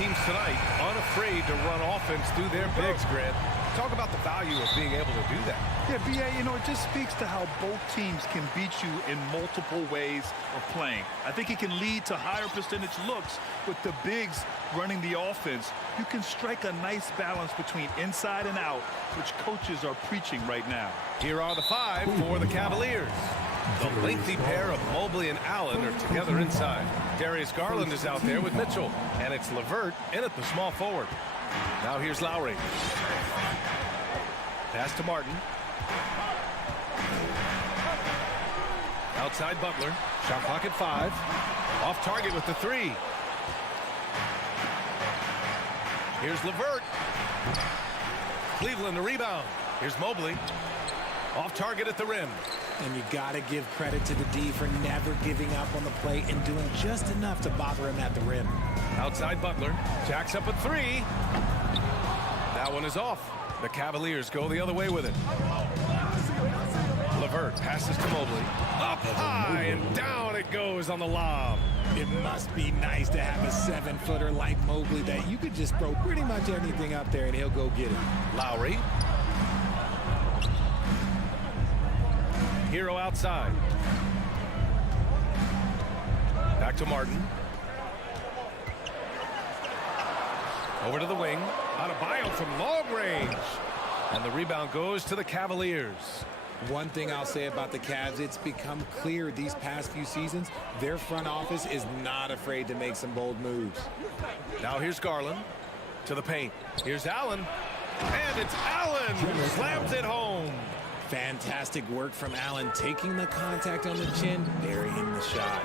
teams tonight unafraid to run offense through their bigs, Grant. Talk about the value of being able to do that. Yeah, B.A., it just speaks to how both teams can beat you in multiple ways of playing. I think it can lead to higher percentage looks with the bigs running the offense. You can strike a nice balance between inside and out, which coaches are preaching right now. Here are the 5 for the Cavaliers. The lengthy pair of Mobley and Allen are together inside. Darius Garland is out there with Mitchell, and it's LeVert in at the small forward. Now here's Lowry. Pass to Martin. Outside Butler. Shot clock at 5. Off target with the 3. Here's LeVert. Cleveland the rebound. Here's Mobley. Off target at the rim. And you got to give credit to the D for never giving up on the plate and doing just enough to bother him at the rim. Outside Butler. Jacks up a 3. That one is off. The Cavaliers go the other way with it. LeVert passes to Mobley. Up high and down it goes on the lob. It must be nice to have a 7-footer like Mobley that you could just throw pretty much anything up there and he'll go get it. Lowry. Hero outside. Back to Martin. Over to the wing. Adebayo from long range. And the rebound goes to the Cavaliers. One thing I'll say about the Cavs, it's become clear these past few seasons, their front office is not afraid to make some bold moves. Now here's Garland to the paint. Here's Allen. And it's Allen who slams it home. Fantastic work from Allen, taking the contact on the chin, burying the shot.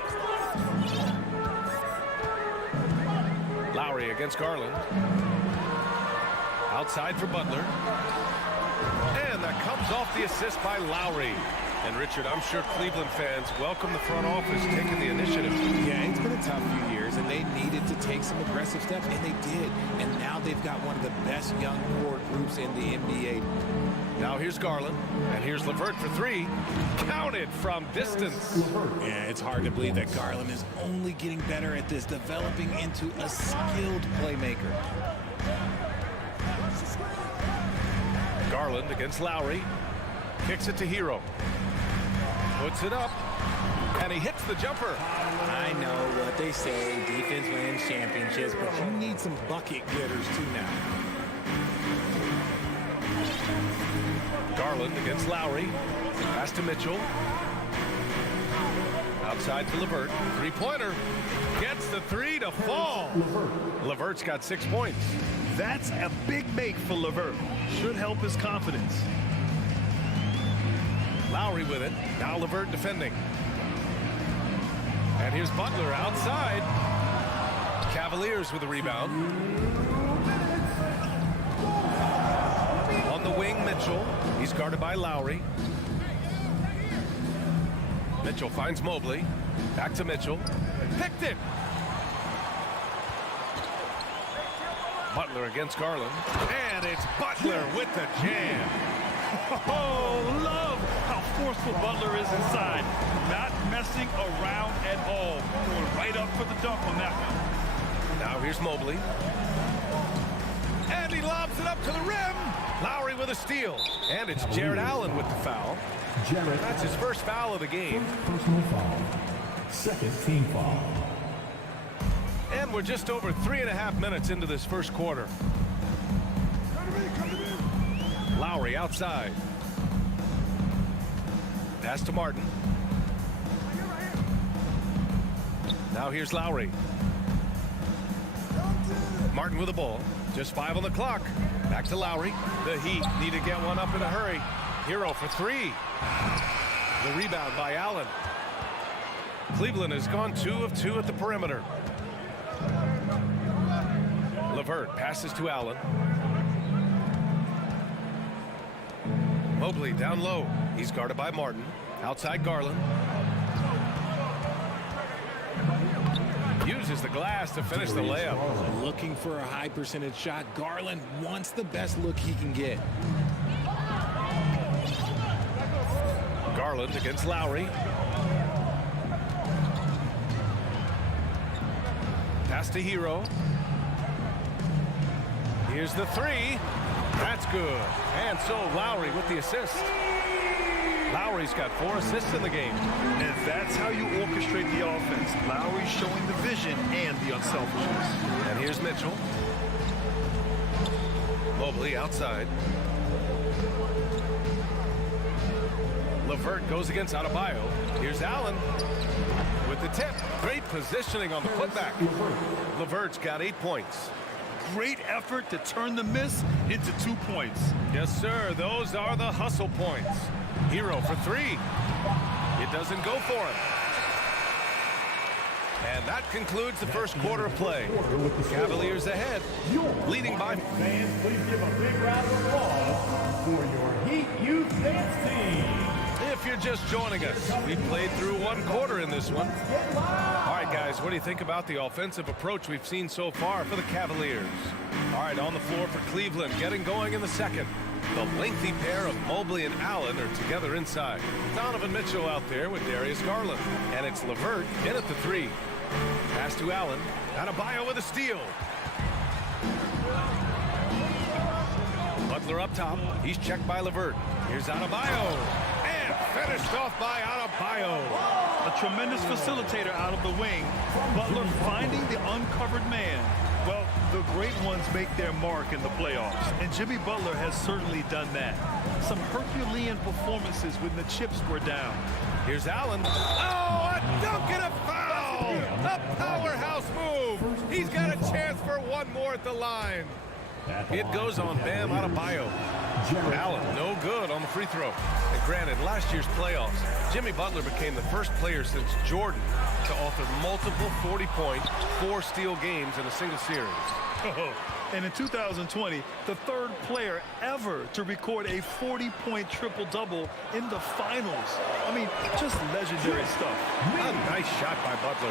Lowry against Garland. Outside for Butler. And that comes off the assist by Lowry. And Richard, I'm sure Cleveland fans welcome the front office taking the initiative. Yeah, it's been a tough few years, and they needed to take some aggressive steps, and they did. And now they've got one of the best young core groups in the NBA. Now here's Garland, and here's LeVert for 3. Counted from distance. Yeah, it's hard to believe that Garland is only getting better at this, developing into a skilled playmaker. Garland against Lowry. Kicks it to Hero. Puts it up. And he hits the jumper. I know what they say, defense wins championships, but you need some bucket getters too now. Garland against Lowry. Pass to Mitchell. Outside to LeVert. Three-pointer. Gets the 3 to fall. LeVert's got 6 points. That's a big make for LeVert. Should help his confidence. Lowry with it. Now LeVert defending. And here's Butler outside. Cavaliers with the rebound. On the wing, Mitchell. He's guarded by Lowry. Mitchell finds Mobley. Back to Mitchell. Picked it. Butler against Garland. And it's Butler with the jam. Oh, love how forceful Butler is inside. Not messing around at all. Going right up for the dunk on that one. Now here's Mobley. And he lobs it up to the rim. Lowry with a steal. And it's Jared Allen with the foul. That's his first foul of the game. Personal foul. Second team foul. And we're just over 3.5 minutes into this first quarter. Lowry outside. Pass to Martin. Now here's Lowry. Martin with the ball. Just 5 on the clock. Back to Lowry. The Heat need to get one up in a hurry. Hero for 3. The rebound by Allen. Cleveland has gone 2 of 2 at the perimeter. LeVert passes to Allen. Mobley down low. He's guarded by Martin. Outside Garland. Uses the glass to finish the layup. Looking for a high percentage shot. Garland wants the best look he can get. Garland against Lowry. Pass to Hero. Here's the three. That's good. And so Lowry with the assist. Lowry's got 4 assists in the game. And that's how you orchestrate the offense. Lowry showing the vision and the unselfishness. And here's Mitchell. Mobley outside. LeVert goes against Adebayo. Here's Allen with the tip. Great positioning on the putback. LeVert's got 8 points. Great effort to turn the miss into 2 points. Yes, sir. Those are the hustle points. Hero for 3. It doesn't go for him. And that concludes the first quarter of play. Cavaliers ahead, leading by. Fans, please give a big round of applause for your Heat Youth Dance Team. If you're just joining us, we played through 1 quarter in this one. All right, guys, what do you think about the offensive approach we've seen so far for the Cavaliers? All right, on the floor for Cleveland, getting going in the second. The lengthy pair of Mobley and Allen are together inside. Donovan Mitchell out there with Darius Garland. And it's LeVert in at the 3. Pass to Allen. Adebayo with a steal. Butler up top. He's checked by LeVert. Here's Adebayo. And finished off by Adebayo. A tremendous facilitator out of the wing. Butler finding the uncovered man. Well, the great ones make their mark in the playoffs, and Jimmy Butler has certainly done that. Some Herculean performances when the chips were down. Here's Allen. Oh, a dunk and a foul! A powerhouse move. He's got a chance for 1 more at the line. It goes on Bam Adebayo. Allen, no good on the free throw. And granted, last year's playoffs, Jimmy Butler became the first player since Jordan to author multiple 40-point, 4-steal games in a single series. And in 2020, the 3rd player ever to record a 40-point triple-double in the finals. I mean, just legendary stuff. A nice shot by Butler.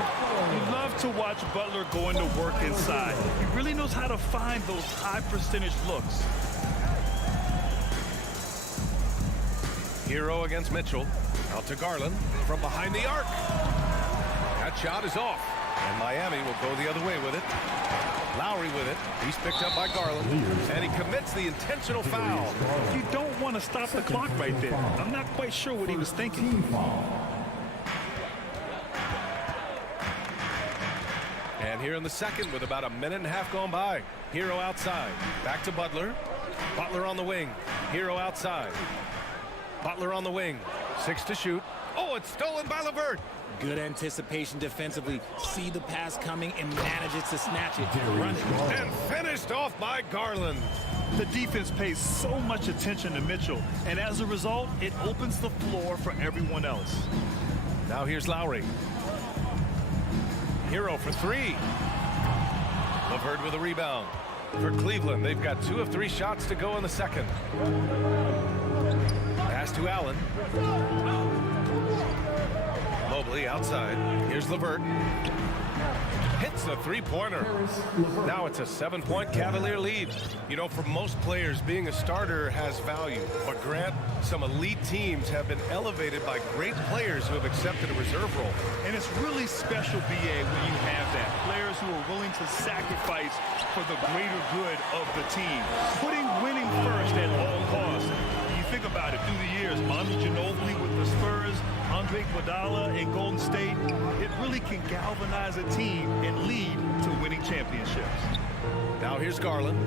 You love to watch Butler going to work inside. He really knows how to find those high-percentage looks. Hero against Mitchell. Out to Garland from behind the arc. That shot is off. And Miami will go the other way with it. Lowry with it. He's picked up by Garland. And he commits the intentional foul. You don't want to stop the clock right there. I'm not quite sure what he was thinking. And here in the second with about a minute and a half gone by. Hero outside. Back to Butler. Butler on the wing. Hero outside. Butler on the wing. 6 to shoot. Oh, it's stolen by LeVert. Good anticipation defensively. See the pass coming and manages to snatch it. Run it. And finished off by Garland. The defense pays so much attention to Mitchell, and as a result, it opens the floor for everyone else. Now here's Lowry. Hero for 3. LeVert with a rebound. For Cleveland, they've got 2 of 3 shots to go in the second. Pass to Allen. Mobley outside. Here's LeVert. Hits the 3-pointer. Now it's a 7-point Cavalier lead. You know, for most players, being a starter has value. But Grant, some elite teams have been elevated by great players who have accepted a reserve role. And it's really special, BA, when you have that. Players who are willing to sacrifice for the greater good of the team. Putting winning first at all costs. Think about it through the years. Manu Ginobili with the Spurs, Andre Iguodala in Golden State. It really can galvanize a team and lead to winning championships. Now here's Garland.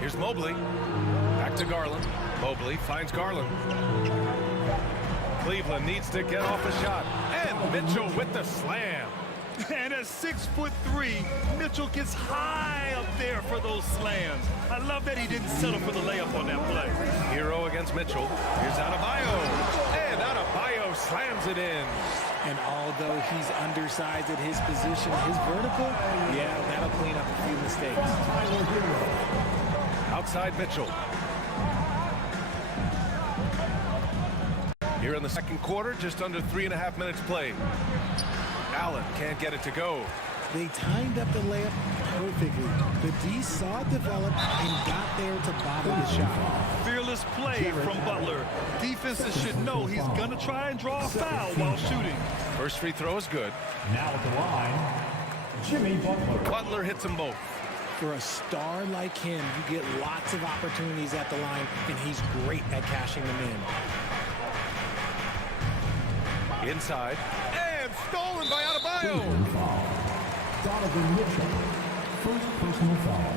Here's Mobley. Back to Garland. Mobley finds Garland. Cleveland needs to get off a shot. And Mitchell with the slam. And at 6'3", Mitchell gets high up there for those slams. I love that he didn't settle for the layup on that play. Hero against Mitchell. Here's Adebayo. And Adebayo slams it in. And although he's undersized at his position, his vertical, yeah, that'll clean up a few mistakes. Outside Mitchell. Here in the second quarter, just under 3.5 minutes played. Allen can't get it to go. They timed up the layup perfectly. The D saw it develop and got there to bother the shot. Fearless play from Butler. Defenses should know he's going to try and draw a foul while shooting. First free throw is good. Now at the line, Jimmy Butler. Butler hits them both. For a star like him, you get lots of opportunities at the line, and he's great at cashing them in. Inside, and stolen by Adebayo. Donovan Mitchell, first personal foul.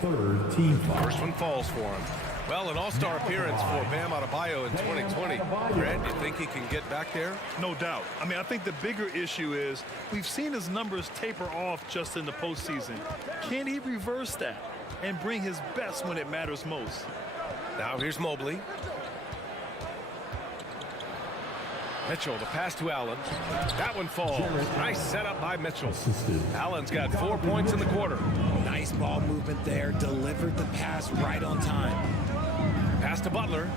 Third team foul. First one falls for him. Well, an all-star appearance for Bam Adebayo in 2020. Grant, you think he can get back there? No doubt. I mean, I think the bigger issue is we've seen his numbers taper off just in the postseason. Can he reverse that and bring his best when it matters most? Now here's Mobley. Mitchell, the pass to Allen. That one falls. Nice setup by Mitchell. Allen's got 4 points in the quarter. Nice ball movement there. Delivered the pass right on time. Pass to Butler.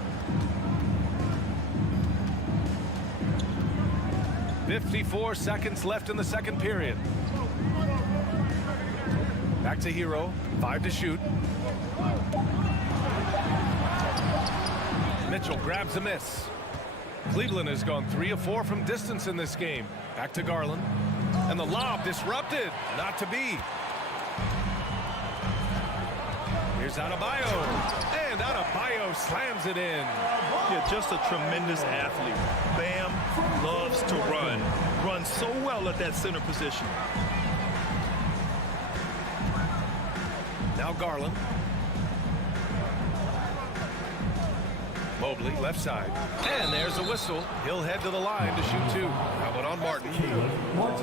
54 seconds left in the second period. Back to Hero. 5 to shoot. Mitchell grabs a miss. Cleveland has gone 3 of 4 from distance in this game. Back to Garland. And the lob disrupted. Not to be. Here's Adebayo. And Adebayo slams it in. Yeah, just a tremendous athlete. Bam loves to run. Runs so well at that center position. Now Garland. Mobley, left side. And there's a whistle. He'll head to the line to shoot 2. How about on Martin?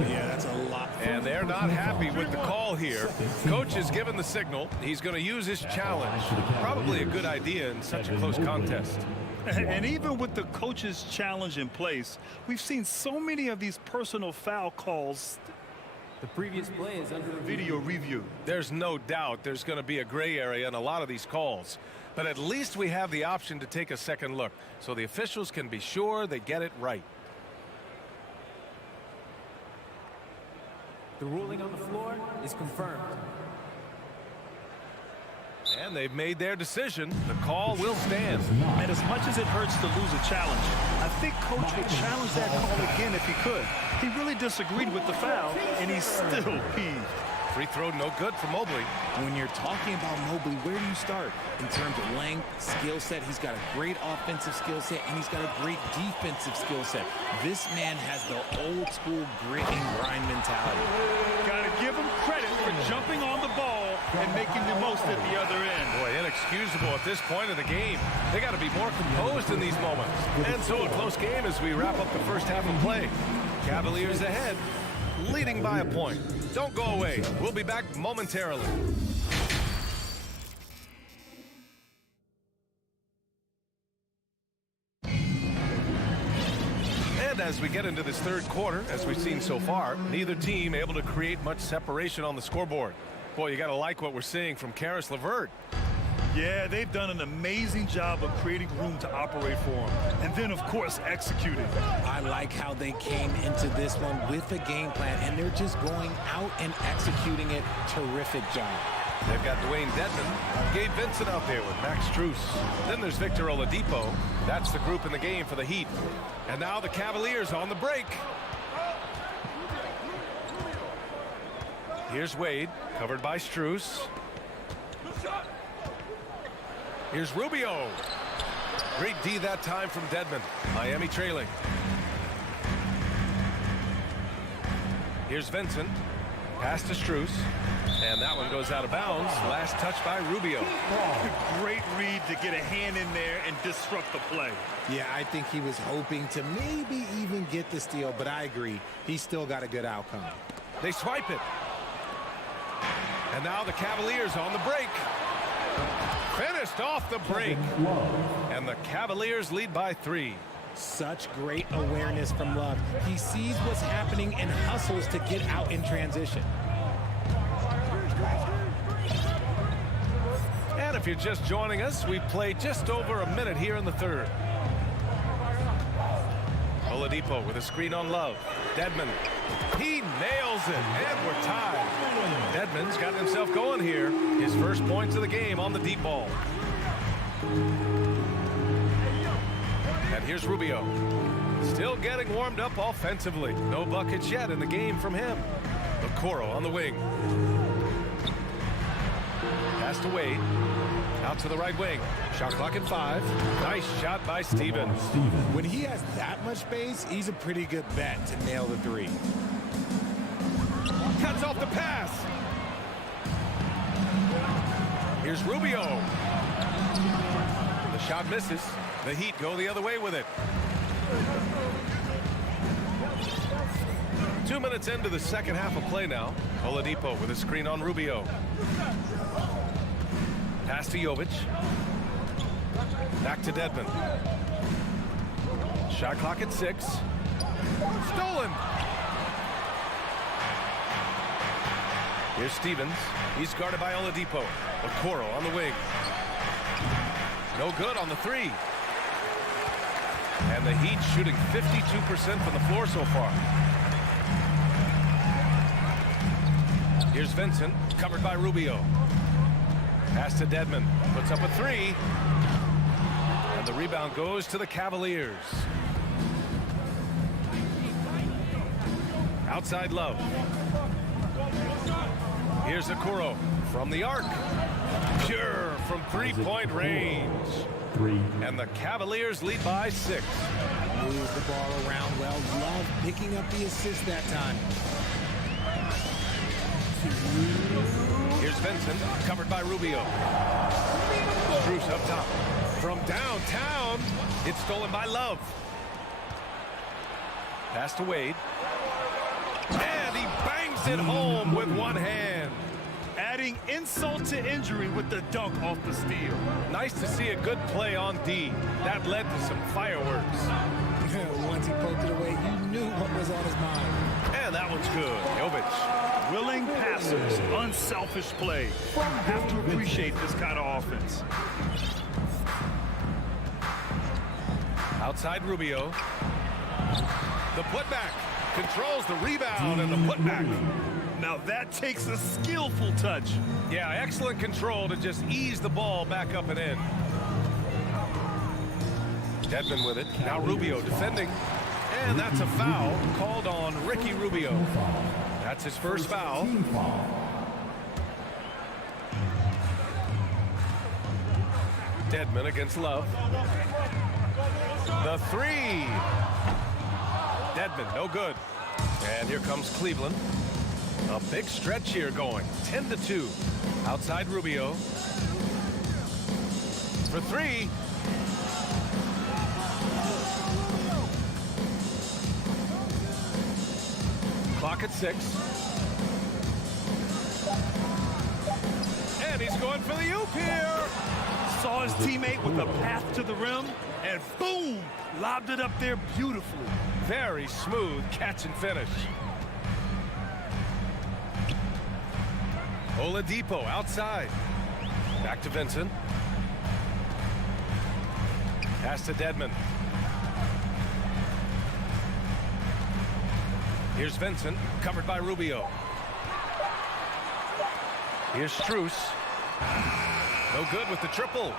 Yeah, that's a lot. And they're not happy with the call here. Coach has given the signal. He's going to use his challenge. Probably a good idea in such a close contest. And even with the coach's challenge in place, we've seen so many of these personal foul calls. The previous play is under Video review. There's no doubt there's going to be a gray area in a lot of these calls. But at least we have the option to take a second look, so the officials can be sure they get it right. The ruling on the floor is confirmed. And they've made their decision. The call will stand. And as much as it hurts to lose a challenge, I think Coach would challenge that call again if he could. He really disagreed with the foul, and he's still peeved. Free throw no good for Mobley. When you're talking about Mobley, where do you start? In terms of length, skill set, he's got a great offensive skill set, and he's got a great defensive skill set. This man has the old school grit and grind mentality. Got to give him credit for jumping on the ball and making the most at the other end. Boy, inexcusable at this point of the game. They got to be more composed in these moments. And so a close game as we wrap up the first half of play. Cavaliers ahead, leading by a point. Don't go away. We'll be back momentarily. And as we get into this third quarter, as we've seen so far, neither team able to create much separation on the scoreboard. Boy, you got to like what we're seeing from Caris LeVert. Yeah, they've done an amazing job of creating room to operate for him. And then, of course, executing. I like how they came into this one with a game plan, and they're just going out and executing it. Terrific job. They've got Dwayne Dedmon, Gabe Vincent out there with Max Strus. Then there's Victor Oladipo. That's the group in the game for the Heat. And now the Cavaliers on the break. Here's Wade, covered by Strus. Here's Rubio. Great D that time from Dedmon. Miami trailing. Here's Vincent. Pass to Strus. And that one goes out of bounds. Last touch by Rubio. Great read to get a hand in there and disrupt the play. Yeah, I think he was hoping to maybe even get the steal, but I agree. He's still got a good outcome. They swipe it. And now the Cavaliers on the break. Finished off the break. And the Cavaliers lead by 3. Such great awareness from Love. He sees what's happening and hustles to get out in transition. And if you're just joining us, we've played just over a minute here in the third. Oladipo with a screen on Love. Dedmon. He nails it, and we're tied. Dedmon's got himself going here. His first points of the game on the deep ball. And here's Rubio. Still getting warmed up offensively. No buckets yet in the game from him. Okoro on the wing. to Wade. Out to the right wing. Shot clock at 5. Nice shot by Stevens. When he has that much space, he's a pretty good bet to nail the three. Cuts off the pass. Here's Rubio. The shot misses. The Heat go the other way with it. 2 minutes into the second half of play now. Oladipo with a screen on Rubio. Pass to Jovic. Back to Dedmon. Shot clock at 6. Stolen. Here's Stevens. He's guarded by Oladipo. Okoro on the wing. No good on the 3. And the Heat shooting 52% from the floor so far. Here's Vincent, covered by Rubio. Pass to Dedmon. Puts up a 3. And the rebound goes to the Cavaliers. Outside Love. Here's Okoro from the arc. Pure from three-point range. And the Cavaliers lead by 6. Moves the ball around well. Love picking up the assist that time. Here's Vincent, covered by Rubio. Strus up top. From downtown, it's stolen by Love. Pass to Wade. And he bangs it home with one hand. Adding insult to injury with the dunk off the steal. Nice to see a good play on D. That led to some fireworks. Once he poked it away, you knew what was on his mind. And that one's good. Jovic. Willing passers, unselfish play. Have to appreciate this kind of offense. Outside Rubio. The putback. Controls the rebound and the putback. Now that takes a skillful touch. Yeah, excellent control to just ease the ball back up and in. Dedmon with it. Now Rubio defending. And that's a foul called on Ricky Rubio. That's his first foul. Dedmon against Love. The 3. Dedmon, no good. And here comes Cleveland. A big stretch here going. 10-2. Outside Rubio. For 3. Clock at 6. And he's going for the oop here. Saw his teammate with the path to the rim, and boom, lobbed it up there beautifully. Very smooth catch and finish. Oladipo outside. Back to Vincent. Pass to Dedmon. Here's Vincent, covered by Rubio. Here's Strus. No good with the triple.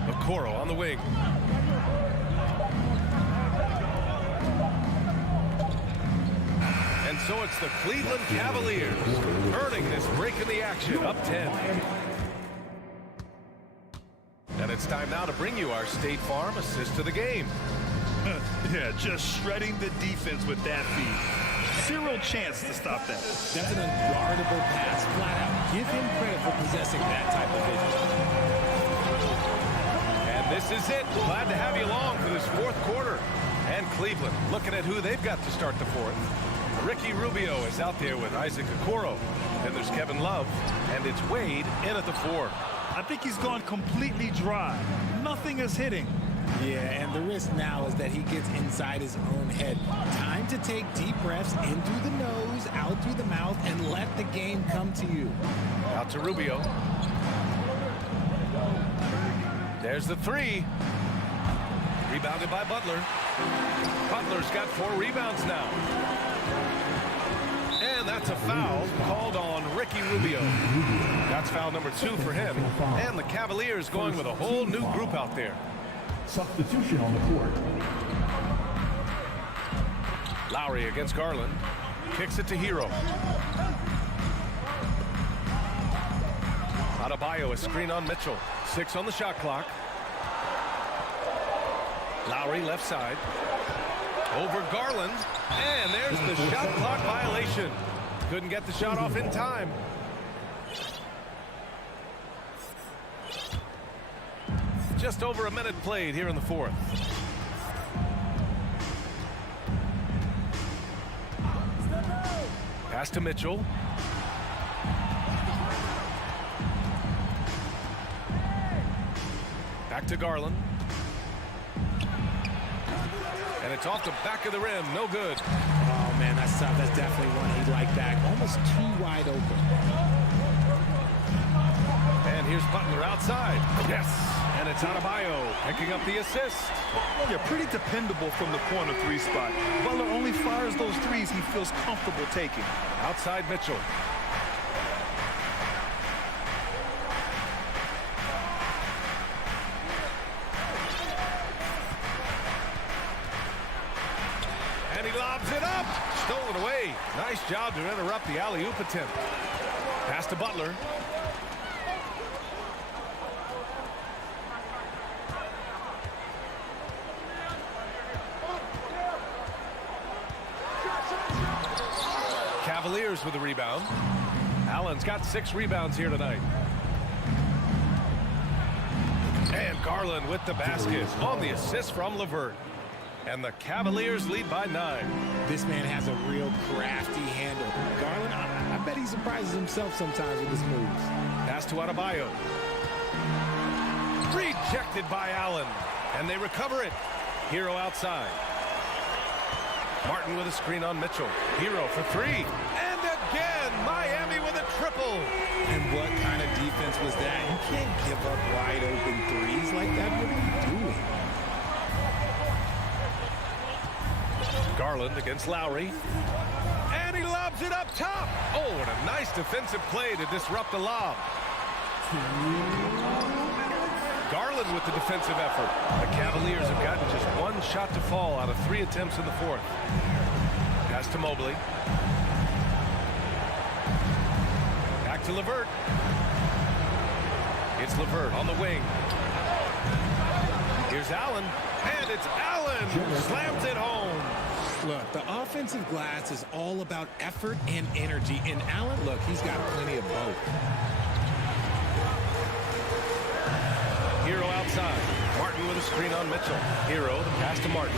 Okoro on the wing. And so it's the Cleveland Cavaliers earning this break in the action, up 10. And it's time now to bring you our State Farm assist to the game. Yeah, just shredding the defense with that feed. Zero chance to stop that. That's an unguardable pass, flat out. Give him credit for possessing that type of vision. And this is it. Glad to have you along for this fourth quarter. And Cleveland looking at who they've got to start the fourth. Ricky Rubio is out there with Isaac Okoro. Then there's Kevin Love. And it's Wade in at the 4. I think he's gone completely dry. Nothing is hitting. Yeah, and the risk now is that he gets inside his own head. Time to take deep breaths in through the nose, out through the mouth, and let the game come to you. Out to Rubio. There's the 3. Rebounded by Butler. Butler's got 4 rebounds now. And that's a foul called on Ricky Rubio. That's foul number 2 for him. And the Cavaliers going with a whole new group out there. Substitution on the court. Lowry against Garland. Kicks it to Hero. Adebayo, a screen on Mitchell. 6 on the shot clock. Lowry left side. Over Garland. And there's the shot clock violation. Couldn't get the shot off in time. Just over a minute played here in the fourth. Pass to Mitchell. Back to Garland. And it's off the back of the rim. No good. Oh, man, that's tough. That's definitely one he'd like back. Almost too wide open. And here's Butler outside. Yes. And it's Adebayo picking up the assist. Yeah, pretty dependable from the corner three spot. Butler only fires those threes he feels comfortable taking. Outside Mitchell. And he lobs it up. Stolen away. Nice job to interrupt the alley-oop attempt. Pass to Butler. Cavaliers with the rebound. Allen's got 6 rebounds here tonight. And Garland with the basket on the assist from LeVert. And the Cavaliers lead by 9. This man has a real crafty handle. Garland, I bet he surprises himself sometimes with his moves. Pass to Adebayo. Rejected by Allen. And they recover it. Hero outside. Martin with a screen on Mitchell. Hero for 3. And again, Miami with a triple. And what kind of defense was that? You can't give up wide open threes like that. What are you doing? Garland against Lowry. And he lobs it up top. Oh, and a nice defensive play to disrupt the lob. Garland with the defensive effort. The Cavaliers have gotten just 1 shot to fall out of 3 attempts in the fourth. Pass to Mobley. Back to LeVert. It's LeVert on the wing. Here's Allen. And it's Allen. Slams it home. Look, the offensive glass is all about effort and energy. And Allen, look, he's got plenty of both. Hero outside. Martin with a screen on Mitchell. Hero, the pass to Martin.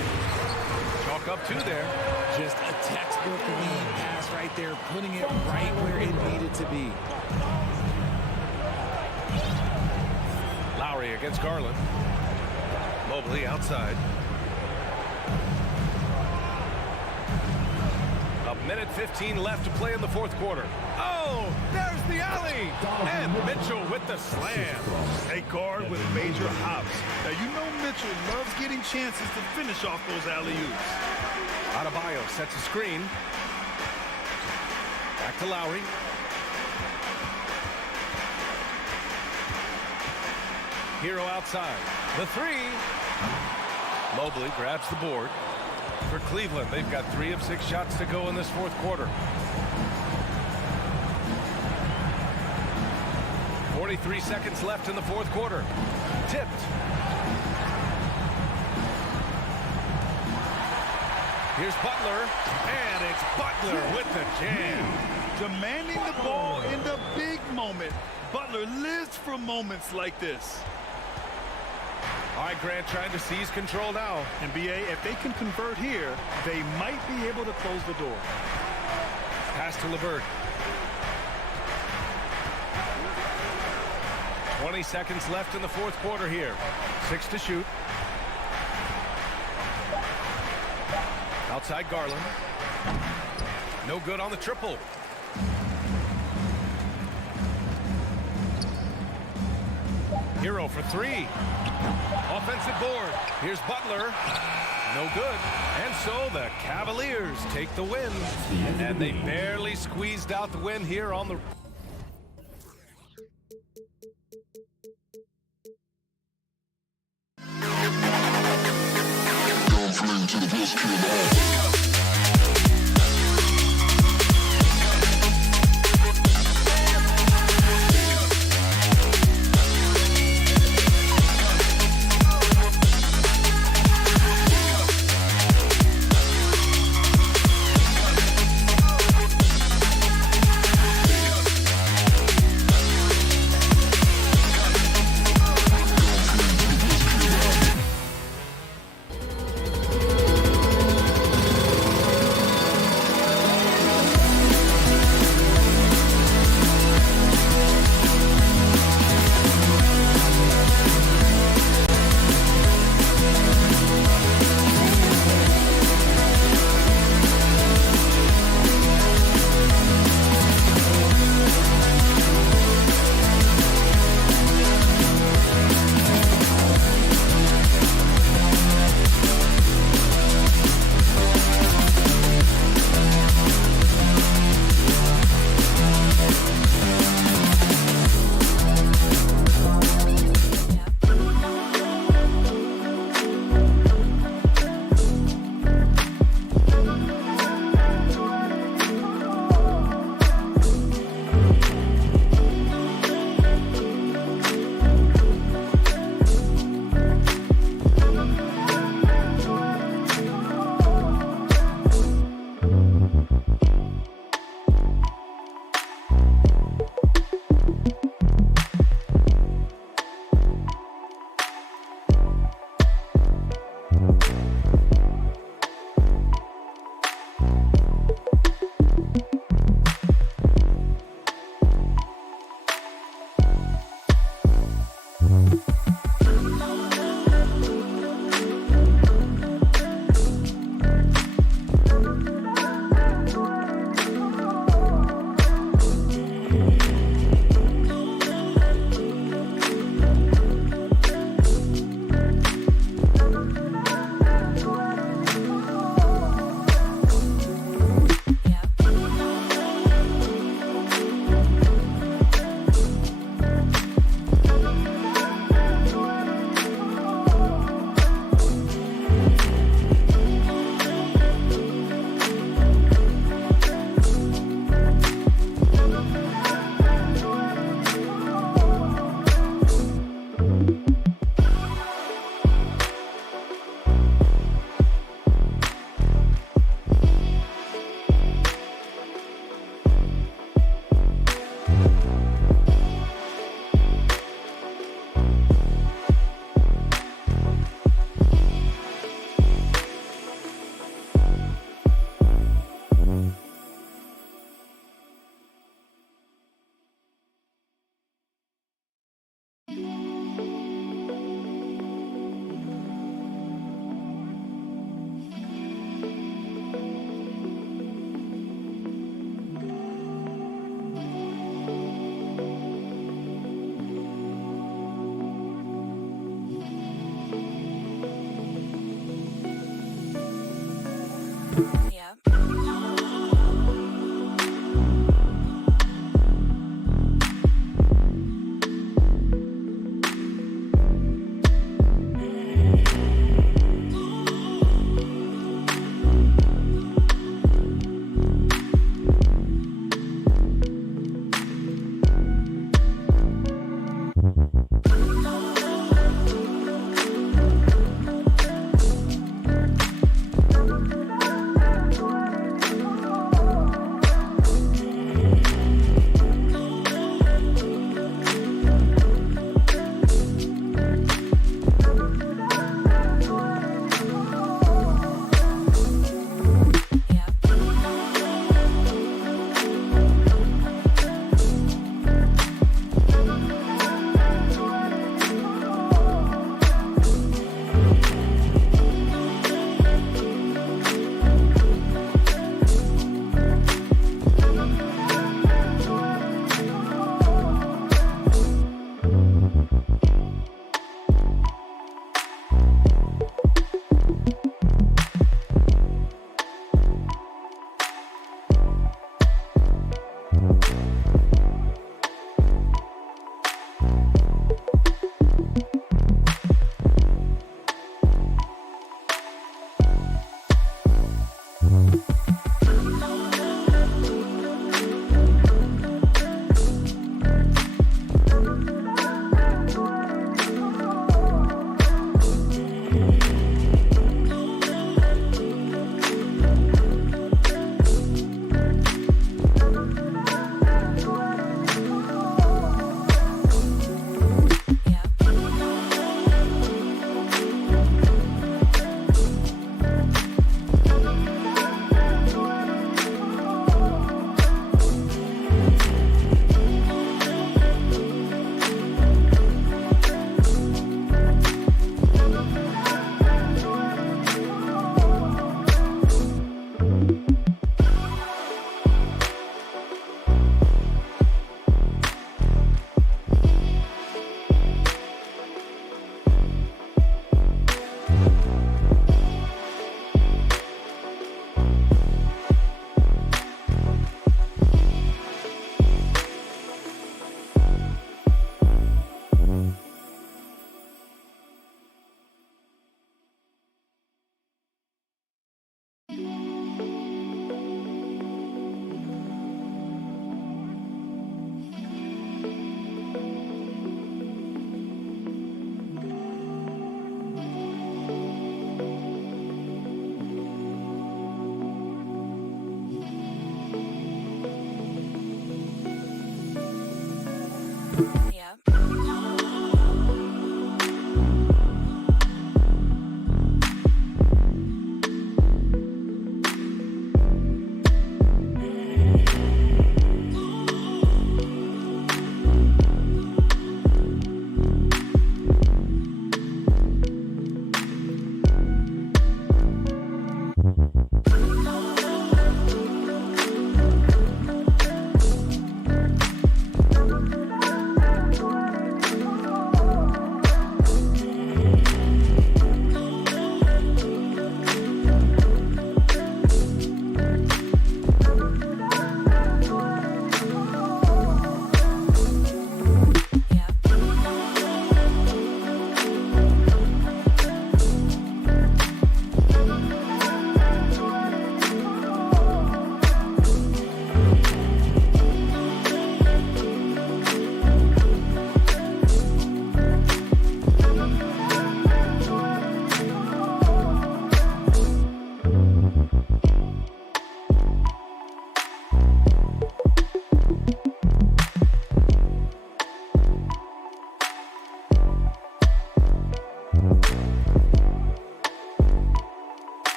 Chalk up 2 there. Just a textbook lead pass right there, putting it right where it needed to be. Lowry against Garland. Mobley outside. A minute 15 left to play in the fourth quarter. Oh, there's the alley. And Mitchell with the slam. A guard with major hops. Now, you know Mitchell loves getting chances to finish off those alley-oops. Adebayo sets a screen. Back to Lowry. Hero outside. The 3. Mobley grabs the board. For Cleveland, they've got 3 of 6 shots to go in this fourth quarter. 43 seconds left in the fourth quarter. Tipped. Here's Butler, and it's Butler with the jam. Demanding the ball in the big moment. Butler lives for moments like this. All right, Grant trying to seize control now. NBA, if they can convert here, they might be able to close the door. Pass to LeVert. 20 seconds left in the fourth quarter here. 6 to shoot. Outside Garland. No good on the triple. Hero for 3. Offensive board. Here's Butler. No good. And so the Cavaliers take the win. And they barely squeezed out the win here on the...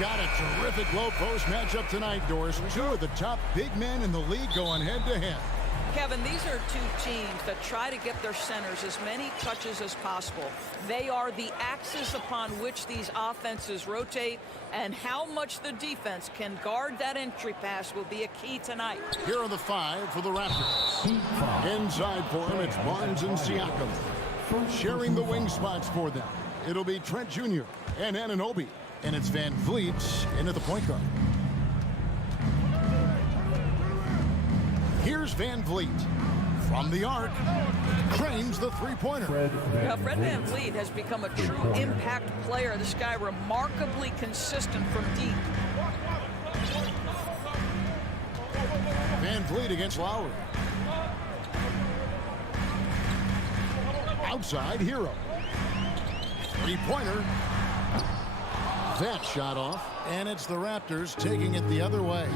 got a terrific low post matchup tonight, Doris. Two of the top big men in the league going head-to-head. Kevin, these are two teams that try to get their centers as many touches as possible. They are the axis upon which these offenses rotate, and how much the defense can guard that entry pass will be a key tonight. Here are the five for the Raptors. Inside for them, it's Barnes and Siakam. Sharing the wing spots for them, it'll be Trent Jr. and Anunoby. And it's Van Vliet into the point guard. Here's Van Vliet. From the arc, cranes the three-pointer. Now, Fred Van Vliet has become a true impact player. This guy remarkably consistent from deep. Van Vliet against Lowry. Outside, Hero. Three-pointer. That shot off, and it's the Raptors taking it the other way.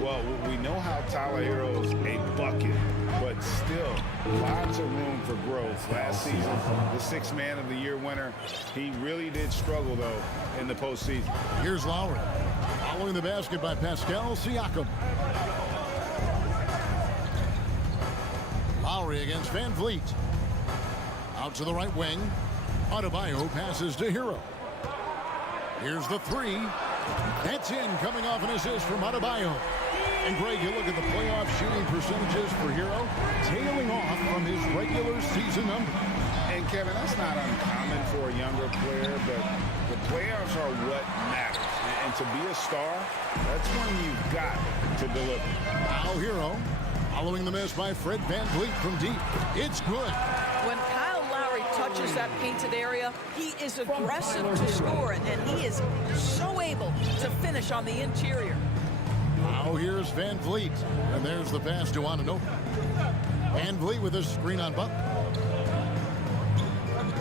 Well, we know how Tyler Hero's a bucket, but still lots of room for growth. Last season, the Sixth Man of the Year winner, he really did struggle, though, in the postseason. Here's Lowry. Following the basket by Pascal Siakam. Lowry against Van Vliet. Out to the right wing. Adebayo passes to Hero. Here's the three. That's in, coming off an assist from Adebayo. And Greg, you look at the playoff shooting percentages for Hero, tailing off from his regular season number. And Kevin, that's not uncommon for a younger player, but the playoffs are what matters. And to be a star, that's when you've got to deliver. Now Hero, following the miss by Fred Van Vliet from deep. It's good. When Kyle Lowry touches that painted area, he is aggressive to score it, and he is so able to finish on the interior. Now here's Van Vliet, and there's the pass to Anunoby. Van Vliet with a screen on Butler.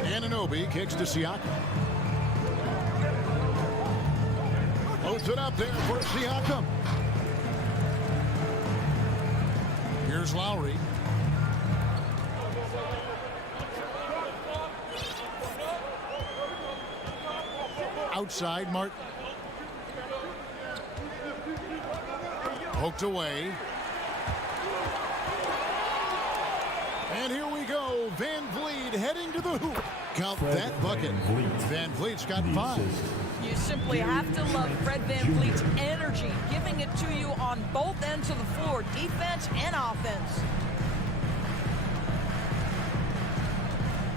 Anunoby kicks to Siakam. Floats it up there for Siakam. Here's Lowry. Outside, Martin. Poked away. And here we go. Van Vliet heading to the hoop. Count that bucket. Van Vliet's got 5. You simply have to love Fred Van Vliet's energy, giving it to you on both ends of the floor, defense and offense.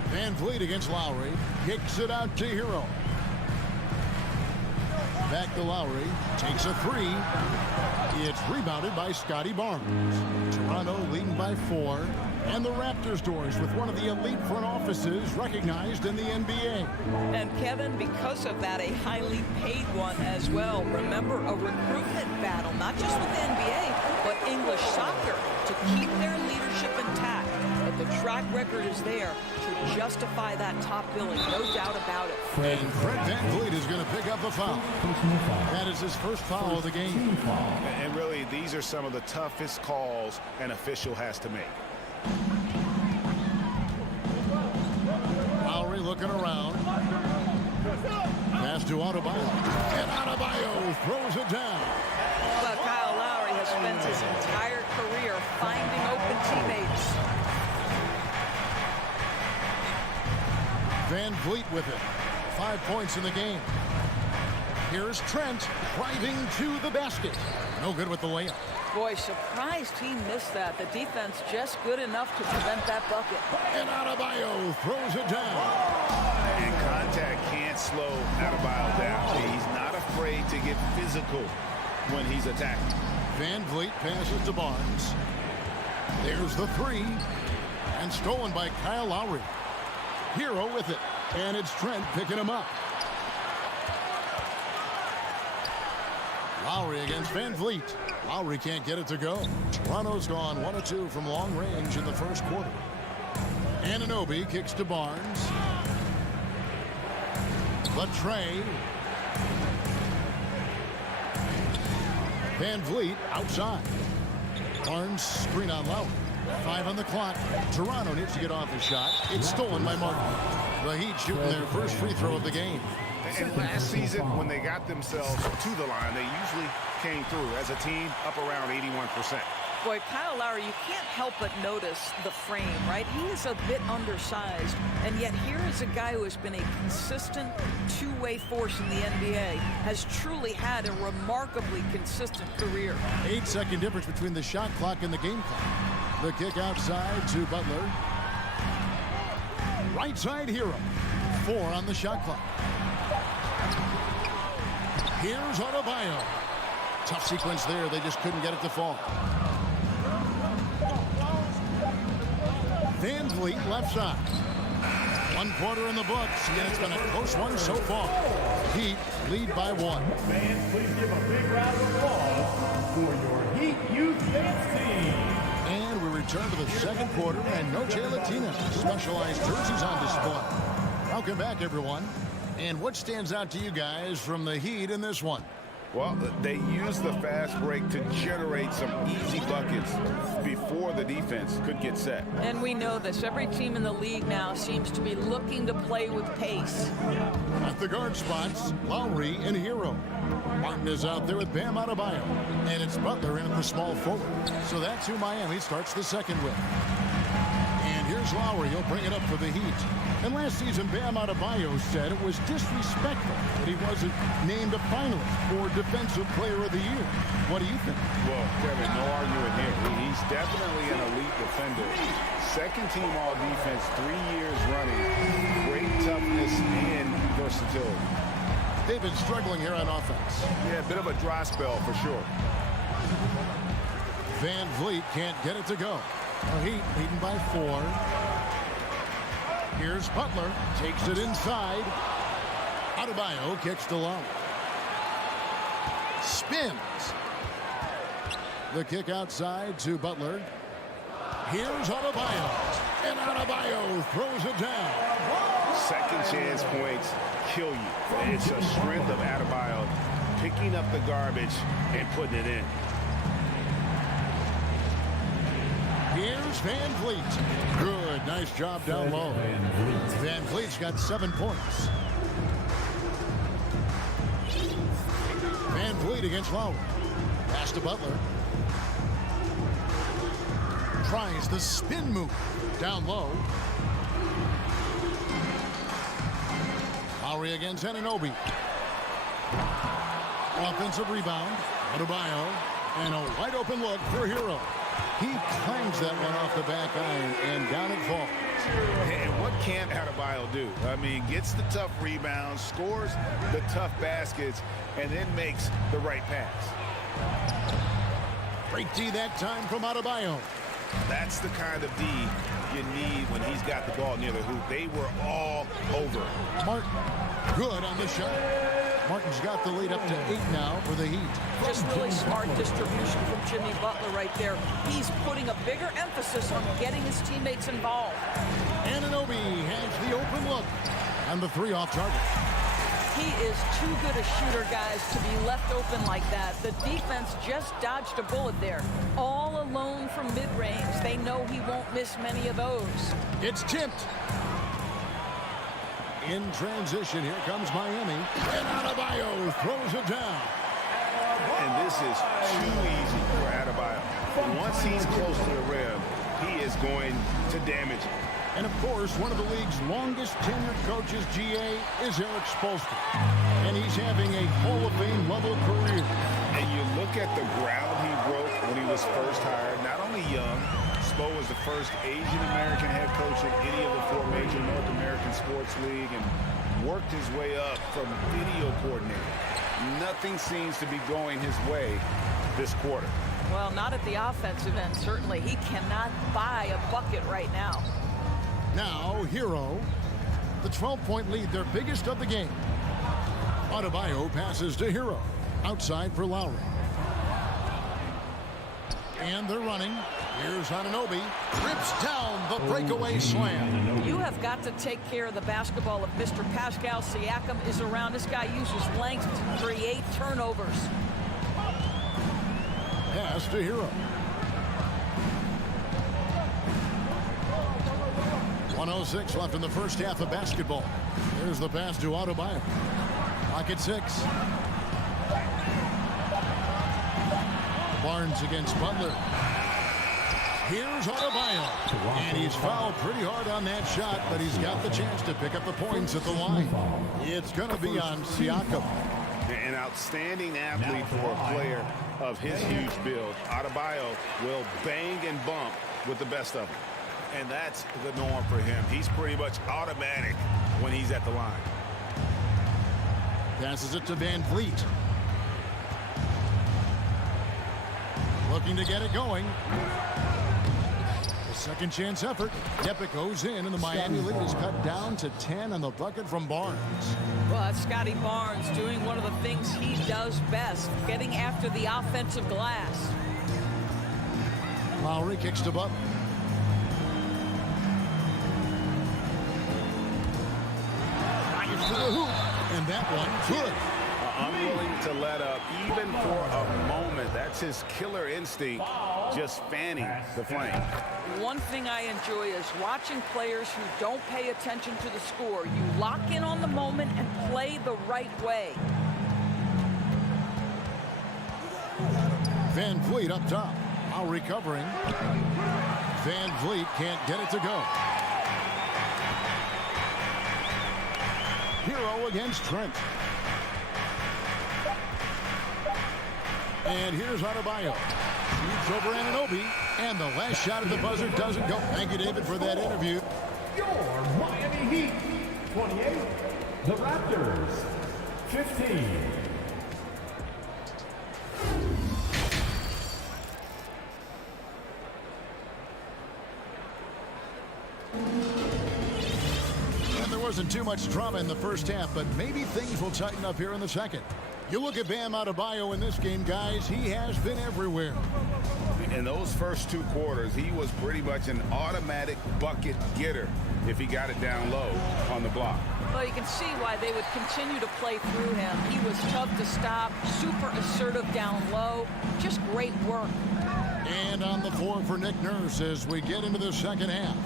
Van Vliet against Lowry. Kicks it out to Hero. Back to Lowry. Takes a 3. It's rebounded by Scotty Barnes. Toronto leading by 4. And the Raptors doors with one of the elite front offices recognized in the NBA. And Kevin, because of that, a highly paid one as well. Remember, a recruitment battle, not just with the NBA, but English soccer, to keep their leadership intact. But the track record is there to justify that top billing, no doubt about it. And Fred Van Vliet is going to pick up the foul. That is his first foul of the game. And really, these are some of the toughest calls an official has to make. Lowry looking around. Pass to Adebayo. And Adebayo throws it down. Well, Kyle Lowry has spent his entire career finding open teammates. Van Vliet with it. 5 points in the game. Here's Trent driving to the basket. No good with the layup. Boy, surprised he missed that. The defense just good enough to prevent that bucket. And Adebayo throws it down. And contact can't slow Adebayo down. He's not afraid to get physical when he's attacking. Van Vliet passes to Barnes. There's the 3. And stolen by Kyle Lowry. Hero with it. And it's Trent picking him up. Lowry against Van Vliet. Lowry can't get it to go. Toronto's gone 1 of 2 from long range in the first quarter. Anunoby kicks to Barnes. Latrey. Van Vliet outside. Barnes screen on Lowry. 5 on the clock. Toronto needs to get off his shot. It's stolen by Martin. The Heat shooting their first free throw of the game. And last season, when they got themselves to the line, they usually came through as a team up around 81%. Boy, Kyle Lowry, you can't help but notice the frame, right? He is a bit undersized, and yet here is a guy who has been a consistent two-way force in the NBA, has truly had a remarkably consistent career. 8-second difference between the shot clock and the game clock. The kick outside to Butler. Right side Hero. 4 on the shot clock. Here's Adebayo. Tough sequence there. They just couldn't get it to fall. Van Vliet left side. 1 quarter in the books, and it's been a close one so far. Heat lead by 1. Fans, please give a big round of applause for your Heat Youth Dance Team. And we return to the second quarter, and no Latina specialized jerseys on display. Welcome back, everyone. And what stands out to you guys from the Heat in this one? Well, they used the fast break to generate some easy buckets before the defense could get set. And we know this. Every team in the league now seems to be looking to play with pace. At the guard spots, Lowry and Hero. Martin is out there with Bam Adebayo. And it's Butler in at the small forward. So that's who Miami starts the second with. And here's Lowry. He'll bring it up for the Heat. And last season, Bam Adebayo said it was disrespectful that he wasn't named a finalist for Defensive Player of the Year. What do you think? Well, Kevin, no argument here. He's definitely an elite defender. Second team all defense, 3 years running. Great toughness and versatility. They've been struggling here on offense. Yeah, a bit of a dry spell for sure. Van Vliet can't get it to go. Heat leading by 4. Here's Butler, takes it inside. Adebayo kicks to Lowry. Spins. The kick outside to Butler. Here's Adebayo. And Adebayo throws it down. Second chance points kill you. It's a strength of Adebayo picking up the garbage and putting it in. Here's Van Vliet. Good, nice job down low. Van Vliet's got 7 points. Van Vliet against Lowry. Pass to Butler. Tries the spin move. Down low. Lowry against Anunoby. Offensive rebound. Adebayo. And a wide open look for Hero. He clangs that one off the back iron, and down it falls. And what can't Adebayo do? I mean, gets the tough rebounds, scores the tough baskets, and then makes the right pass. Great D that time from Adebayo. That's the kind of D you need when he's got the ball near the hoop. They were all over. Martin, good on the shot. Martin's got the lead up to 8 now for the Heat. Just really smart distribution from Jimmy Butler right there. He's putting a bigger emphasis on getting his teammates involved. Anunoby has the open look. And the 3 off target. He is too good a shooter, guys, to be left open like that. The defense just dodged a bullet there. All alone from mid-range. They know he won't miss many of those. It's tipped. In transition, here comes Miami. And Adebayo throws it down. And this is too easy for Adebayo. Once he's close to the rim, he is going to damage it. And, of course, one of the league's longest tenured coaches, GA, is Eric Spoelstra. And he's having a Hall of Fame level career. And you look at the ground he broke when he was first hired. Not only young, Spo was the first Asian-American head coach in any of the 4 major North American sports league and worked his way up from video coordinator. Nothing seems to be going his way this quarter. Well, not at the offensive end, certainly. He cannot buy a bucket right now. Now, Hero, the 12-point lead, their biggest of the game. Adebayo passes to Hero. Outside for Lowry. And they're running. Here's Anunoby. Rips down the breakaway slam. You have got to take care of the basketball if Mr. Pascal Siakam is around. This guy uses length to create turnovers. Pass to Hero. 1:06 left in the first half of basketball. There's the pass to Adebayo. Clock at 6. Barnes against Butler. Here's Adebayo. And he's fouled pretty hard on that shot, but he's got the chance to pick up the points at the line. It's going to be on Siakam. An outstanding athlete for a player of his huge build. Adebayo will bang and bump with the best of them. And that's the norm for him. He's pretty much automatic when he's at the line. Passes it to Van Vliet. Looking to get it going. Second chance effort. Yep, it goes in, and the Miami lead is cut down to 10 on the bucket from Barnes. Well, that's Scotty Barnes doing one of the things he does best, getting after the offensive glass. Lowry kicks to Butler. Drives to the hoop, and that one good. Unwilling to let up even for a moment. That's his killer instinct, just fanning the flame. One thing I enjoy is watching players who don't pay attention to the score. You lock in on the moment and play the right way. Van Vliet up top. Now recovering. Van Vliet can't get it to go. Hero against Trent. And here's Adebayo. Shoots over Anunoby. And the last shot at the buzzer doesn't go. Thank you, David, for that interview. Your Miami Heat, 28. The Raptors, 15. And there wasn't too much drama in the first half, but maybe things will tighten up here in the second. You look at Bam Adebayo in this game, guys. He has been everywhere. In those first 2 quarters, he was pretty much an automatic bucket getter if he got it down low on the block. Well, you can see why they would continue to play through him. He was tough to stop, super assertive down low. Just great work. And on the floor for Nick Nurse as we get into the second half.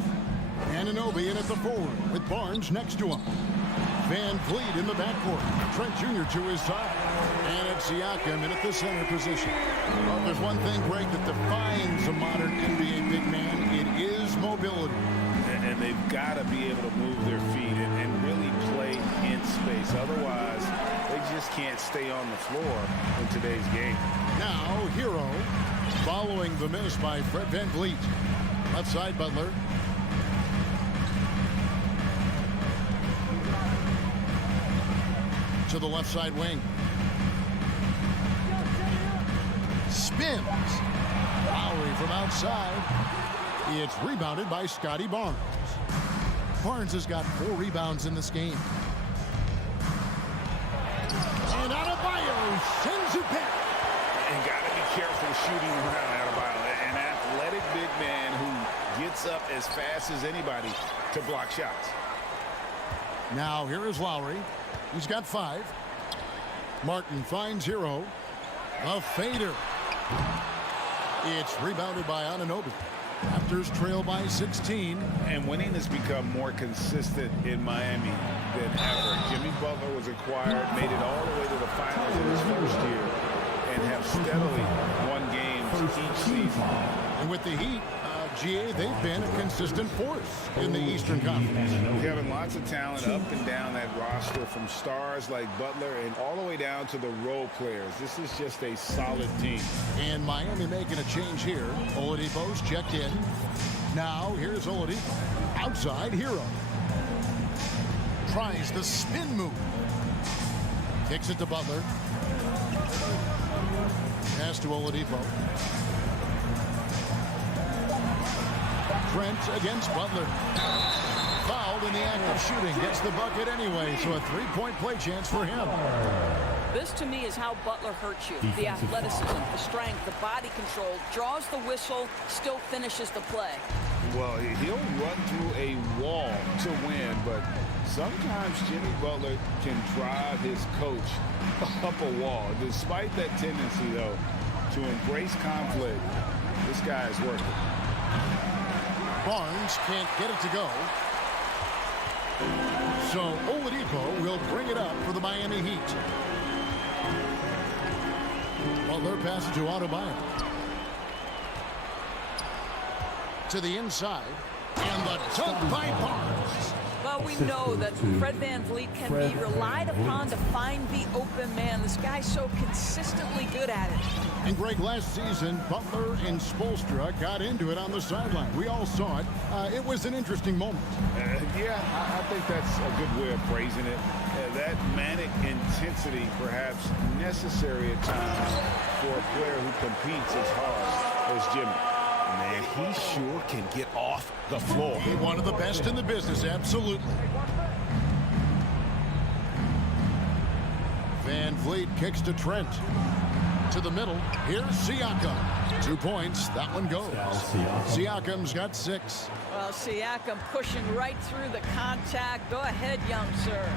Anunoby in at the forward with Barnes next to him. Van Vliet in the backcourt. Trent Jr. to his side. And it's Siakam in at the center position. Well, there's one thing, Greg, that defines a modern NBA big man. It is mobility. And they've got to be able to move their feet and really play in space. Otherwise, they just can't stay on the floor in today's game. Now, Hero following the miss by Fred Van Vliet. Left side, Butler. To the left side wing. Spins. Lowry from outside. It's rebounded by Scotty Barnes. Barnes has got 4 rebounds in this game. And Adebayo sends it back. And got to be careful shooting around Adebayo. An athletic big man who gets up as fast as anybody to block shots. Now here is Lowry. He's got 5. Martin finds Hero. A fader. It's rebounded by Anunoby. Raptors trail by 16. And winning has become more consistent in Miami than ever. Jimmy Butler was acquired, made it all the way to the finals in his first year, and have steadily won games each season. And with the Heat, GA, they've been a consistent force in the Eastern Conference. Having lots of talent up and down that roster, from stars like Butler and all the way down to the role players. This is just a solid team. And Miami making a change here. Oladipo's checked in. Now here's Oladipo. Outside, Hero. Tries the spin move. Kicks it to Butler. Pass to Oladipo. Trent against Butler. Fouled in the act of shooting. Gets the bucket anyway, so a 3-point play chance for him. This, to me, is how Butler hurts you. The athleticism, the strength, the body control, draws the whistle, still finishes the play. Well, he'll run through a wall to win, but sometimes Jimmy Butler can drive his coach up a wall. Despite that tendency, though, to embrace conflict, this guy is working. Barnes can't get it to go. So Oladipo will bring it up for the Miami Heat. Butler passes to Adebayo. To the inside. And the dunk by Barnes. Well, we know that Fred Van Vliet can be relied upon to find the open man. This guy's so consistently good at it. And Greg, last season, Butler and Spoelstra got into it on the sideline. We all saw it. It was an interesting moment. Yeah, I think that's a good way of phrasing it. That manic intensity, perhaps necessary at times for a player who competes as hard as Jimmy. Man, he sure can get off the floor. One of the best in the business, absolutely. Van Vliet kicks to Trent. To the middle. Here's Siakam. 2 points. That one goes. Siakam's got 6. Well, Siakam pushing right through the contact. Go ahead, young sir.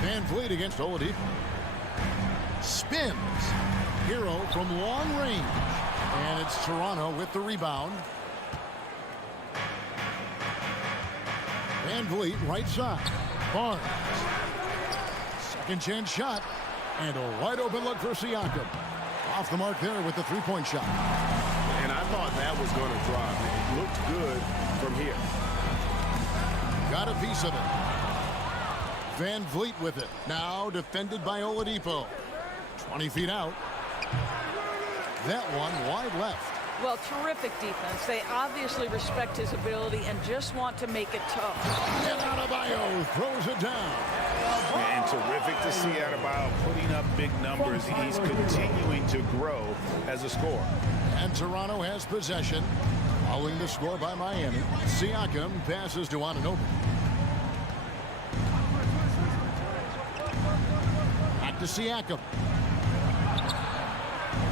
Van Vliet against Oladipo. Spins. Hero from long range. And it's Toronto with the rebound. Van Vliet right side. Barnes. Second chance shot. And a wide open look for Siakam. Off the mark there with the 3-point shot. And I thought that was going to drop. It looked good from here. Got a piece of it. Van Vliet with it. Now defended by Oladipo. 20 feet out. That one wide left. Well, terrific defense. They obviously respect his ability and just want to make it tough. And Adebayo throws it down. And terrific to see Adebayo putting up big numbers. He's continuing to grow as a scorer. And Toronto has possession. Following the score by Miami. Siakam passes to Anunoby. Back to Siakam.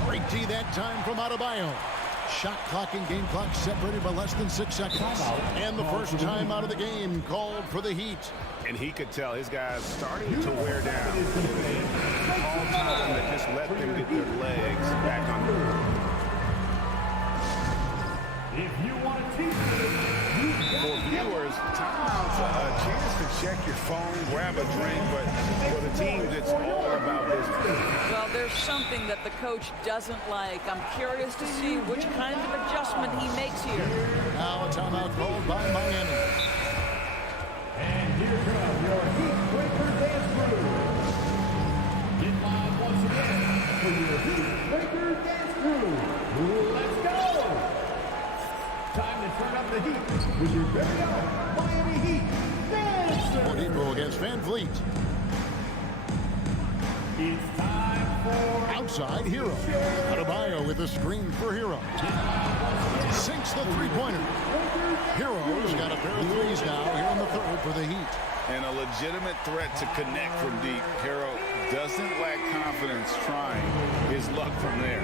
Great D that time from Adebayo. Shot clock and game clock separated by less than 6 seconds. And the first time out of the game called for the Heat. And he could tell his guys starting to wear down. All time to just let them get their legs back on the board. If you want to teach For viewers, timeout's a chance to check your phone, grab a drink, but for the teams, it's all about business. Well, there's something that the coach doesn't like. I'm curious to see which kind of adjustment he makes here. Now a timeout called by Miami. And here comes your Heat Breaker Dance Crew. Get live once again for your Heat Breaker Dance Crew. Let's go! Time to turn up the heat with your very own Miami Heat Dancer. Oladipo against Van Vliet. It's time for Outside Hero. Adebayo with a screen for Hero. Sinks the three-pointer. Hero's got a pair of threes now here in the third for the Heat. And a legitimate threat to connect from deep. Hero doesn't lack confidence trying his luck from there.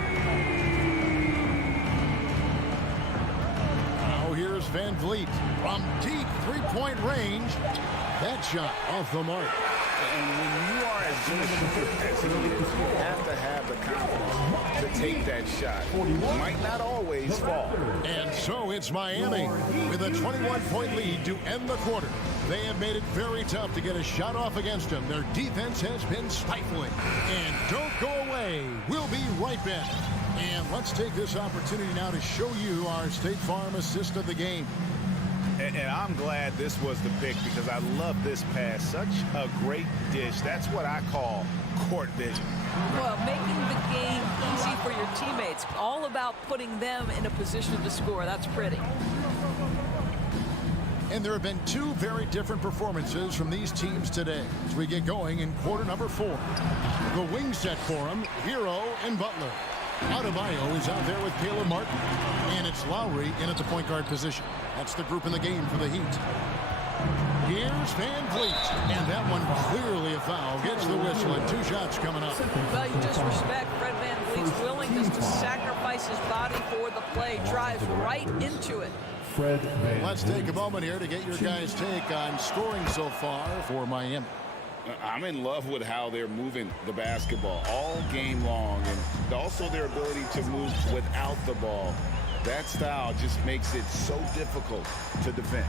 Now here's Van Vliet from deep three-point range. That shot off the mark. And when you are as good a shooter as he is, you have to have the confidence to take that shot. It might not always fall. And so it's Miami with a 21-point lead to end the quarter. They have made it very tough to get a shot off against them. Their defense has been stifling. And don't go away. We'll be right back. And let's take this opportunity now to show you our State Farm assist of the game. And I'm glad this was the pick because I love this pass. Such a great dish. That's what I call court vision. Well, making the game easy for your teammates. All about putting them in a position to score. That's pretty. And there have been two very different performances from these teams today as we get going in quarter number 4. The wing set for them, Hero and Butler. Adebayo is out there with Caleb Martin. And it's Lowry in at the point guard position. That's the group in the game for the Heat. Here's Van Vliet. And that one clearly a foul. Gets the whistle and 2 shots coming up. Well, you just respect Fred Van Vliet's willingness to sacrifice his body for the play. Drives right into it. Let's take a moment here to get your guys' take on scoring so far for Miami. I'm in love with how they're moving the basketball all game long, and also their ability to move without the ball. That style just makes it so difficult to defend.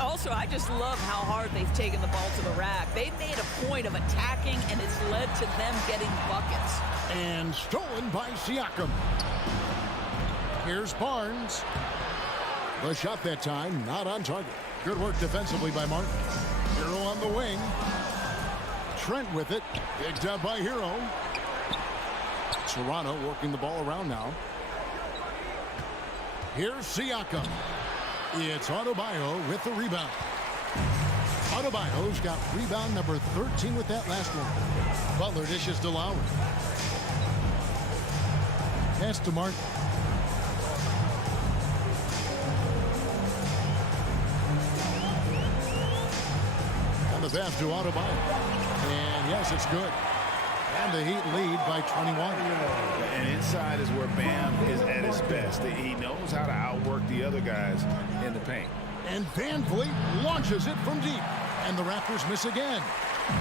Also, I just love how hard they've taken the ball to the rack. They've made a point of attacking, and it's led to them getting buckets. And stolen by Siakam. Here's Barnes. The shot that time, not on target. Good work defensively by Martin. Hero on the wing. Trent with it. Picked up by Hero. Toronto working the ball around now. Here's Siakam. It's Adebayo with the rebound. Adebayo's got rebound number 13 with that last one. Butler dishes to Lowry. Pass to Martin. And the pass to Adebayo. And yes, it's good. And the Heat lead by 21. And inside is where Bam is at his best. He knows how to outwork the other guys in the paint. And Van Vliet launches it from deep. And the Raptors miss again.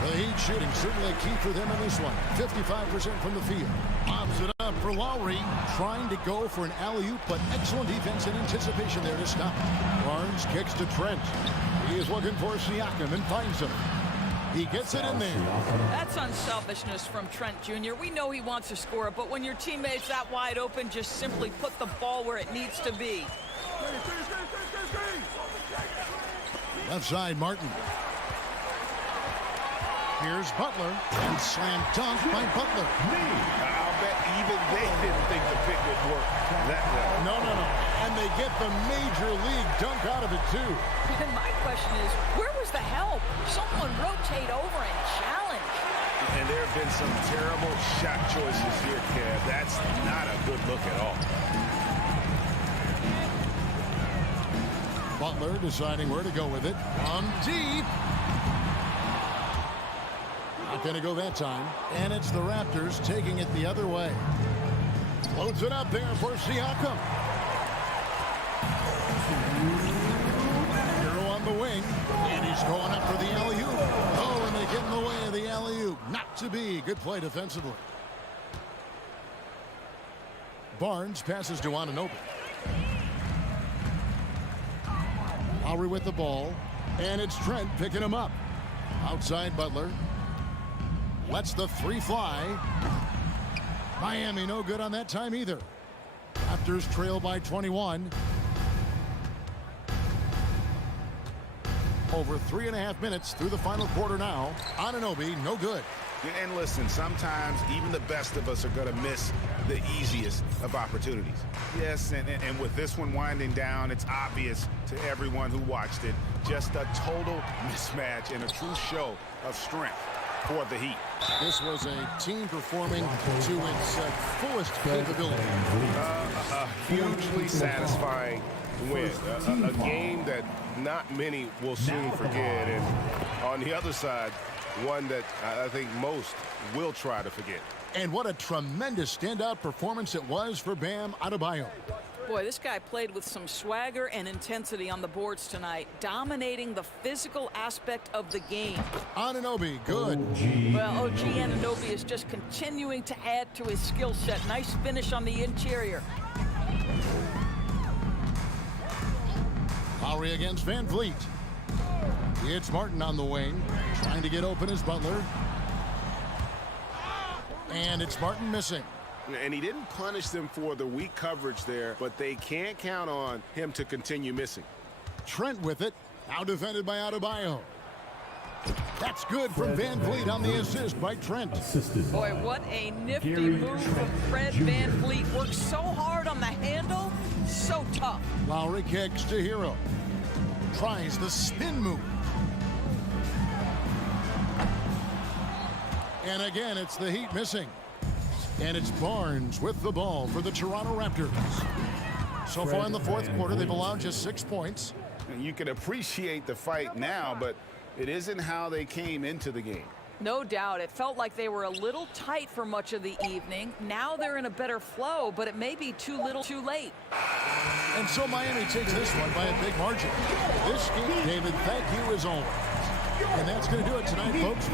The Heat shooting certainly key for them in this one. 55% from the field. Lobs it up for Lowry. Trying to go for an alley-oop, but excellent defense and anticipation there to stop. Barnes kicks to Trent. He is looking for Siakam and finds him. He gets it in there. That's unselfishness from Trent Jr. We know he wants to score, but when your teammate's that wide open, just simply put the ball where it needs to be. Left side, Martin. Here's Butler, and slam dunk by Butler. I'll bet even they didn't think the pick would work that well. No. And they get the major league dunk out of it, too. And my question is, where was the help? Someone rotate over and challenge. And there have been some terrible shot choices here, Kev. That's not a good look at all. Butler deciding where to go with it. From deep. Not going to go that time. And it's the Raptors taking it the other way. Loads it up there for Siakam. Hero on the wing. And he's going up for the alley-oop. Oh, and they get in the way of the alley-oop. Not to be. Good play defensively. Barnes passes to Anunoby. Lowry with the ball. And it's Trent picking him up. Outside Butler. Lets the three fly. Miami no good on that time either. Raptors trail by 21. Over 3.5 minutes through the final quarter now. Anunoby no good. And listen, sometimes even the best of us are going to miss the easiest of opportunities. Yes, and with this one winding down, it's obvious to everyone who watched it. Just a total mismatch and a true show of strength for the Heat. This was a team performing to its fullest capability. A hugely satisfying win. A game that not many will soon forget. And on the other side, one that I think most will try to forget. And what a tremendous standout performance it was for Bam Adebayo. Boy, this guy played with some swagger and intensity on the boards tonight, dominating the physical aspect of the game. Anunoby, good. Well, OG Anunoby is just continuing to add to his skill set. Nice finish on the interior. Lowry against Van Vliet. It's Martin on the wing, trying to get open as Butler. And it's Martin missing. And he didn't punish them for the weak coverage there, but they can't count on him to continue missing. Trent with it, now defended by Adebayo. That's good from Van Vliet on the assist by Trent. Boy, what a nifty move from Fred Van Vliet. Works so hard on the handle, so tough. Lowry kicks to Hero. Tries the spin move. And again, it's the Heat missing. And it's Barnes with the ball for the Toronto Raptors. So far in the fourth quarter, they've allowed just 6 points. And you can appreciate the fight now, but it isn't how they came into the game. No doubt. It felt like they were a little tight for much of the evening. Now they're in a better flow, but it may be too little too late. And so Miami takes this one by a big margin. This game, David, thank you as always. And that's going to do it tonight, folks.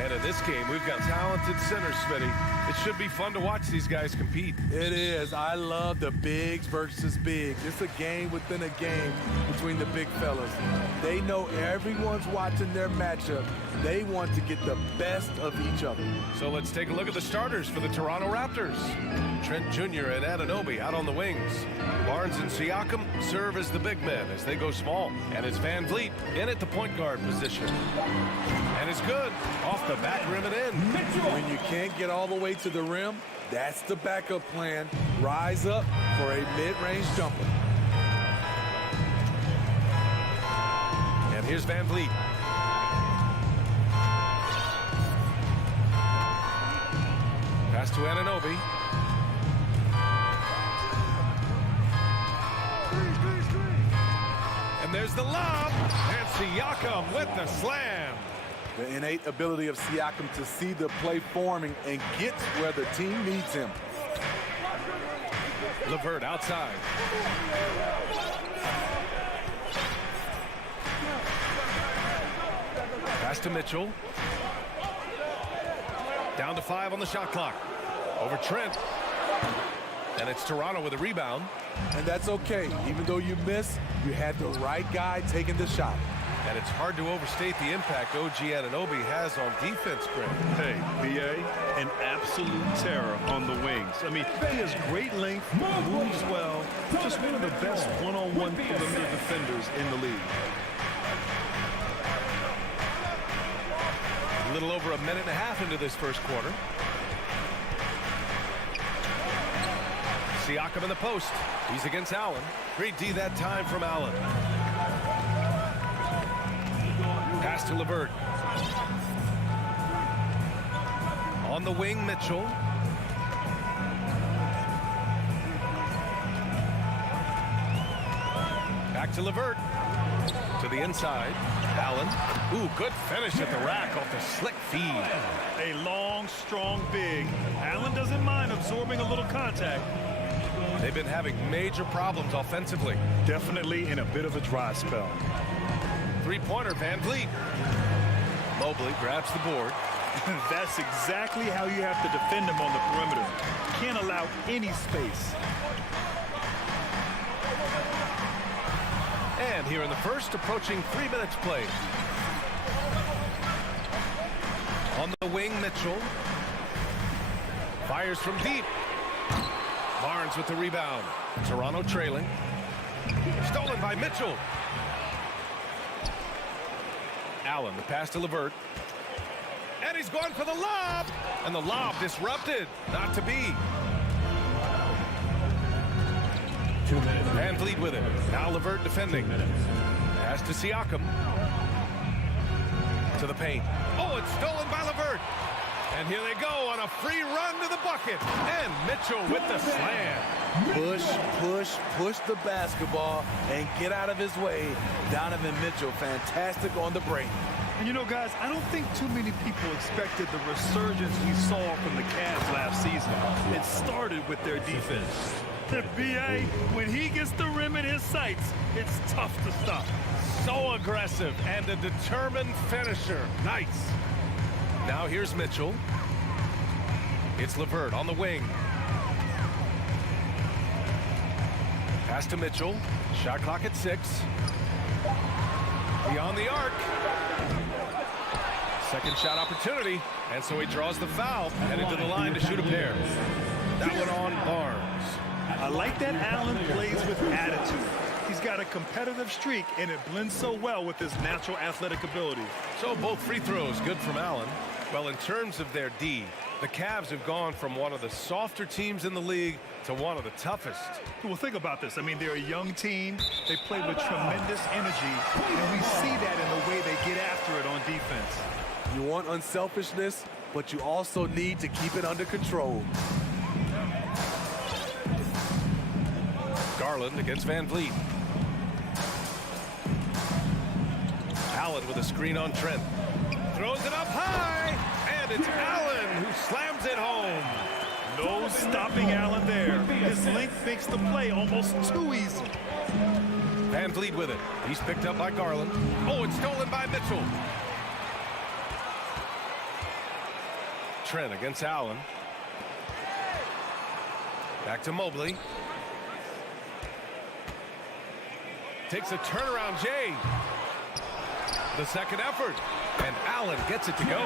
And in this game, we've got talented centers, Smitty. It should be fun to watch these guys compete. It is. I love the bigs versus bigs. It's a game within a game between the big fellas. They know everyone's watching their matchup. They want to get the best of each other. So let's take a look at the starters for the Toronto Raptors. Trent Jr. and Anunoby out on the wings. Barnes and Siakam serve as the big men as they go small. And it's Van Vliet in at the point guard position. And it's good. Off the back rim and in. When you can't get all the way to the rim, that's the backup plan. Rise up for a mid-range jumper. And here's Van Vliet. Pass to Anunoby. And there's the lob. And Siakam with the slam. The innate ability of Siakam to see the play forming and get where the team needs him. LeVert outside. Pass to Mitchell. Down to 5 on the shot clock. Over Trent. And it's Toronto with a rebound. And that's okay. Even though you miss, you had the right guy taking the shot. And it's hard to overstate the impact OG Anunoby has on defense, Greg. Hey, BA, an absolute terror on the wings. I mean, he has great length, moves well, just one of the best one-on-one perimeter defenders in the league. A little over a minute and a half into this first quarter. Siakam in the post. He's against Allen. Great D that time from Allen. Pass to LeVert. On the wing, Mitchell. Back to LeVert. To the inside. Allen. Ooh, good finish at the rack off the slick feed. A long, strong big. Allen doesn't mind absorbing a little contact. They've been having major problems offensively. Definitely in a bit of a dry spell. Three-pointer, Van Vliet. Mobley grabs the board. That's exactly how you have to defend him on the perimeter. Can't allow any space. And here in the first, approaching 3 minutes played. On the wing, Mitchell. Fires from deep. Barnes with the rebound. Toronto trailing. Stolen by Mitchell. Allen, the pass to LeVert. And he's going for the lob. And the lob disrupted. Not to be. 2 minutes. Van Vliet with it. Now LeVert defending. Pass to Siakam. To the paint. Oh, it's stolen by LeVert. And here they go on a free run to the bucket. And Mitchell with the slam. Push, push, push the basketball and get out of his way. Donovan Mitchell, fantastic on the break. And you know, guys, I don't think too many people expected the resurgence we saw from the Cavs last season. It started with their defense. The BA, when he gets the rim in his sights, it's tough to stop. So aggressive and a determined finisher. Nice. Now here's Mitchell. It's LeVert on the wing. Pass to Mitchell. Shot clock at 6. Beyond the arc. Second shot opportunity. And so he draws the foul. Headed to the line to shoot a pair. That one on Barnes. I like that Allen plays with attitude. He's got a competitive streak, and it blends so well with his natural athletic ability. So both free throws good from Allen. Well, in terms of their D, the Cavs have gone from one of the softer teams in the league to one of the toughest. Well, think about this. I mean, they're a young team. They play with tremendous energy, and we see that in the way they get after it on defense. You want unselfishness, but you also need to keep it under control. Garland against Van Vliet. Allen with a screen on Trent. Throws it up high, and it's Allen who slams it home. No stopping Allen there. His length makes the play almost too easy. Van Vliet with it. He's picked up by Garland. Oh, it's stolen by Mitchell. Trent against Allen. Back to Mobley. Takes a turnaround, Jay. The second effort, and Allen gets it to go.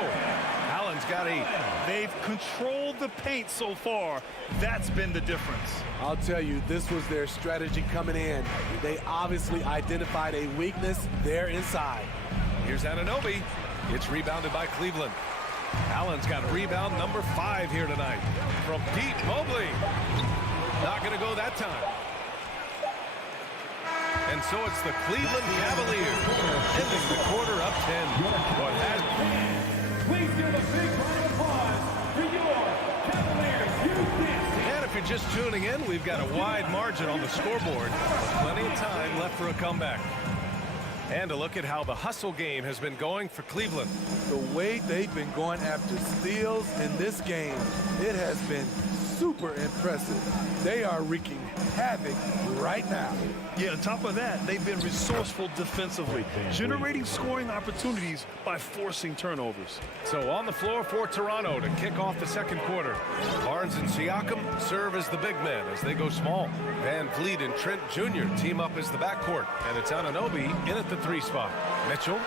Allen's got 8. They've controlled the paint so far. That's been the difference. I'll tell you, this was their strategy coming in. They obviously identified a weakness there inside. Here's Anunoby. It's rebounded by Cleveland. Allen's got rebound number 5 here tonight. From deep, Mobley. Not going to go that time. And so it's the Cleveland Cavaliers ending the quarter up 10. What has Please give a big round of applause for your Cavaliers. And if you're just tuning in, we've got a wide margin on the scoreboard. Plenty of time left for a comeback. And a look at how the hustle game has been going for Cleveland. The way they've been going after steals in this game, it has been super impressive. They are wreaking havoc right now. Yeah, on top of that, they've been resourceful defensively, generating scoring opportunities by forcing turnovers. So on the floor for Toronto to kick off the second quarter. Barnes and Siakam serve as the big men as they go small. Van Vliet and Trent Jr. team up as the backcourt. And it's Anunoby in at the 3 spot. Mitchell.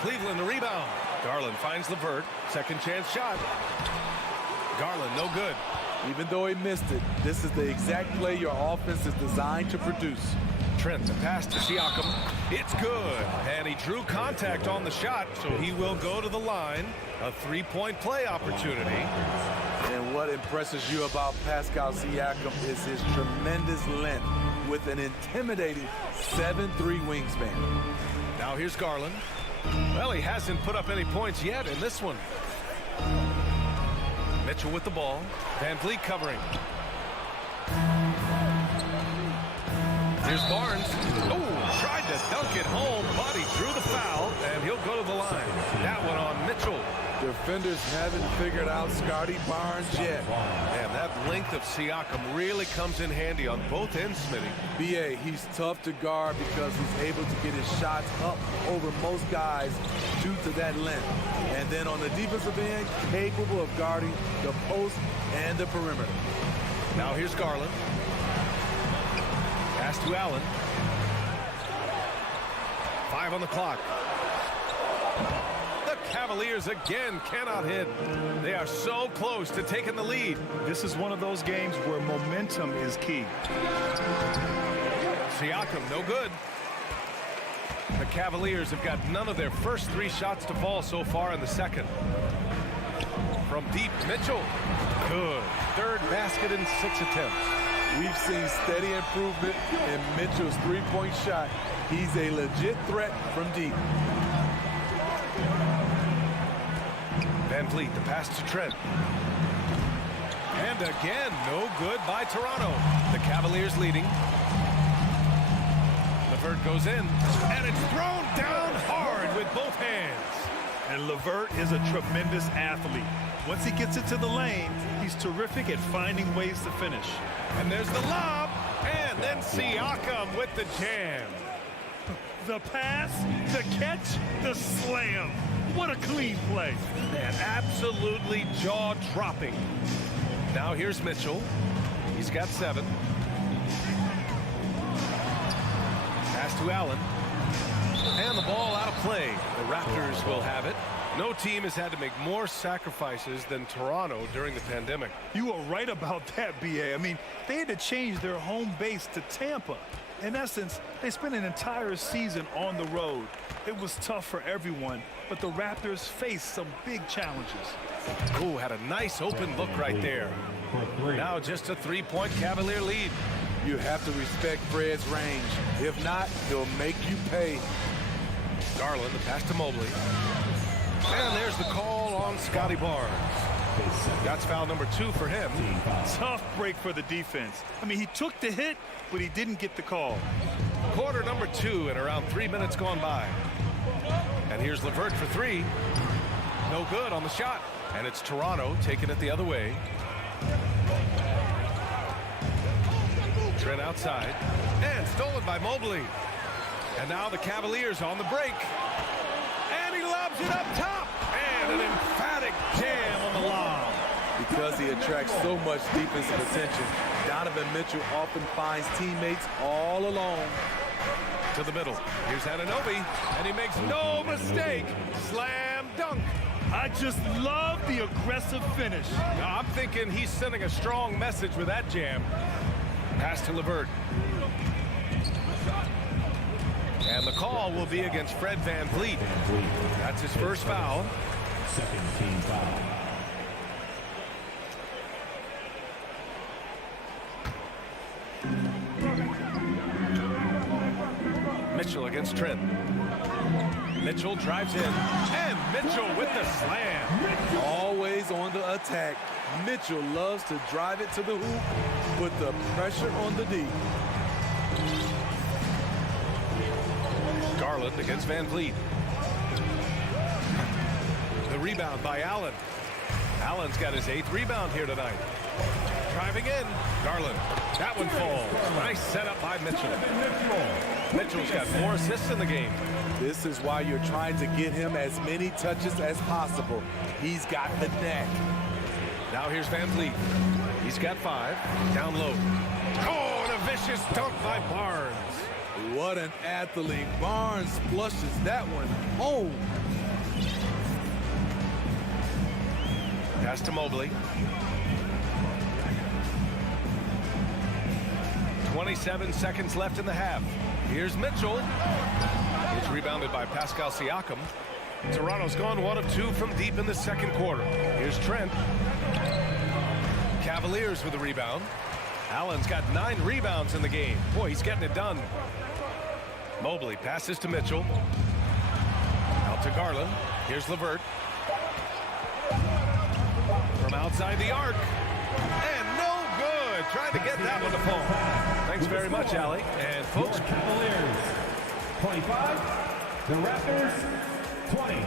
Cleveland the rebound. Garland finds LeVert. Second chance shot. Garland no good. Even though he missed it, this is the exact play your offense is designed to produce. Trent, the pass to Siakam. It's good. And he drew contact on the shot, so he will go to the line. A 3-point play opportunity. And what impresses you about Pascal Siakam is his tremendous length with an intimidating 7'3" wingspan. Now here's Garland. Well, he hasn't put up any points yet in this one. Mitchell with the ball. Van Vliet covering. Here's Barnes. Oh, tried to dunk it home, but he drew the foul, and he'll go to the line. That one on Mitchell. Defenders haven't figured out Scotty Barnes yet. And that length of Siakam really comes in handy on both ends, Smitty. B.A., he's tough to guard because he's able to get his shots up over most guys due to that length. And then on the defensive end, capable of guarding the post and the perimeter. Now here's Garland. Pass to Allen. 5 on the clock. The Cavaliers again cannot hit. They are so close to taking the lead. This is one of those games where momentum is key. Siakam, no good. The Cavaliers have got none of their first 3 shots to fall so far in the second. From deep, Mitchell. Good. Third basket in 6 attempts. We've seen steady improvement in Mitchell's 3-point shot. He's a legit threat from deep. Van Vliet, the pass to Trent. And again, no good by Toronto. The Cavaliers leading. LeVert goes in, and it's thrown down hard with both hands. And LeVert is a tremendous athlete. Once he gets it to the lane, he's terrific at finding ways to finish. And there's the lob, and then Siakam with the jam. The pass, the catch, the slam. What a clean play. Man, absolutely jaw-dropping. Now here's Mitchell. He's got 7. Pass to Allen. And the ball out of play. The Raptors will have it. No team has had to make more sacrifices than Toronto during the pandemic. You are right about that, B.A. I mean, they had to change their home base to Tampa. In essence, they spent an entire season on the road. It was tough for everyone, but the Raptors faced some big challenges. Ooh, had a nice open look right there. Now just a 3-point Cavalier lead. You have to respect Fred's range. If not, he'll make you pay. Garland, the pass to Mobley. And there's the call on Scotty Barnes. That's foul number 2 for him. Tough break for the defense. I mean, he took the hit, but he didn't get the call. Quarter number 2 and around 3 minutes gone by. And here's LeVert for 3. No good on the shot. And it's Toronto taking it the other way. Trent outside. And stolen by Mobley. And now the Cavaliers on the break. And he lobs it up top. And an emphatic jam on the lob. Because he attracts so much defensive attention, Donovan Mitchell often finds teammates all alone. To the middle. Here's Anunoby. And he makes no mistake. Slam dunk. I just love the aggressive finish. Now, I'm thinking he's sending a strong message with that jam. Pass to LeVert. And the call will be against Fred VanVleet. That's his first foul. Second team foul. Mitchell against Trent. Mitchell drives in. And Mitchell with the slam. Always on the attack. Mitchell loves to drive it to the hoop, put the pressure on the D. Garland against VanVleet. The rebound by Allen. Allen's got his 8th rebound here tonight. Driving in. Garland. That one falls. Nice setup by Mitchell. Mitchell's got 4 assists in the game. This is why you're trying to get him as many touches as possible. He's got the knack. Now here's VanVleet. He's got 5. Down low. Oh, and a vicious dunk by Barnes. What an athlete. Barnes flushes that one home. Pass to Mobley. 27 seconds left in the half. Here's Mitchell. It's rebounded by Pascal Siakam. Toronto's gone 1 of 2 from deep in the second quarter. Here's Trent. Cavaliers with the rebound. Allen's got 9 rebounds in the game. Boy, he's getting it done. Mobley passes to Mitchell. Out to Garland. Here's LeVert. From outside the arc. And no good. Trying to get that one to fall. Thanks very much, Allie. And folks, Cavaliers 25, the Raptors 20.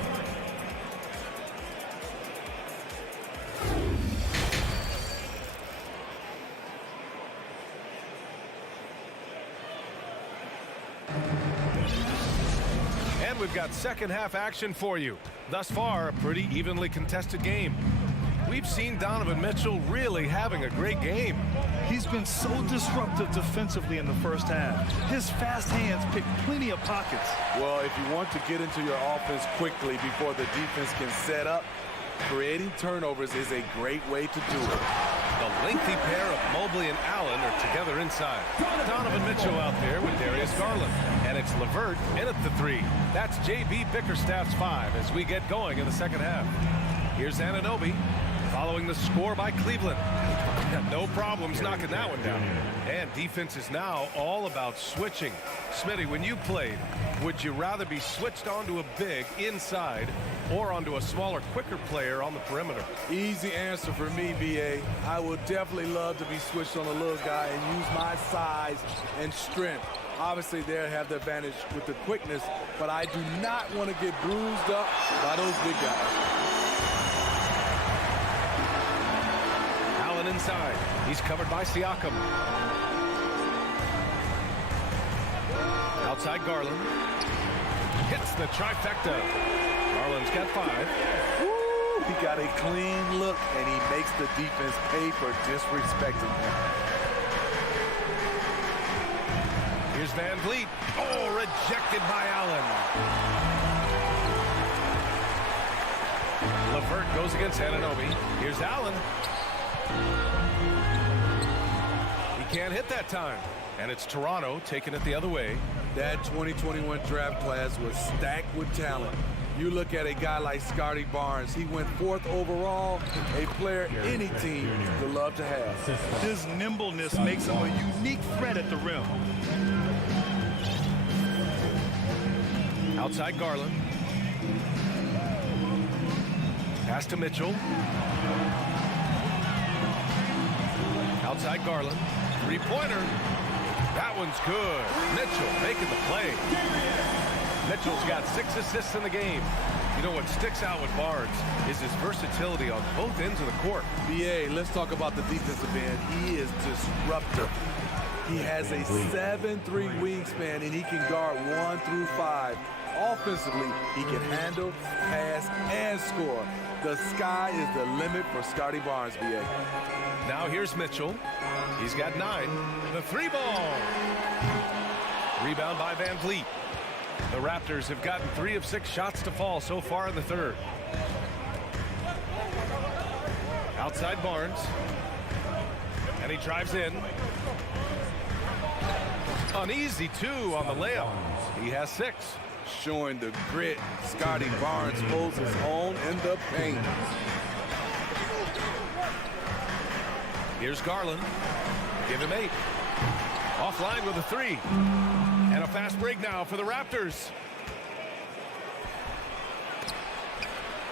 and we've got second half action for you. Thus far, a pretty evenly contested game. We've seen Donovan Mitchell really having a great game. He's been so disruptive defensively in the first half. His fast hands pick plenty of pockets. Well, if you want to get into your offense quickly before the defense can set up, creating turnovers is a great way to do it. The lengthy pair of Mobley and Allen are together inside. Donovan Mitchell out there with Darius Garland. And it's LeVert in at the three. That's J.B. Bickerstaff's 5 as we get going in the second half. Here's Anunoby following the score by Cleveland. No problems knocking that one down. And defense is now all about switching. Smitty, when you played, would you rather be switched onto a big inside or onto a smaller, quicker player on the perimeter? Easy answer for me, B.A. I would definitely love to be switched on a little guy and use my size and strength. Obviously, they'll have the advantage with the quickness, but I do not want to get bruised up by those big guys. Allen inside. He's covered by Siakam. Outside Garland. Hits the trifecta. Garland's got 5. Woo, he got a clean look, and he makes the defense pay for disrespecting him. Here's Van Vliet. Oh, rejected by Allen. LeVert goes against Anunoby. Here's Allen. He can't hit that time. And it's Toronto taking it the other way. That 2021 draft class was stacked with talent. You look at a guy like Scotty Barnes. He went 4th overall, a player any team would love to have. His nimbleness makes him a unique threat at the rim. Outside Garland. Pass to Mitchell. Outside Garland. 3-pointer. That one's good. Mitchell making the play. Mitchell's got 6 assists in the game. You know what sticks out with Barnes is his versatility on both ends of the court. BA, let's talk about the defensive end. He is disruptive. He has a 7'3" wingspan, and he can guard 1 through 5. Offensively, he can handle, pass, and score. The sky is the limit for Scotty Barnes, BA. Now here's Mitchell. He's got 9. The 3-ball. Rebound by Van Vliet. The Raptors have gotten 3 of 6 shots to fall so far in the third. Outside Barnes. And he drives in. An easy 2 on the layup. He has 6. Showing the grit, Scotty Barnes holds his own in the paint. Here's Garland. Give him 8. Offline with a 3. And a fast break now for the Raptors.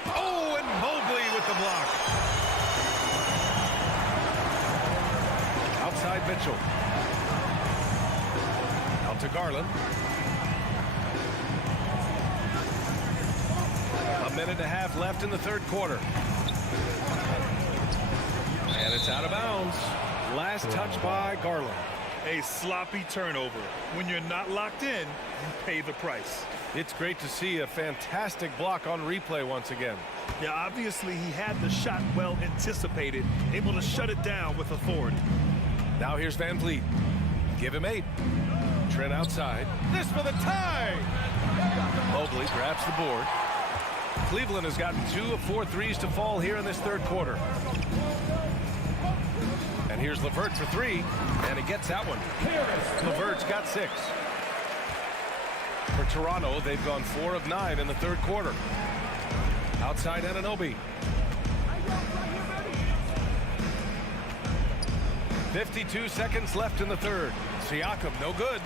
Oh, and Mobley with the block. Outside Mitchell. Out to Garland. A minute and a half left in the third quarter. And it's out of bounds. Last touch by Garland. A sloppy turnover. When you're not locked in, you pay the price. It's great to see a fantastic block on replay once again. Yeah, obviously he had the shot well anticipated, able to shut it down with authority. Now here's Van Vliet. Give him 8. Trent outside. This for the tie! Mobley grabs the board. Cleveland has gotten 2 of 4 threes to fall here in this third quarter. And here's LeVert for 3, and he gets that one. LeVert's got 6. For Toronto, they've gone 4 of 9 in the third quarter. Outside Anunoby. 52 seconds left in the third. Siakam, no good.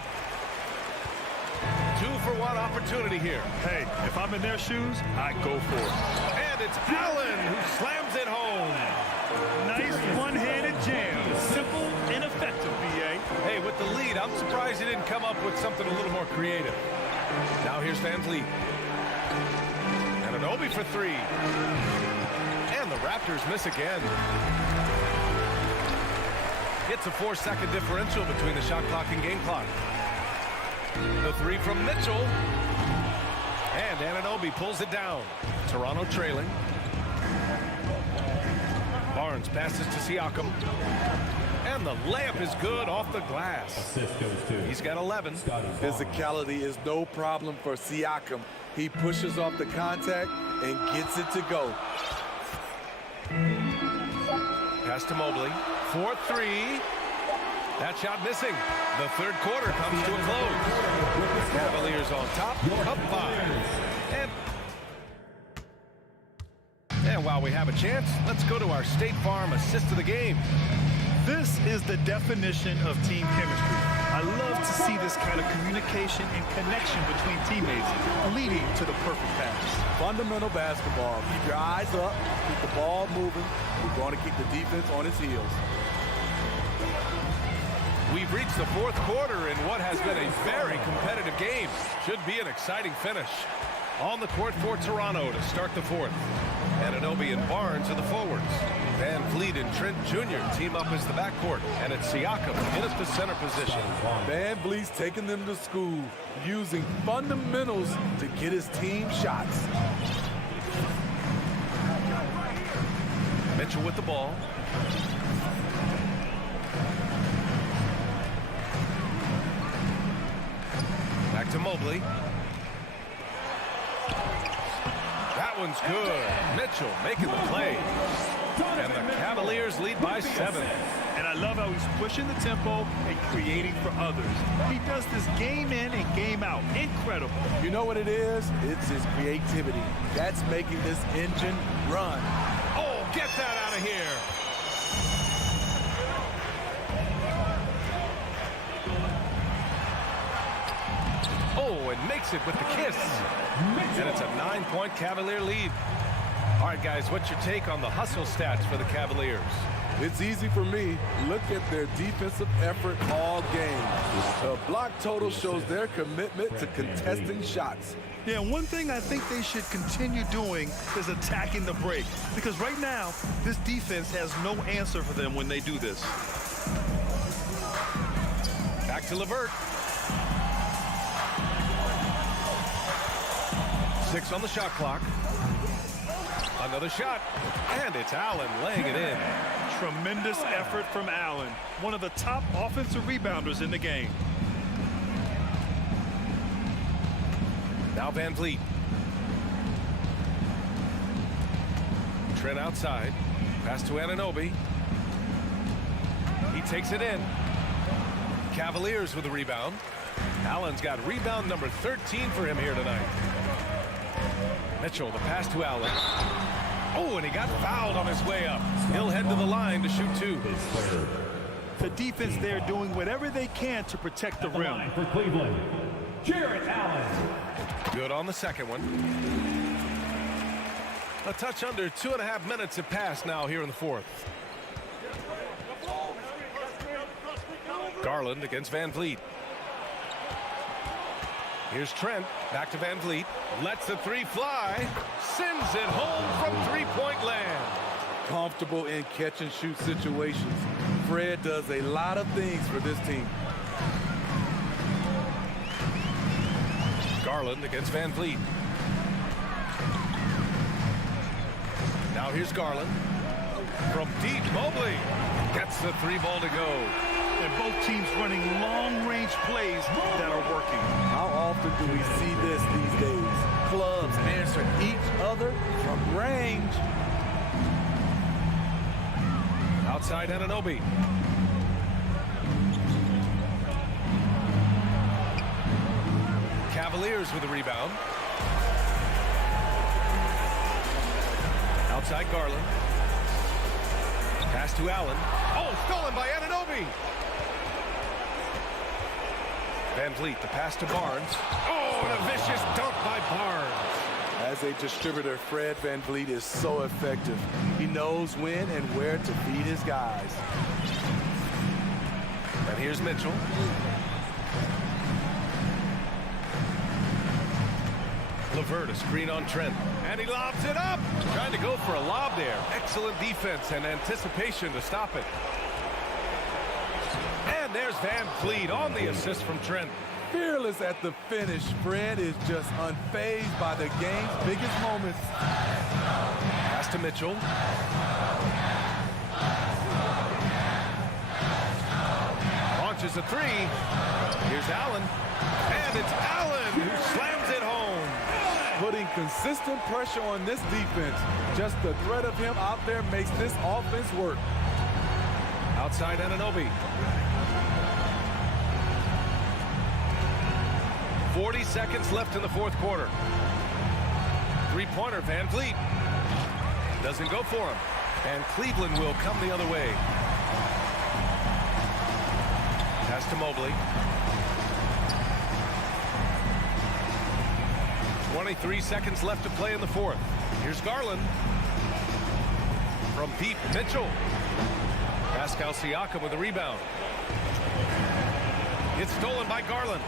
2-for-1 opportunity here. Hey, if I'm in their shoes, I go for it. And it's Allen who slams it home. Nice one-handed jam. Simple and effective, BA. Hey, with the lead, I'm surprised he didn't come up with something a little more creative. Now here's Van Vliet. And Anunoby for 3. And the Raptors miss again. It's a 4-second differential between the shot clock and game clock. The 3 from Mitchell. And Anunoby pulls it down. Toronto trailing. Barnes passes to Siakam. And the layup is good off the glass. He's got 11. Physicality is no problem for Siakam. He pushes off the contact and gets it to go. Pass to Mobley. 4-3. That shot missing. The third quarter comes to a close. Cavaliers on top, up 5. And while we have a chance, let's go to our State Farm assist of the game. This is the definition of team chemistry. I love to see this kind of communication and connection between teammates leading to the perfect pass. Fundamental basketball. Keep your eyes up, keep the ball moving. We're going to keep the defense on its heels. We've reached the fourth quarter in what has been a very competitive game. Should be an exciting finish. On the court for Toronto to start the fourth. Anunoby and Barnes are the forwards. Van Vliet and Trent Jr. team up as the backcourt. And it's Siakam in at the center position. Van Vliet's taking them to school, using fundamentals to get his team shots. Mitchell with the ball. Back to Mobley. That one's good. Mitchell making the play. And the Cavaliers lead by 7. And I love how he's pushing the tempo and creating for others. He does this game in and game out. Incredible. You know what it is? It's his creativity. That's making this engine run. Oh, get that out of here. Oh, and makes it with the kiss. And it's a 9-point Cavalier lead. All right, guys, what's your take on the hustle stats for the Cavaliers? It's easy for me. Look at their defensive effort all game. The block total shows their commitment to contesting shots. Yeah, one thing I think they should continue doing is attacking the break. Because right now, this defense has no answer for them when they do this. Back to LeVert. 6 on the shot clock. Another shot. And it's Allen laying it in. Tremendous effort from Allen. One of the top offensive rebounders in the game. Now Van Vliet. Trent outside. Pass to Anunoby. He takes it in. Cavaliers with the rebound. Allen's got rebound number 13 for him here tonight. Mitchell, the pass to Allen. Oh, and he got fouled on his way up. He'll head to the line to shoot 2. The defense there doing whatever they can to protect the rim. For Cleveland, Jarrett Allen. Good on the second one. A touch under 2.5 minutes have passed now here in the 4th. Garland against Van Vliet. Here's Trent, back to Van Vliet, lets the 3 fly, sends it home from 3-point land. Comfortable in catch-and-shoot situations. Fred does a lot of things for this team. Garland against Van Vliet. Now here's Garland. From deep, Mobley gets the 3 ball to go. And both teams running long-range plays that are working. How often do we see this these days? Clubs answer each other from range. Outside Anunoby. Cavaliers with the rebound. Outside Garland. Pass to Allen. Oh, stolen by Anunoby. Van Vliet, the pass to Barnes. Oh, and a vicious dunk by Barnes. As a distributor, Fred Van Vliet is so effective. He knows when and where to feed his guys. And here's Mitchell. LeVert, a screen on Trent. And he lobs it up. Trying to go for a lob there. Excellent defense and anticipation to stop it. And there's Van Vliet on the assist from Trent. Fearless at the finish. Fred is just unfazed by the game's biggest moments. Pass to Mitchell. Launches a 3. Here's Allen. And it's Allen who slams it home. Putting consistent pressure on this defense. Just the threat of him out there makes this offense work. Outside Anunoby. 40 seconds left in the 4th quarter. 3-pointer, Van Vliet. Doesn't go for him. And Cleveland will come the other way. Pass to Mobley. 23 seconds left to play in the 4th. Here's Garland. From deep, Mitchell. Pascal Siakam with the rebound. It's stolen by Garland.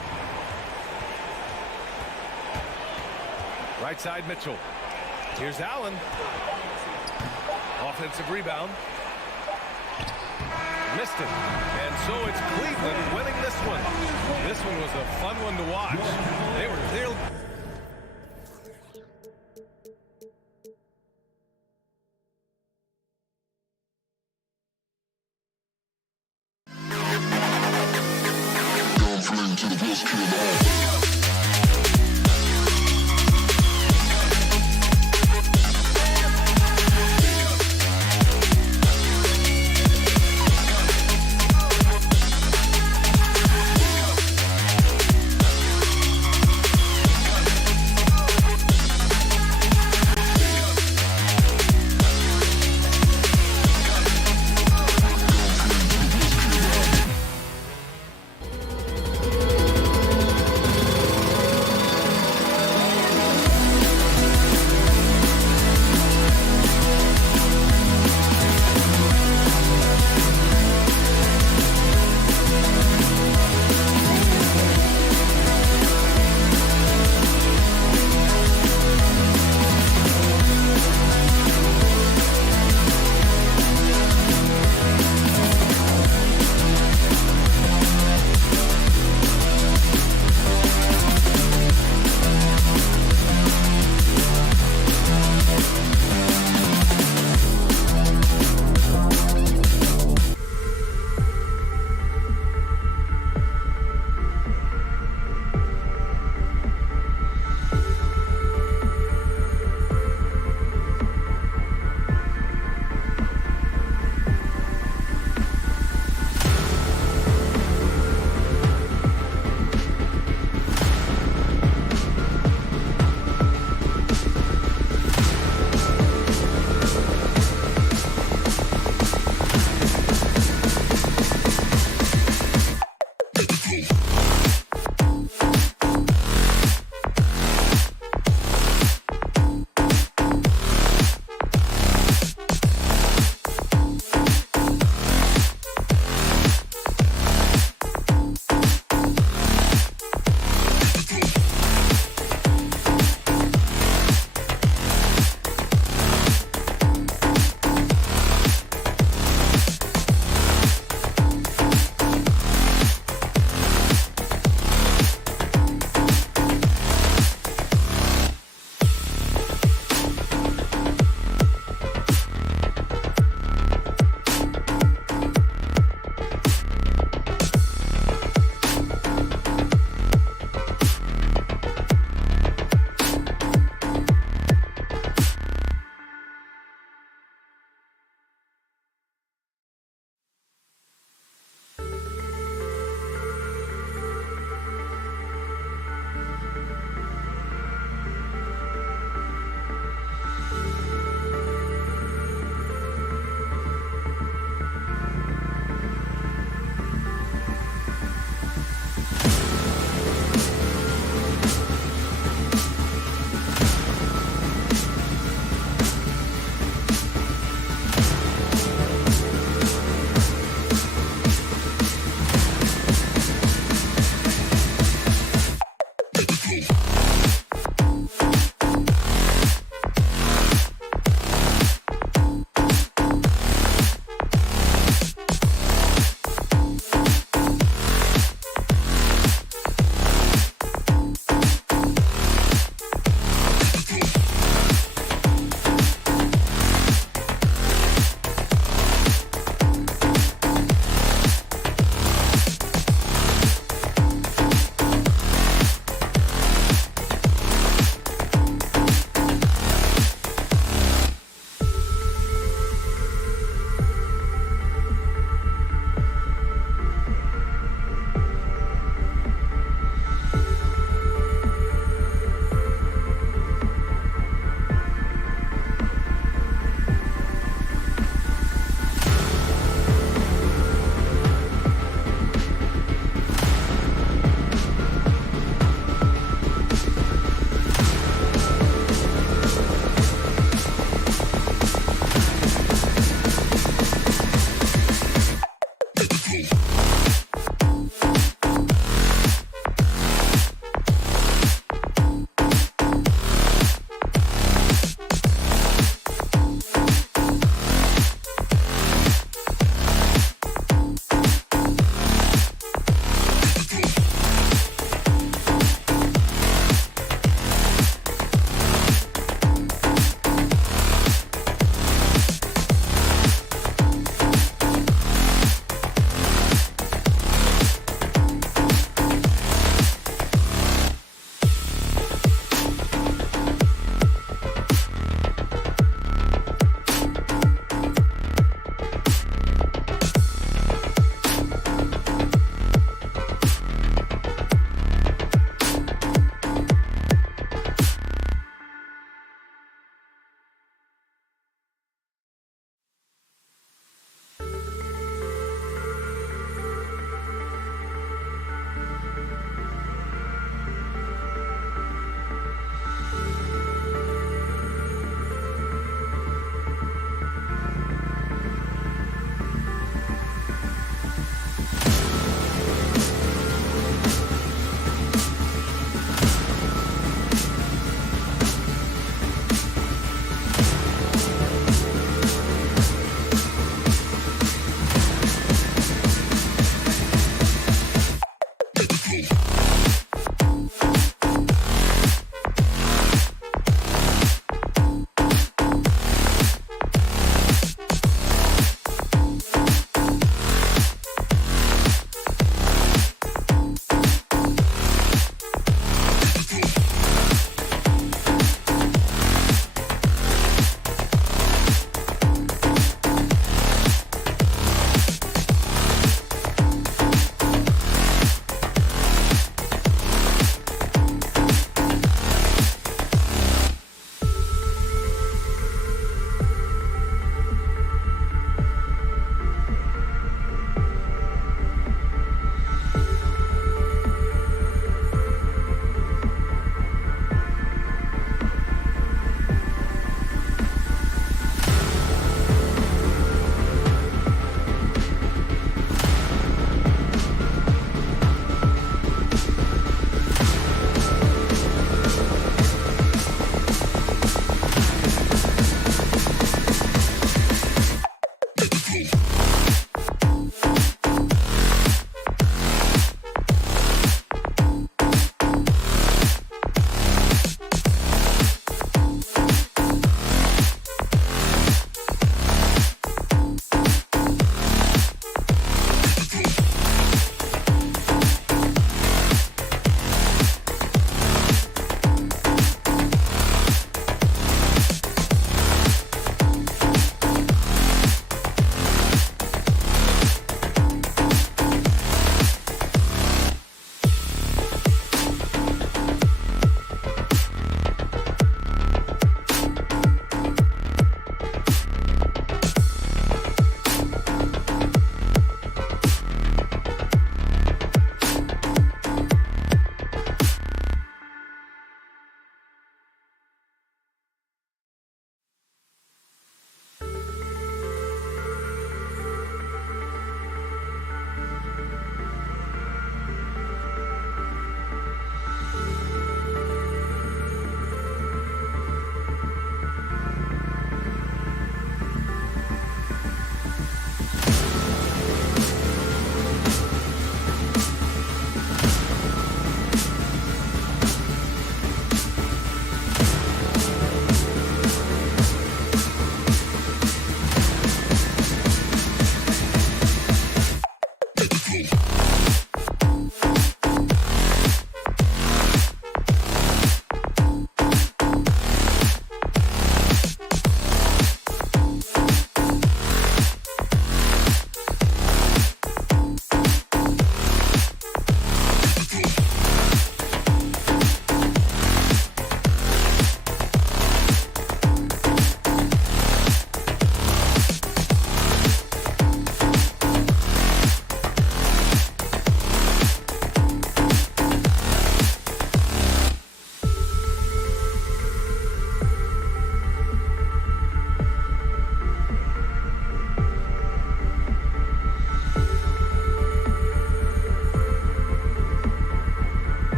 Right side, Mitchell. Here's Allen. Offensive rebound. Missed it. And so it's Cleveland winning this one. This one was a fun one to watch. They were clearly...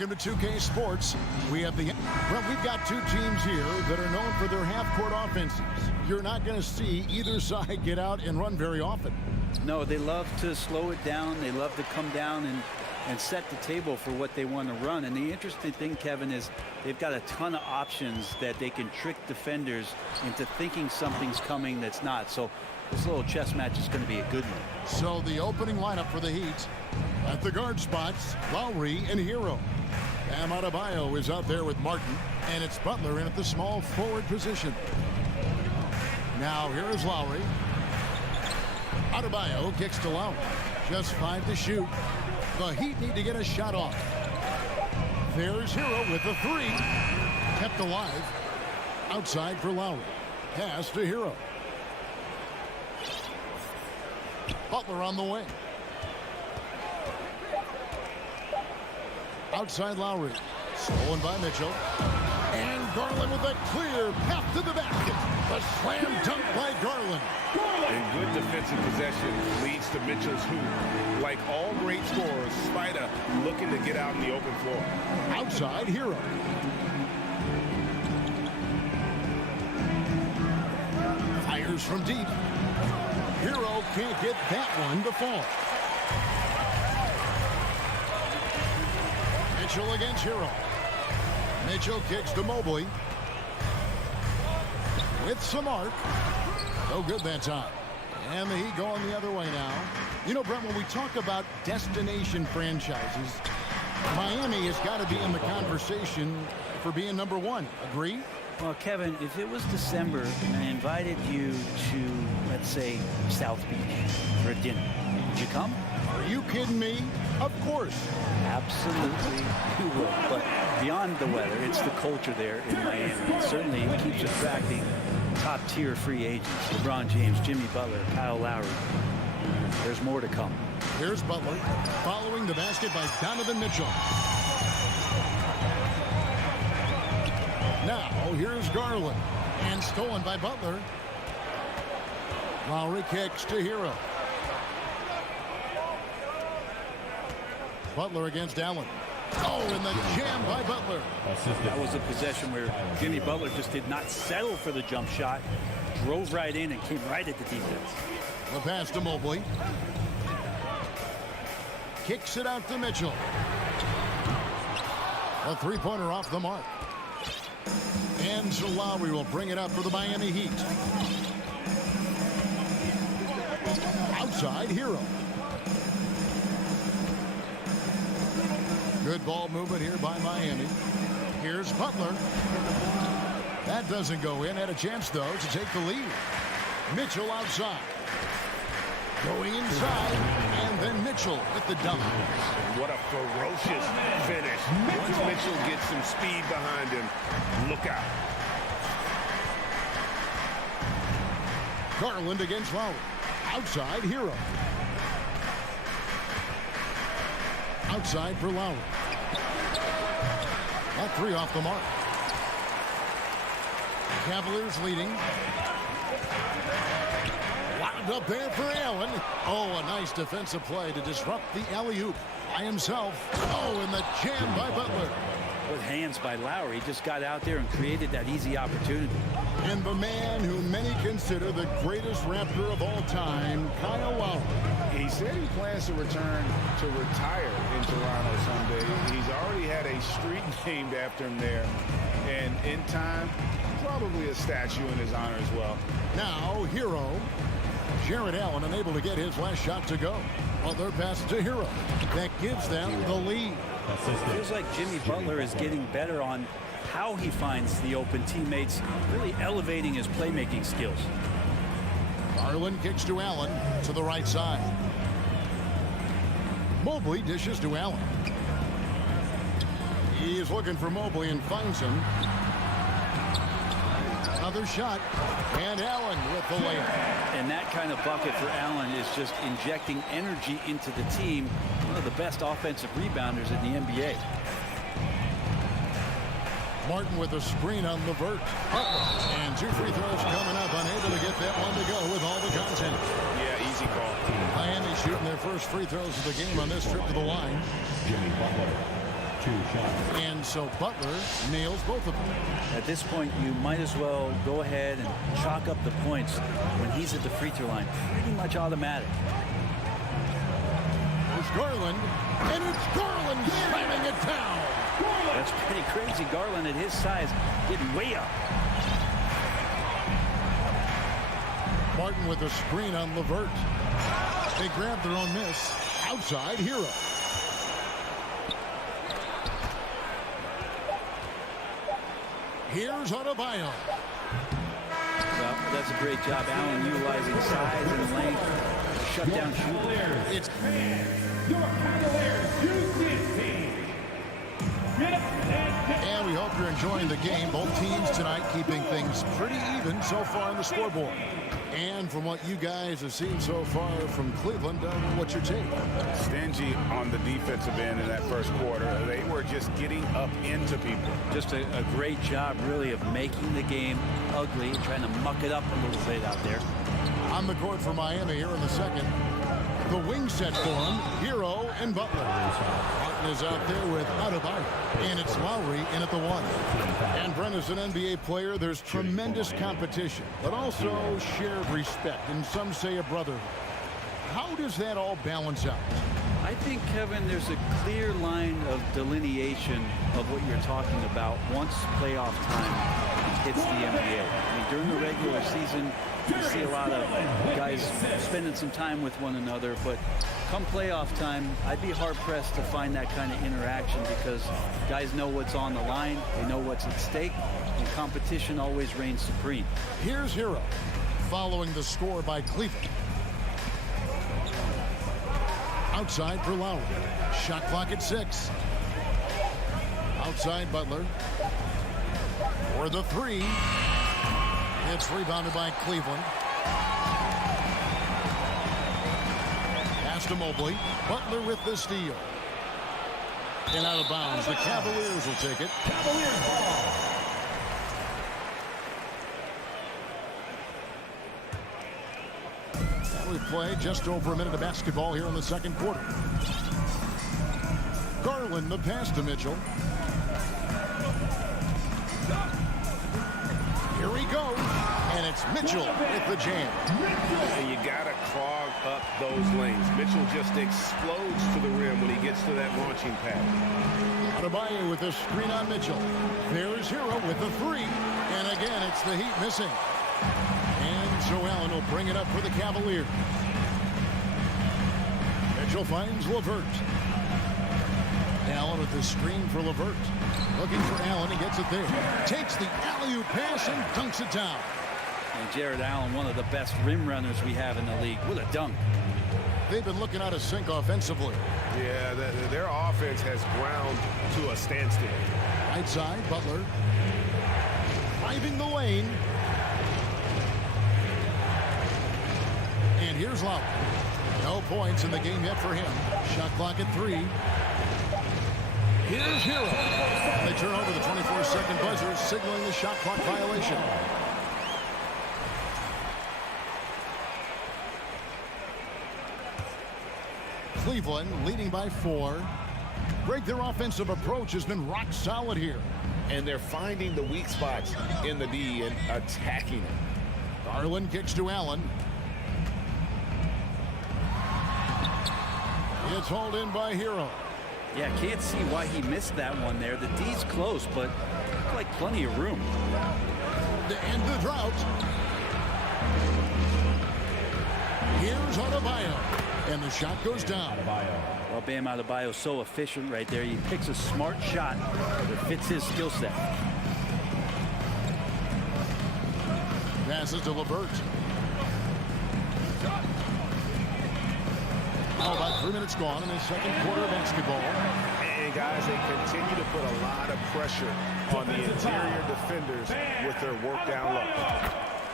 Welcome to 2K Sports. We've got two teams here that are known for their half-court offenses. You're not going to see either side get out and run very often. No, they love to slow it down. They love to come down and set the table for what they want to run. And the interesting thing, Kevin, is they've got a ton of options that they can trick defenders into thinking something's coming that's not. So this little chess match is going to be a good one. So the opening lineup for the Heat at the guard spots, Lowry and Hero. Bam Adebayo is out there with Martin, and it's Butler in at the small forward position. Now here is Lowry. Adebayo kicks to Lowry. Just 5 to shoot. The Heat need to get a shot off. There's Hero with the 3. Kept alive. Outside for Lowry. Pass to Hero. Butler on the wing. Outside Lowry. Stolen by Mitchell. And Garland with a clear path to the basket. A slam dunk by Garland. And good defensive possession leads to Mitchell's hoop. Like all great scorers, Spida looking to get out in the open floor. Outside Hero. Fires from deep. Hero can't get that one to fall. Mitchell against Hero. Mitchell kicks to Mobley. With some arc. No good that time. And the Heat going the other way now. You know, Brent, when we talk about destination franchises, Miami has got to be in the conversation for being number 1. Agree? Well, Kevin, if it was December and I invited you to, let's say, South Beach for a dinner, would you come? Are you kidding me? Of course. Absolutely, you will. But beyond the weather, it's the culture there in Miami. And certainly it keeps attracting top-tier free agents. LeBron James, Jimmy Butler, Kyle Lowry. There's more to come. Here's Butler following the basket by Donovan Mitchell. Now, here's Garland. And stolen by Butler. Lowry kicks to Hero. Butler against Allen. Oh, and the jam by Butler. That was a possession where Jimmy Butler just did not settle for the jump shot. Drove right in and came right at the defense. The pass to Mobley. Kicks it out to Mitchell. A three-pointer off the mark. And so Lowry will bring it up for the Miami Heat. Outside Hero. Good ball movement here by Miami. Here's Butler. That doesn't go in. Had a chance, though, to take the lead. Mitchell outside. Going inside. And then Mitchell with the dunk. What a ferocious finish. Once Mitchell gets some speed behind him, look out. Garland against Lowry. Outside Hero. Outside for Lowry. That 3 off the mark. Cavaliers leading. Wound up there for Allen. Oh, a nice defensive play to disrupt the alley-oop by himself. Oh, and the jam by Butler. With hands by Lowry, he just got out there and created that easy opportunity. And the man who many consider the greatest Raptor of all time, Kyle Lowry. He said he plans to return to retire in Toronto someday. He's already had a street named after him there. And in time, probably a statue in his honor as well. Now, Hero. Jared Allen unable to get his last shot to go. Other pass to Hero. That gives them the lead. It feels like Jimmy Butler is getting better on how he finds the open teammates, really elevating his playmaking skills. Garland kicks to Allen to the right side. Mobley dishes to Allen. He is looking for Mobley and finds him. Another shot, and Allen with the layup. And that kind of bucket for Allen is just injecting energy into the team. One of the best offensive rebounders in the NBA. Martin with a screen on Levert. And 2 free throws coming up, unable to get that one to go with all the content. Yeah, easy call. Miami shooting their first free throws of the game on this trip to the line. Jimmy Butler. And so Butler nails both of them. At this point, you might as well go ahead and chalk up the points when he's at the free throw line. Pretty much automatic. There's Garland, and it's Garland slamming it down. That's pretty crazy. Garland at his size getting way up. Martin with a screen on LeVert. They grab their own miss. Outside, Hero. Here's Adebayo. Well, that's a great job, Allen, utilizing size and length to shut down shooters. It's Your Cavaliers U16 team. And we hope you're enjoying the game. Both teams tonight keeping things pretty even so far on the scoreboard. And from what you guys have seen so far from Cleveland, what's your take? Stingy on the defensive end in that first quarter. They were just getting up into people. Just a great job, really, of making the game ugly, trying to muck it up a little bit out there. On the court for Miami here in the second. The wing set for him, Hero and Butler. Martin is out there with Adebayo, and it's Lowry in at the one. And Brent, as an NBA player, there's tremendous competition, but also shared respect, and some say a brotherhood. How does that all balance out? I think, Kevin, there's a clear line of delineation of what you're talking about once playoff time hits the NBA. I mean, during the regular season, you see a lot of guys spending some time with one another, but come playoff time, I'd be hard-pressed to find that kind of interaction because guys know what's on the line, they know what's at stake, and competition always reigns supreme. Here's Hero, following the score by Cleveland. Outside for Lowry. Shot clock at 6. Outside Butler. For the three. It's rebounded by Cleveland. Pass to Mobley. Butler with the steal. And out of bounds. The Cavaliers will take it. Cavaliers ball. We play just over a minute of basketball here in the second quarter. Garland, the pass to Mitchell. Here he goes, and it's Mitchell with the jam. And you got to clog up those lanes. Mitchell just explodes to the rim when he gets to that launching pad. Adebayo with a screen on Mitchell. There's Hero with the three, and again, it's the Heat missing. And so Allen will bring it up for the Cavaliers. Mitchell finds LeVert. Allen with the screen for LeVert. Looking for Allen. He gets it there. Takes the alley-oop pass and dunks it down. And Jared Allen, one of the best rim runners we have in the league, with a dunk. They've been looking out of sync offensively. Yeah, their offense has ground to a standstill. Right side, Butler. Driving the lane. And here's Lowry. No points in the game yet for him. Shot clock at 3. Here's Hero. And they turn over the 24-second buzzer, signaling the shot clock violation. Cleveland leading by 4. Greg, their offensive approach has been rock solid here. And they're finding the weak spots in the D and attacking it. Garland kicks to Allen. It's hauled in by Hero. Yeah, can't see why he missed that one there. The D's close, but like plenty of room. To end the drought. Here's Adebayo. And the shot goes down. Well, Bam Adebayo so efficient right there. He picks a smart shot that fits his skill set. Passes to LeVert. Oh, about 3 minutes gone in the second quarter of basketball. And guys, they continue to put a lot of pressure on the interior defenders with their work down low.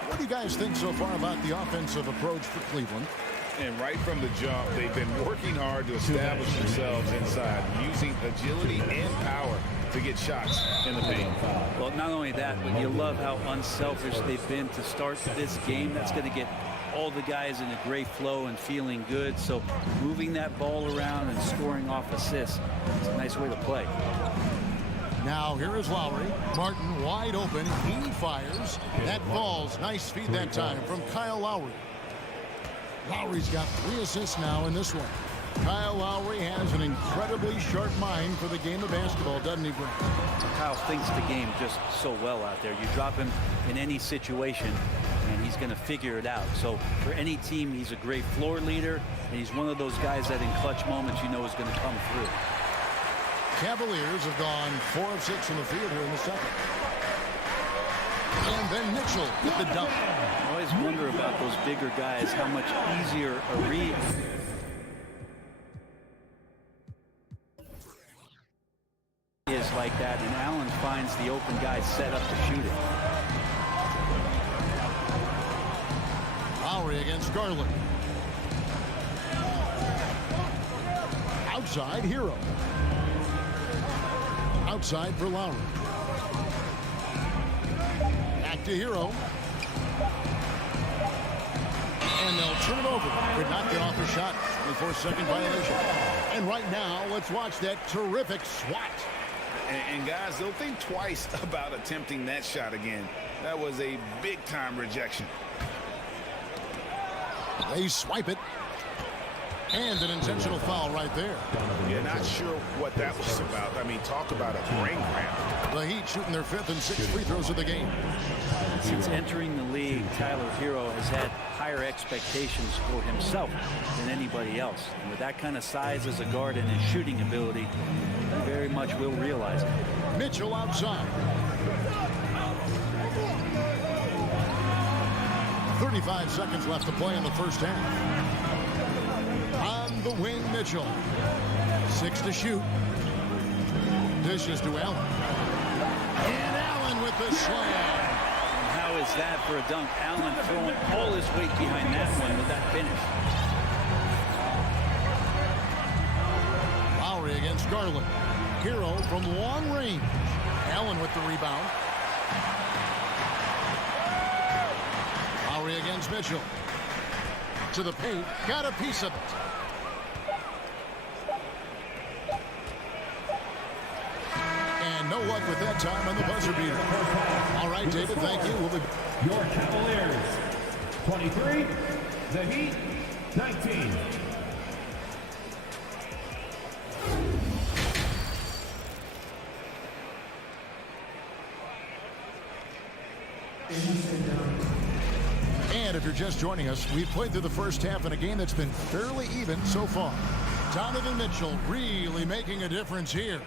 What do you guys think so far about the offensive approach for Cleveland? And right from the jump, they've been working hard to establish themselves inside, using agility and power to get shots in the paint. Well, not only that, but you love how unselfish they've been to start this game. That's going to get all the guys in a great flow and feeling good. So moving that ball around and scoring off assists, it's a nice way to play. Now here is Lowry. Martin wide open. He fires. That falls. Nice feed that time from Kyle Lowry. Lowry's got 3 assists now in this one. Kyle Lowry has an incredibly sharp mind for the game of basketball, doesn't he, Brent? Kyle thinks the game just so well out there. You drop him in any situation, and he's going to figure it out. So for any team, he's a great floor leader, and he's one of those guys that in clutch moments you know is going to come through. Cavaliers have gone 4 of 6 from the field here in the second. And then Mitchell with the dunk. I always wonder about those bigger guys, how much easier a read is like that, and Allen finds the open guy set up to shoot it. Lowry against Garland. Outside, Hero. Outside for Lowry. Back to Hero. And they'll turn it over. Could not get off the shot. 24-second violation. And right now, let's watch that terrific swat. And guys, they'll think twice about attempting that shot again. That was a big-time rejection. They swipe it. And an intentional foul right there. Yeah, not sure what that was about. I mean, talk about a brain cramp. The Heat shooting their 5th and 6th free throws of the game. Since entering the league, Tyler Hero has had higher expectations for himself than anybody else. And with that kind of size as a guard and his shooting ability, he very much will realize it. Mitchell outside. 35 seconds left to play in the first half. On the wing, Mitchell. 6 to shoot. Dishes to Allen. And Allen with the slam. And how is that for a dunk? Allen throwing all his weight behind that one with that finish. Lowry against Garland. Hero from long range. Allen with the rebound. Lowry against Mitchell. To the paint. Got a piece of it. And no luck with that time on the buzzer beater. All right, David, thank you. We'll be your Cavaliers 23, the Heat 19. And if you're just joining us, we've played through the first half in a game that's been fairly even so far. Donovan Mitchell really making a difference here.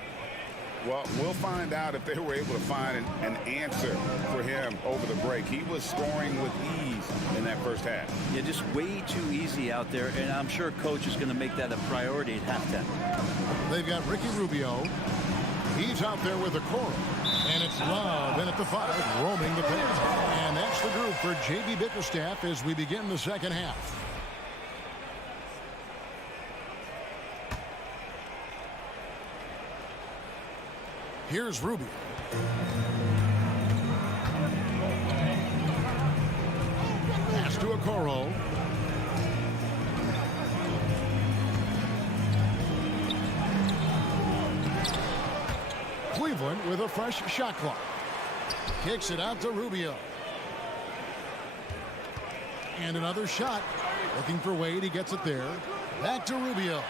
Well, we'll find out if they were able to find an answer for him over the break. He was scoring with ease in that first half. Yeah, just way too easy out there, and I'm sure coach is going to make that a priority at halftime. They've got Ricky Rubio. He's out there with a Okoro. And it's Love in at the 5, roaming the paint. And that's the group for J.B. Bickerstaff as we begin the second half. Here's Rubio. Pass to Okoro. Cleveland with a fresh shot clock. Kicks it out to Rubio. And another shot. Looking for Wade. He gets it there. Back to Rubio.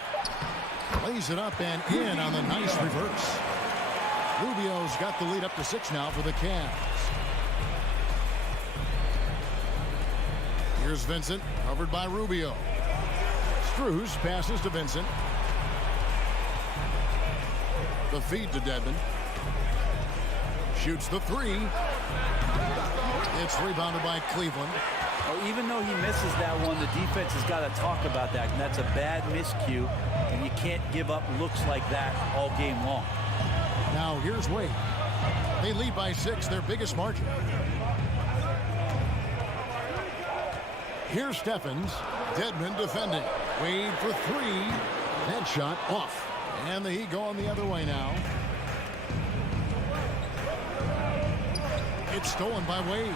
Lays it up and in on the nice reverse. Rubio's got the lead up to 6 now for the Cavs. Here's Vincent, covered by Rubio. Struz passes to Vincent. The feed to Dedmon. Shoots the 3. It's rebounded by Cleveland. Oh, even though he misses that one, the defense has got to talk about that. And that's a bad miscue. And you can't give up looks like that all game long. Now here's Wade. They lead by 6, their biggest margin. Here's Steffens. Dedmon defending. Wade for 3. That shot off. And the Heat going the other way now. It's stolen by Wade.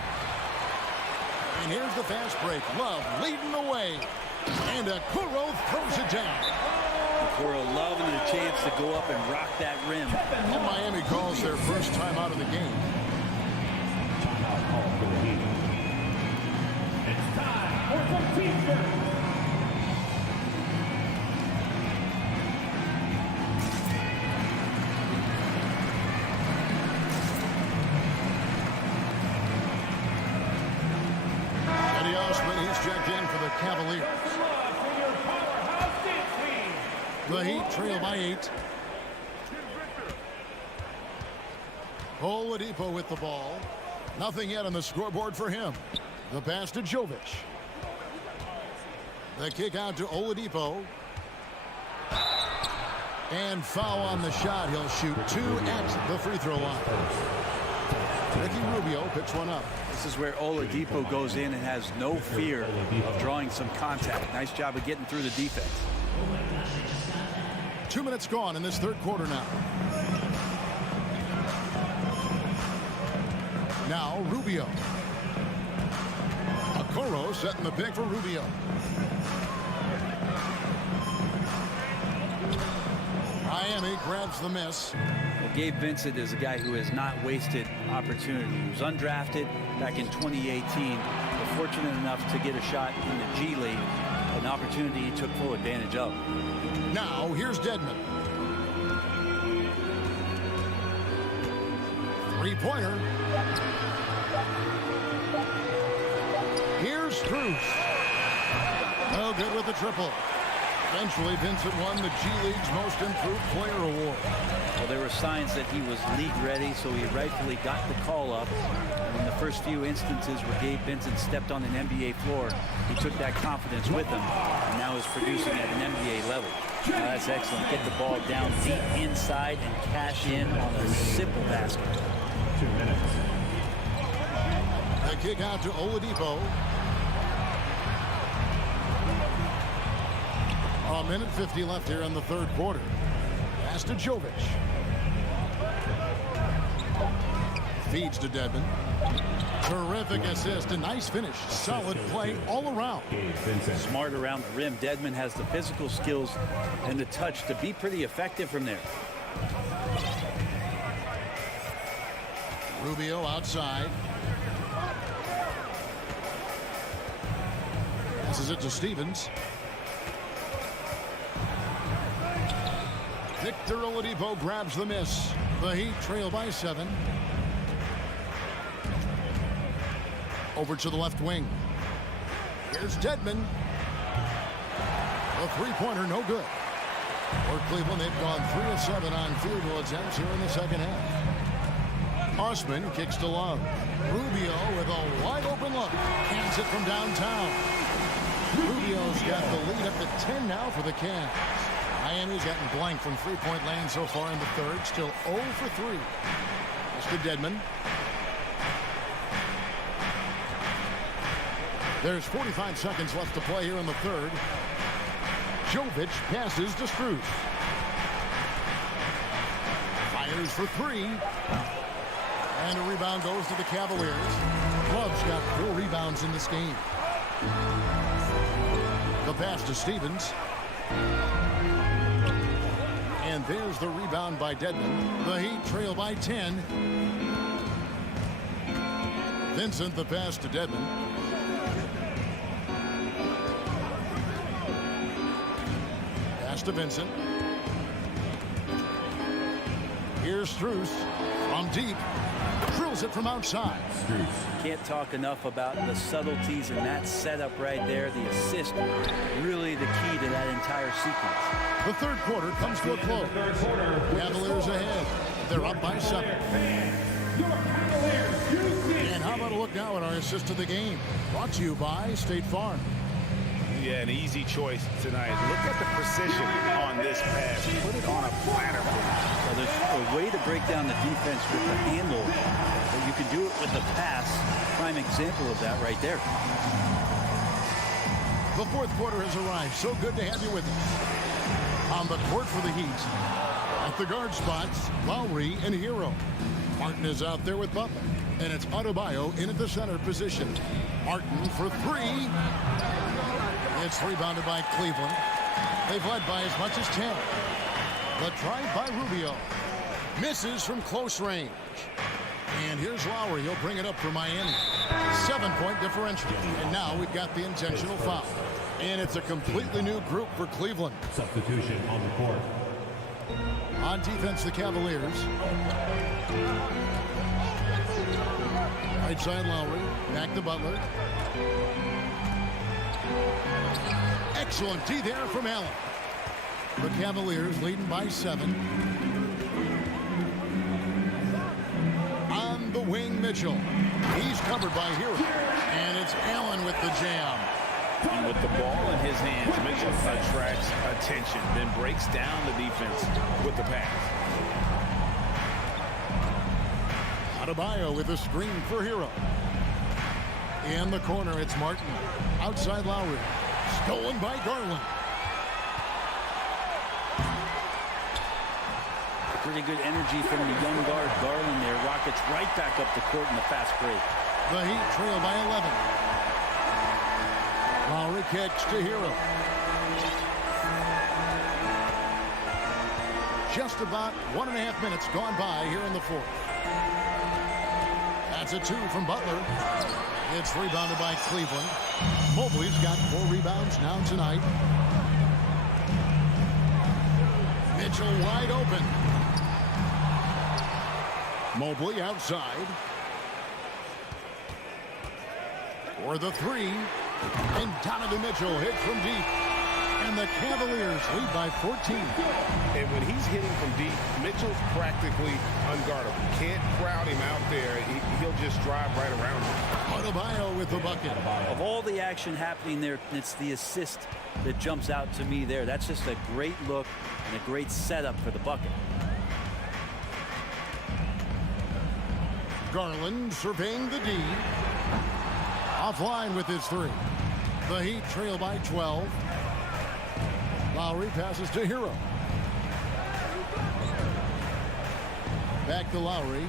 And here's the fast break. Love leading the way. And Kuro throws it down. Kuro loving the chance to go up and rock that rim. And Miami calls their first time out of the game. Timeout call for the Heat. It's time for some teamwork. He's checked in for the Cavaliers. The Heat trail by 8. Oladipo with the ball. Nothing yet on the scoreboard for him. The pass to Jovic. The kick out to Oladipo. And foul on the shot. He'll shoot 2 at the free throw line. Ricky Rubio picks one up. This is where Oladipo goes in and has no fear of drawing some contact. Nice job of getting through the defense. 2 minutes gone in this third quarter now. Now Rubio. Okoro setting the pick for Rubio. Miami grabs the miss. Well, Gabe Vincent is a guy who has not wasted opportunity. He was undrafted back in 2018, but fortunate enough to get a shot in the G League, an opportunity he took full advantage of. Now here's Dedmon. Three-pointer. Here's Cruz. No good with the triple. Eventually, Vincent won the G League's Most Improved Player Award. Well, there were signs that he was league ready, so he rightfully got the call up. And in the first few instances where Gabe Vincent stepped on an NBA floor, he took that confidence with him, and now is producing at an NBA level. Now that's excellent. Get the ball down deep inside and cash in on a simple basket. 2 minutes. The kick out to Oladipo. A minute 50 left here in the third quarter. Pass to Jovic. Feeds to Dedmon. Terrific assist. A nice finish. Solid play all around. Smart around the rim. Dedmon has the physical skills and the touch to be pretty effective from there. Rubio outside. Passes it to Stevens. Victor Oladipo grabs the miss. The Heat trail by 7. Over to the left wing. Here's Dedmon. The three-pointer, no good. For Cleveland, they've gone 3 of 7 on field goal attempts here in the second half. Osman kicks to Love. Rubio with a wide-open look. Hands it from downtown. Rubio's got the lead up to 10 now for the Cavs. Miami's gotten blank from three-point land so far in the third. Still 0 for 3. It's to Dedmon. There's 45 seconds left to play here in the third. Jovic passes to Strus. Fires for 3. And a rebound goes to the Cavaliers. Love's got 4 rebounds in this game. The pass to Stevens. And there's the rebound by Dedmon. The Heat trail by 10. Vincent, the pass to Dedmon. Pass to Vincent. Here's Strus from deep. Drills it from outside. Can't talk enough about the subtleties in that setup right there. The assist, really the key to that entire sequence. The third quarter comes to a close. Cavaliers ahead. They're up by 7. And how about a look now at our assist of the game? Brought to you by State Farm. Yeah, an easy choice tonight. Look at the precision on this pass. Put it on a platter. So there's a way to break down the defense with the handle, but you can do it with the pass. Prime example of that right there. The fourth quarter has arrived. So good to have you with us. On the court for the Heat, at the guard spots, Lowry and Hero. Martin is out there with Butler. And it's Adebayo in at the center position. Martin for three. It's rebounded by Cleveland. They've led by as much as 10. The drive by Rubio. Misses from close range. And here's Lowry. He'll bring it up for Miami. 7-point differential. And now we've got the intentional foul. And it's a completely new group for Cleveland. Substitution on the court. On defense, the Cavaliers. Right side, Lowry. Back to Butler. Excellent D there from Allen. The Cavaliers leading by 7. On the wing, Mitchell. He's covered by Hero. And it's Allen with the jam. And with the ball in his hands, Mitchell attracts attention, then breaks down the defense with the pass. Adebayo with a screen for Hero. In the corner, it's Martin. Outside Lowry. Stolen by Garland. Pretty good energy from the young guard Garland there. Rockets right back up the court in the fast break. The Heat trail by 11. Lowry kicks to Hero. Just about 1.5 minutes gone by here in the fourth. That's a 2 from Butler. It's rebounded by Cleveland. Mobley's got 4 rebounds now tonight. Mitchell wide open. Mobley outside. For the 3. And Donovan Mitchell hits from deep. And the Cavaliers lead by 14. And when he's hitting from deep, Mitchell's practically unguardable. Can't crowd him out there. He'll just drive right around him. Adebayo with the bucket. Of all the action happening there, it's the assist that jumps out to me there. That's just a great look and a great setup for the bucket. Garland surveying the D. Offline with his 3. The Heat trail by 12. Lowry passes to Hero. Back to Lowry.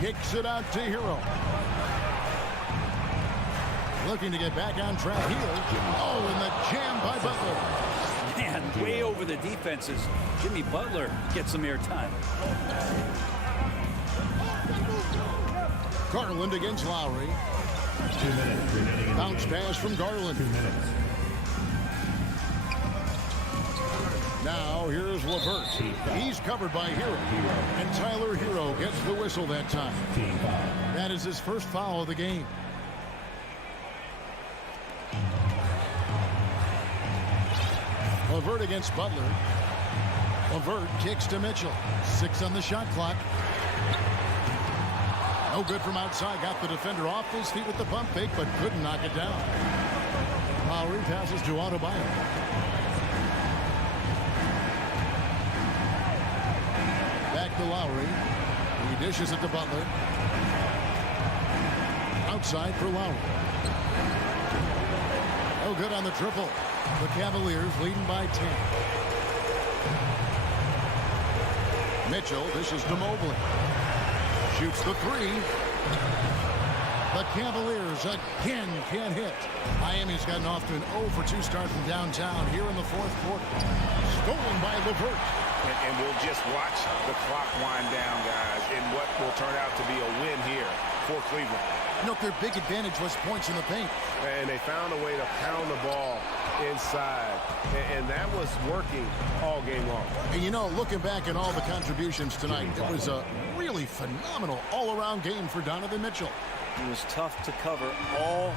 Kicks it out to Hero. Looking to get back on track here. Oh, and the jam by Butler. Man, way over the defenses. Jimmy Butler gets some airtime. Garland against Lowry. 2 minutes remaining. Bounce pass from Garland. 2 minutes. Now here's LeVert. He's covered by Hero. And Tyler Hero gets the whistle that time. That is his first foul of the game. LeVert against Butler. LeVert kicks to Mitchell. 6 on the shot clock. No good from outside. Got the defender off his feet with the pump fake, but couldn't knock it down. Lowry passes to Adebayo. Back to Lowry. He dishes it to Butler. Outside for Lowry. No good on the triple. The Cavaliers leading by 10. Mitchell dishes to Mobley. Shoots the 3. The Cavaliers again can't hit. Miami's gotten off to an 0-for-2 start from downtown here in the fourth quarter. Stolen by LeVert. And we'll just watch the clock wind down, guys, in what will turn out to be a win here for Cleveland. You know, their big advantage was points in the paint. And they found a way to pound the ball inside. And that was working all game long. And you know, looking back at all the contributions tonight, it was a really phenomenal all-around game for Donovan Mitchell. It was tough to cover all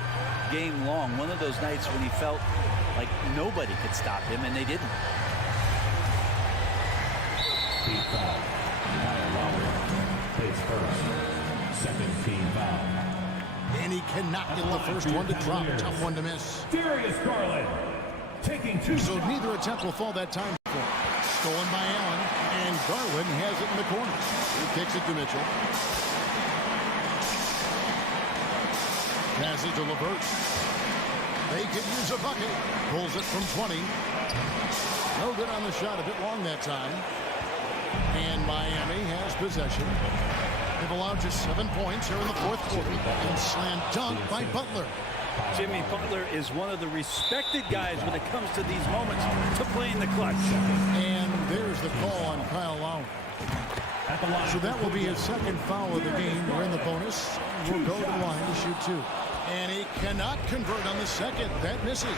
game long. One of those nights when he felt like nobody could stop him, and they didn't. Team foul. Kyle Lowry takes first. Second team foul. And he cannot get the first one to drop. Tough one to miss. Darius Garland taking 2 So shots. neither attempt will fall that time for. Stolen by Allen, and Garland has it in the corner. He kicks it to Mitchell. Passes to LeVert. They could use a bucket. Pulls it from 20. No good on the shot. A bit long that time. And Miami has possession. They've allowed just 7 points here in the fourth quarter. And slam dunk by Butler. Jimmy Butler is one of the respected guys when it comes to these moments to play in the clutch. And there's the call on Kyle Lowry. So that will be his second foul of the game. We're in the bonus. We'll go to the line to shoot 2. And he cannot convert on the second. That misses.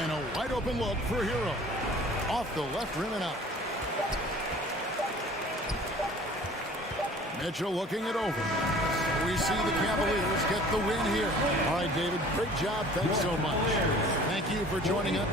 And a wide open look for Hero. Off the left rim and out. Mitchell looking it over. We see the Cavaliers get the win here. All right, David, great job. Thanks so much. Thank you for joining us.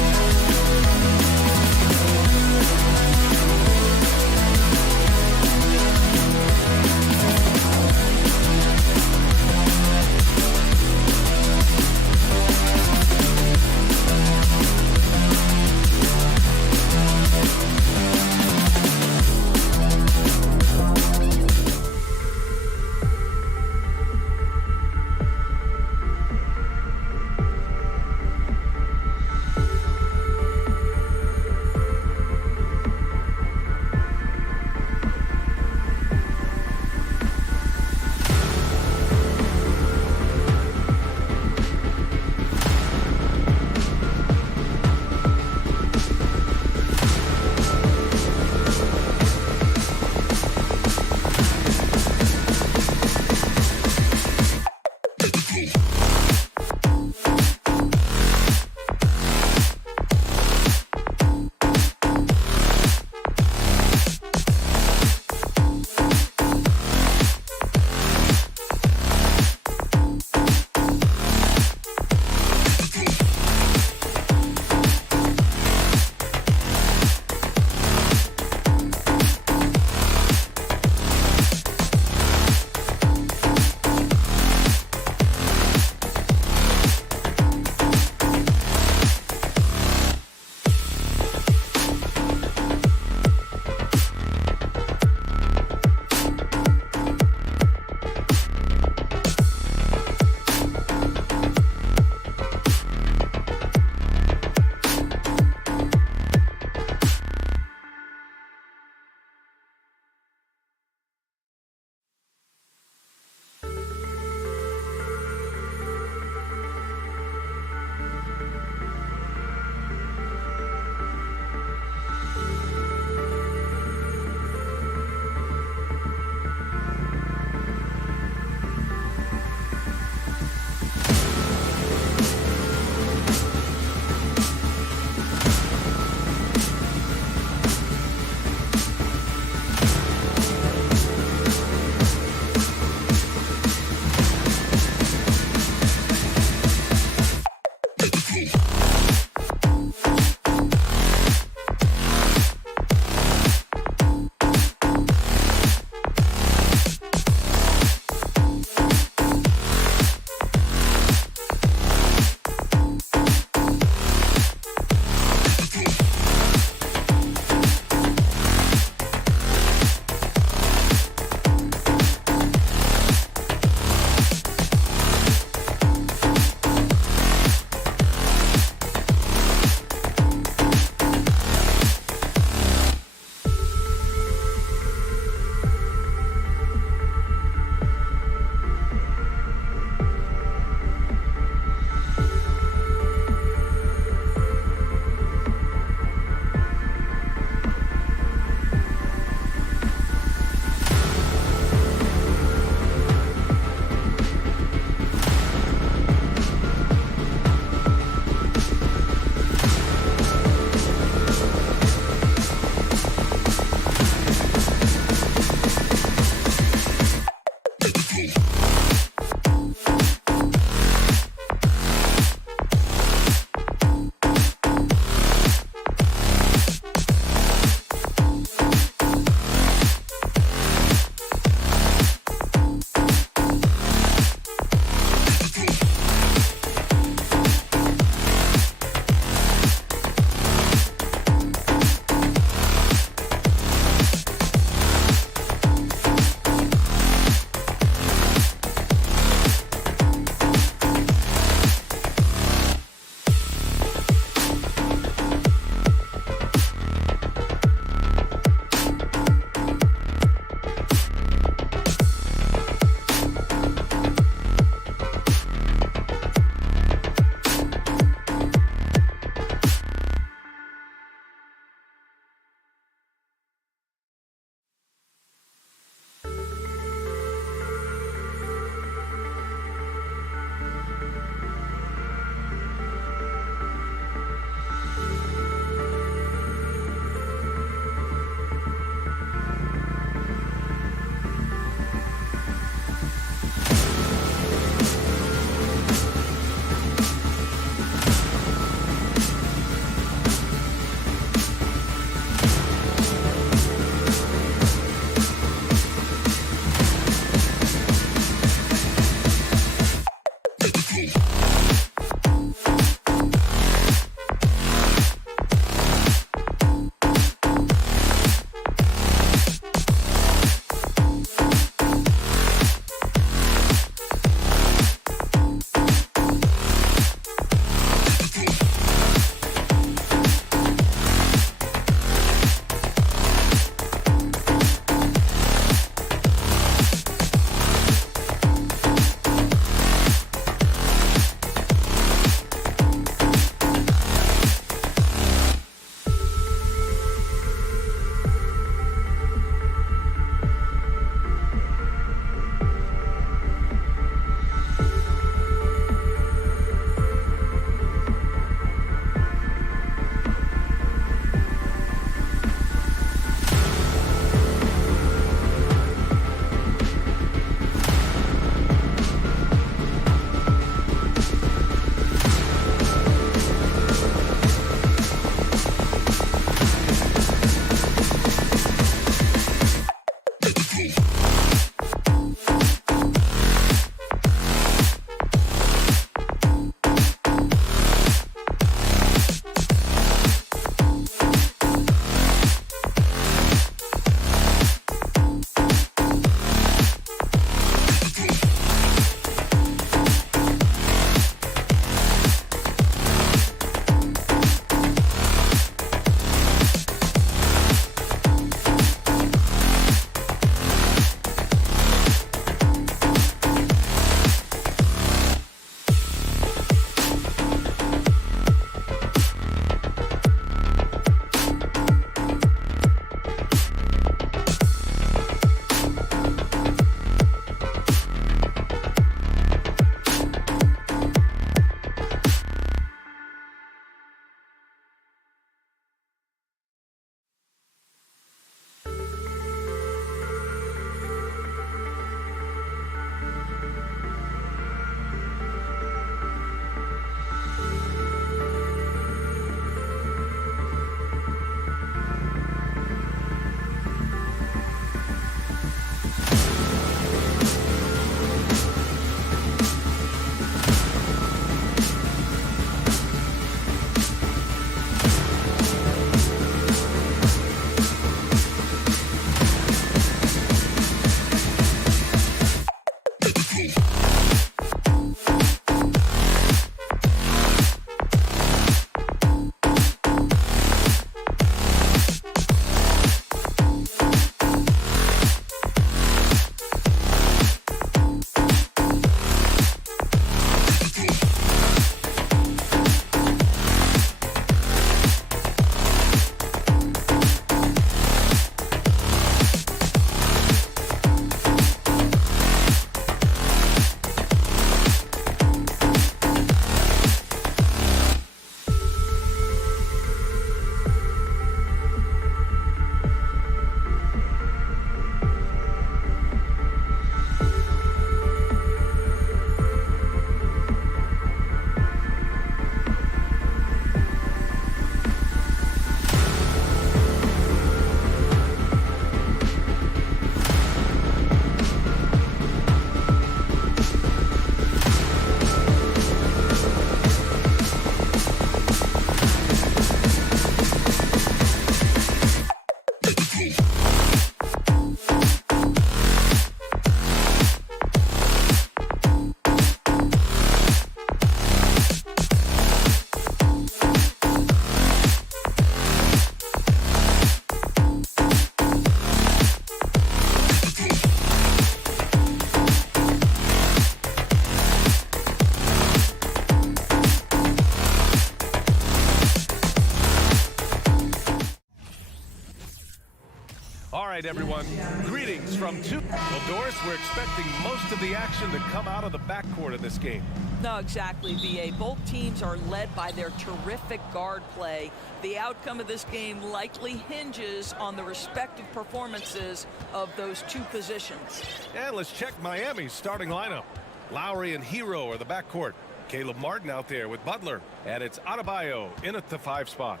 All right, everyone. Greetings from two. Well, Doris, we're expecting most of the action to come out of the backcourt of this game. No, exactly, VA. Both teams are led by their terrific guard play. The outcome of this game likely hinges on the respective performances of those two positions. And let's check Miami's starting lineup. Lowry and Hero are the backcourt. Caleb Martin out there with Butler. And it's Adebayo in at the 5 spot.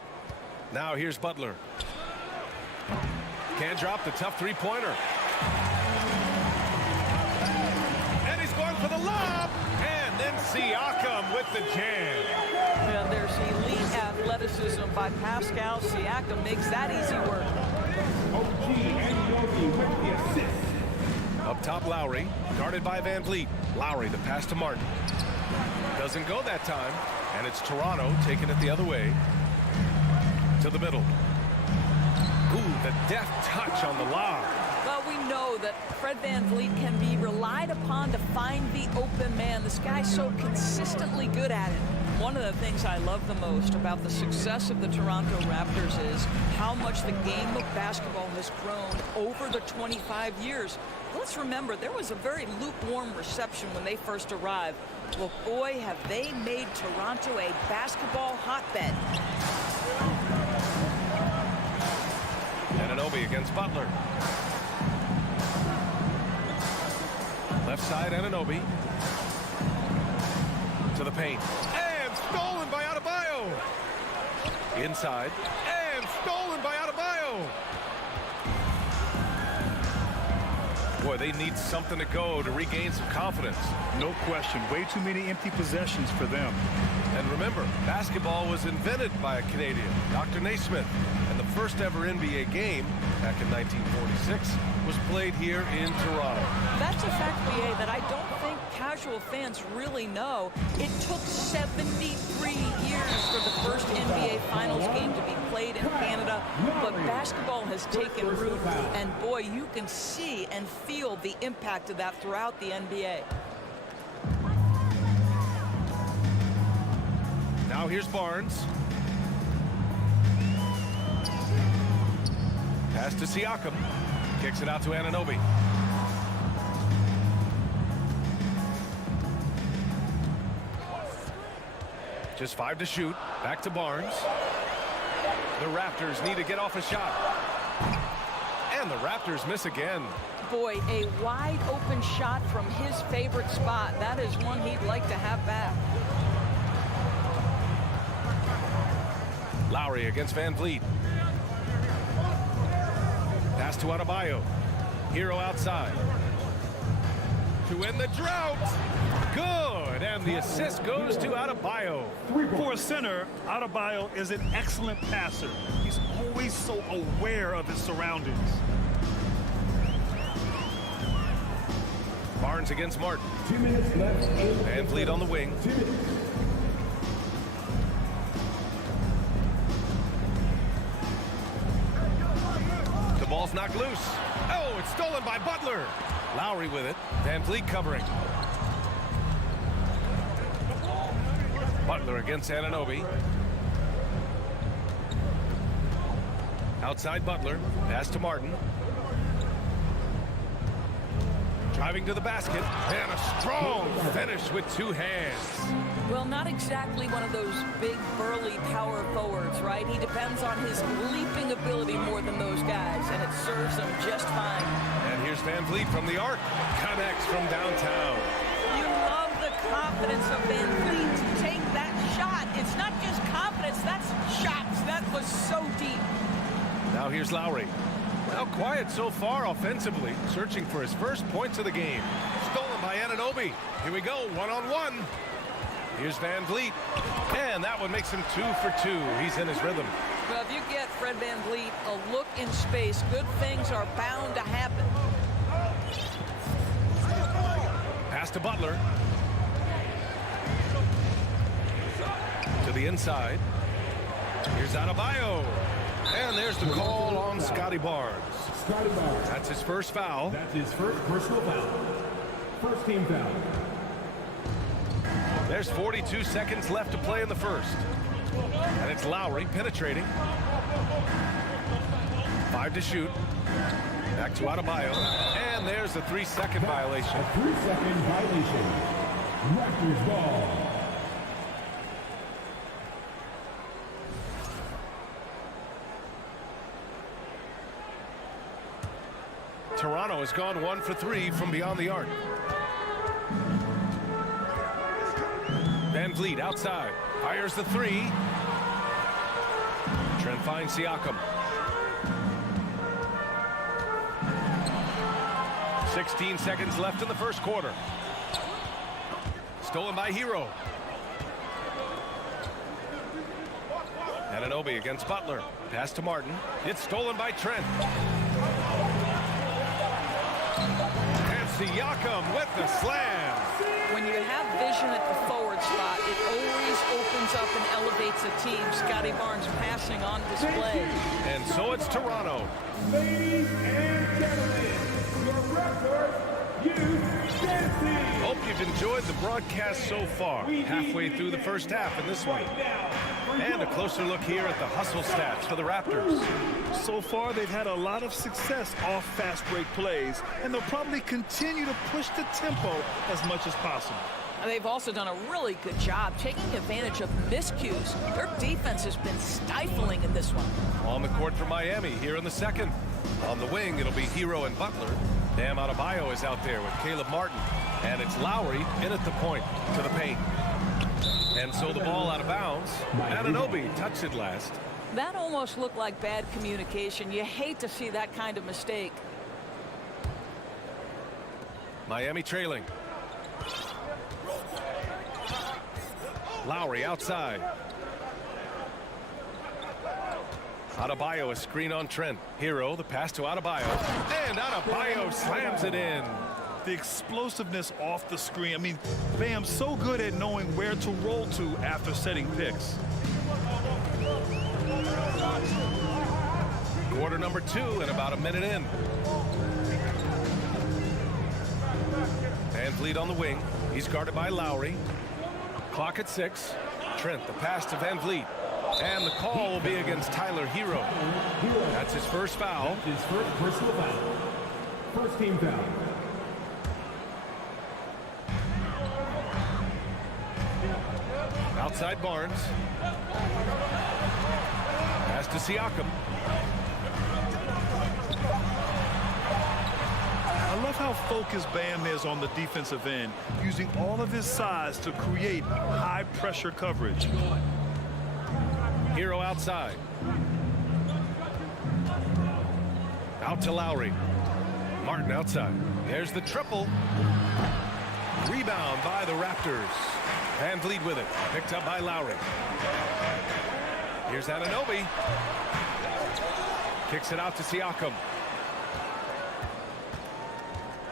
Now here's Butler. Can't drop the tough three-pointer. And he's going for the lob. And then Siakam with the jam. And there's elite athleticism by Pascal Siakam. Makes that easy work. OG Anunoby with the assist. Up top, Lowry. Guarded by Van Vliet. Lowry, the pass to Martin. Doesn't go that time. And it's Toronto taking it the other way. To the middle. Ooh, the deft touch on the lob. Well, we know that Fred Van Vliet can be relied upon to find the open man. This guy's so consistently good at it. One of the things I love the most about the success of the Toronto Raptors is how much the game of basketball has grown over the 25 years. Let's remember, there was a very lukewarm reception when they first arrived. Well, boy, have they made Toronto a basketball hotbed. Anunoby against Butler. Left side, Anunoby. To the paint. And stolen by Adebayo. Inside. And stolen by Adebayo. Boy, they need something to go to regain some confidence. No question. Way too many empty possessions for them. And remember, basketball was invented by a Canadian, Dr. Naismith. And the first ever NBA game, back in 1946, was played here in Toronto. That's a fact, BA, that I don't think casual fans really know. It took 73 years for the first NBA Finals game to be played in Canada, but basketball has taken root, and boy, you can see and feel the impact of that throughout the NBA. Now here's Barnes. Pass to Siakam. Kicks it out to Anunoby. Just 5 to shoot. Back to Barnes. The Raptors need to get off a shot. And the Raptors miss again. Boy, a wide open shot from his favorite spot. That is one he'd like to have back. Lowry against Van Vliet. Pass to Adebayo. Hero outside. To end the drought. Good. And the assist goes to Adebayo. For a center, Adebayo is an excellent passer. He's always so aware of his surroundings. Barnes against Martin. 2 minutes left. Van Vliet on the wing. 2 minutes. The ball's knocked loose. Oh, it's stolen by Butler. Lowry with it. Van Vliet covering. Butler against Anunoby. Outside Butler. Pass to Martin. Driving to the basket. And a strong finish with 2 hands. Well, not exactly one of those big, burly power forwards, right? He depends on his leaping ability more than those guys, and it serves him just fine. And here's Van Vliet from the arc. Connects from downtown. You love the confidence of Van Vliet to take that shot. It's not just confidence, that's shots. That was so deep. Now here's Lowry. Well, quiet so far offensively, searching for his first points of the game. Stolen by Anunoby. Here we go, one-on-one. Here's Van Vliet. And that one makes him 2 for 2. He's in his rhythm. Well, if you get Fred Van Vliet a look in space, good things are bound to happen. Pass to Butler. To the inside. Here's Adebayo. And there's the call on Scotty Barnes. Scotty Barnes. That's his first foul. That's his first personal foul. First team foul. There's 42 seconds left to play in the first. And it's Lowry penetrating. 5 to shoot. Back to Adebayo. And there's a 3-second violation. A 3-second violation. Raptors ball. Toronto has gone 1 for 3 from beyond the arc. Van Vliet outside. Fires the 3. Trent finds Siakam. 16 seconds left in the first quarter. Stolen by Hero. Anunoby against Butler. Pass to Martin. It's stolen by Trent. And Siakam with the slam. When you have vision at the forward spot, it always opens up and elevates a team. Scotty Barnes passing on display. And so it's Toronto. Ladies and gentlemen, your Raptors, Hope you've enjoyed the broadcast so far. Halfway through the first half in this one. And a closer look here at the hustle stats for the Raptors. So far, they've had a lot of success off fast break plays, and they'll probably continue to push the tempo as much as possible. They've also done a really good job taking advantage of miscues. Their defense has been stifling in this one. On the court for Miami here in the second. On the wing, it'll be Hero and Butler. Bam Adebayo is out there with Caleb Martin. And it's Lowry in at the point to the paint. And so the ball out of bounds. Anunoby touched it last. That almost looked like bad communication. You hate to see that kind of mistake. Miami trailing. Lowry outside. Adebayo, a screen on Trent. Hero, the pass to Adebayo. And Adebayo slams it in. The explosiveness off the screen. I mean, Bam's so good at knowing where to roll to after setting picks. Quarter number 2 and about a minute in. Van Vliet on the wing. He's guarded by Lowry. Clock at 6. Trent, the pass to Van Vliet. And the call will be against Tyler Hero. That's his first foul. His first personal foul. First team foul. Outside Barnes. Pass to Siakam. I love how focused Bam is on the defensive end, using all of his size to create high pressure coverage. Hero outside. Out to Lowry. Martin outside. There's the triple. Rebound by the Raptors. Van Vliet with it. Picked up by Lowry. Here's Anunoby. Kicks it out to Siakam.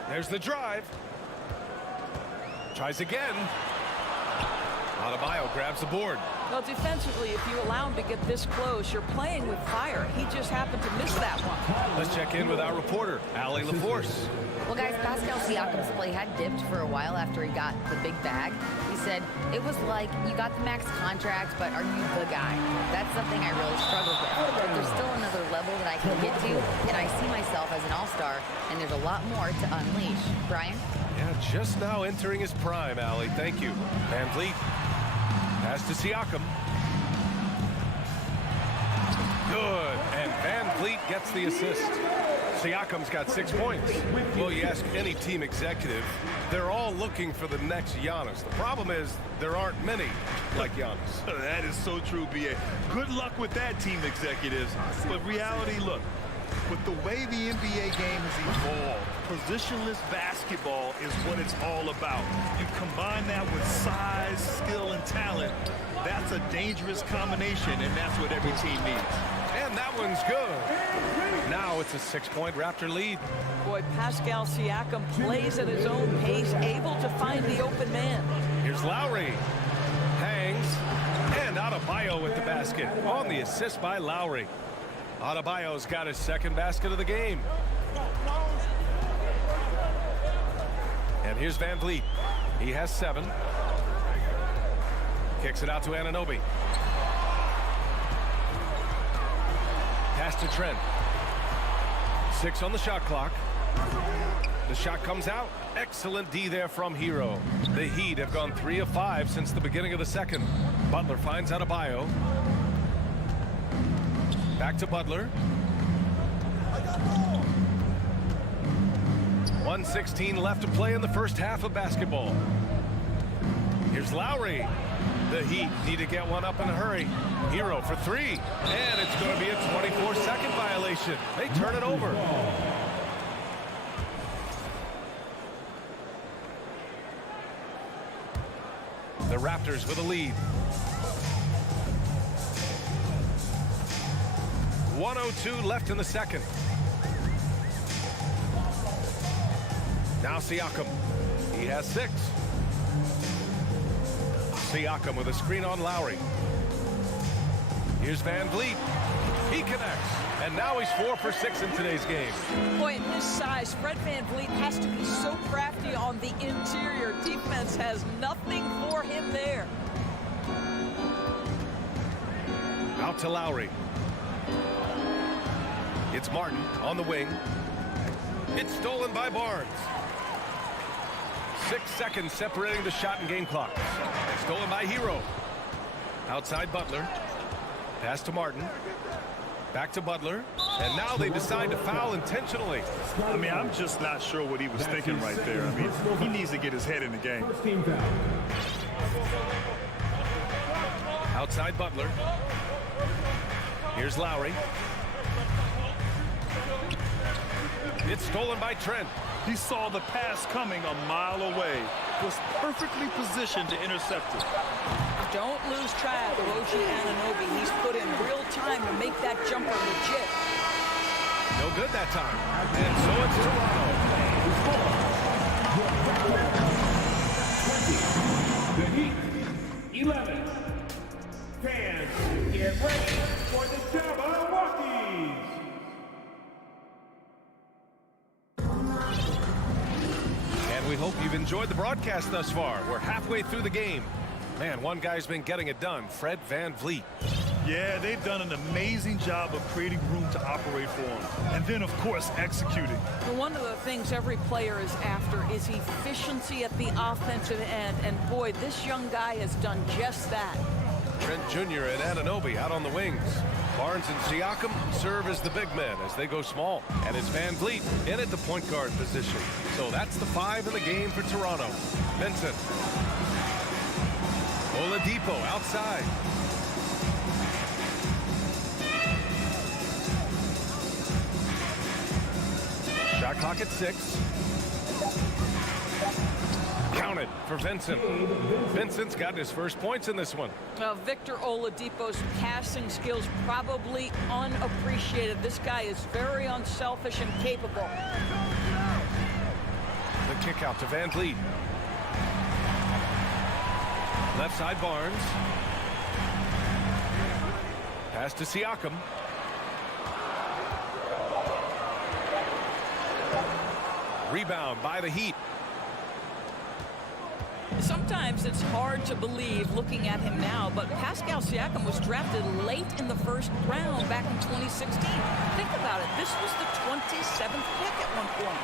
There's the drive. Tries again. Adebayo grabs the board. Well, defensively, if you allow him to get this close, you're playing with fire. He just happened to miss that one. Let's check in with our reporter, Allie LaForce. Well, guys, Pascal Siakam's play had dipped for a while after he got the big bag. He said, it was like, you got the max contract, but are you the guy? That's something I really struggled with. But there's still another level that I can get to, and I see myself as an all-star, and there's a lot more to unleash. Brian? Yeah, just now entering his prime, Allie. Thank you. Van Vliet. Pass to Siakam. Good. And Van Vliet gets the assist. Siakam's got 6 points. Well, you ask any team executive, they're all looking for the next Giannis. The problem is there aren't many like Giannis. That is so true, B.A. Good luck with that, team executives. But reality, look, with the way the NBA game has evolved, positionless basketball is what it's all about. You combine that with size, skill, and talent. That's a dangerous combination, and that's what every team needs. And that one's good. Now it's a 6-point Raptor lead. Boy, Pascal Siakam plays at his own pace, able to find the open man. Here's Lowry. Hangs. And Adebayo with the basket. On the assist by Lowry. Adebayo's got his second basket of the game. And here's Van Vliet. He has 7. Kicks it out to Anunoby. Pass to Trent. 6 on the shot clock. The shot comes out. Excellent D there from Hero. The Heat have gone 3 of 5 since the beginning of the second. Butler finds Adebayo. Back to Butler. 1:16 left to play in the first half of basketball. Here's Lowry. The Heat need to get one up in a hurry. Hero for 3. And it's going to be a 24-second violation. They turn it over. The Raptors with a lead. 1:02 left in the second. Now Siakam. He has 6. Siakam with a screen on Lowry. Here's Van Vliet. He connects. And now he's 4 for 6 in today's game. Boy, at his size, Fred Van Vliet has to be so crafty on the interior. Defense has nothing for him there. Out to Lowry. It's Martin on the wing. It's stolen by Barnes. 6 seconds separating the shot and game clock. Stolen by Hero. Outside Butler. Pass to Martin. Back to Butler. And now they decide to foul intentionally. I mean, I'm just not sure what he was thinking right there. I mean, he needs to get his head in the game. Outside Butler. Here's Lowry. It's stolen by Trent. He saw the pass coming a mile away. Was perfectly positioned to intercept it. Don't lose track of OG Anunoby. He's put in real time to make that jumper legit. No good that time. And so it's Toronto. 20. The Heat, 11. Fans, get ready for the Jabberwockies. And we hope you've enjoyed the broadcast thus far. We're halfway through the game. Man, one guy's been getting it done, Fred Van Vliet. Yeah, they've done an amazing job of creating room to operate for him. And then, of course, executing. Well, one of the things every player is after is efficiency at the offensive end. And boy, this young guy has done just that. Trent Jr. and Anunoby out on the wings. Barnes and Siakam serve as the big men as they go small. And it's Van Vliet in at the point guard position. So that's the 5 in the game for Toronto. Vincent. Oladipo outside. Shot clock at 6. Counted for Vincent. Vincent's got his first points in this one. Well, Victor Oladipo's passing skills probably unappreciated. This guy is very unselfish and capable. The kick out to Van Vliet. Left side Barnes. Pass to Siakam. Rebound by the Heat. Sometimes it's hard to believe looking at him now, but Pascal Siakam was drafted late in the first round back in 2016. Think about it. This was the 27th pick at one point.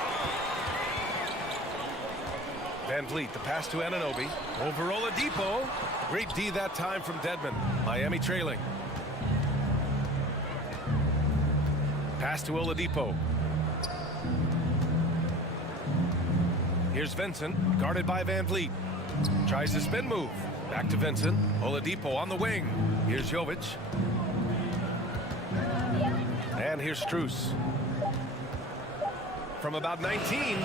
Van Vliet, the pass to Anunoby. Over Oladipo. Great D that time from Dedmon. Miami trailing. Pass to Oladipo. Here's Vincent, guarded by Van Vliet. Tries the spin move. Back to Vincent. Oladipo on the wing. Here's Jovic. And here's Strus. From about 19.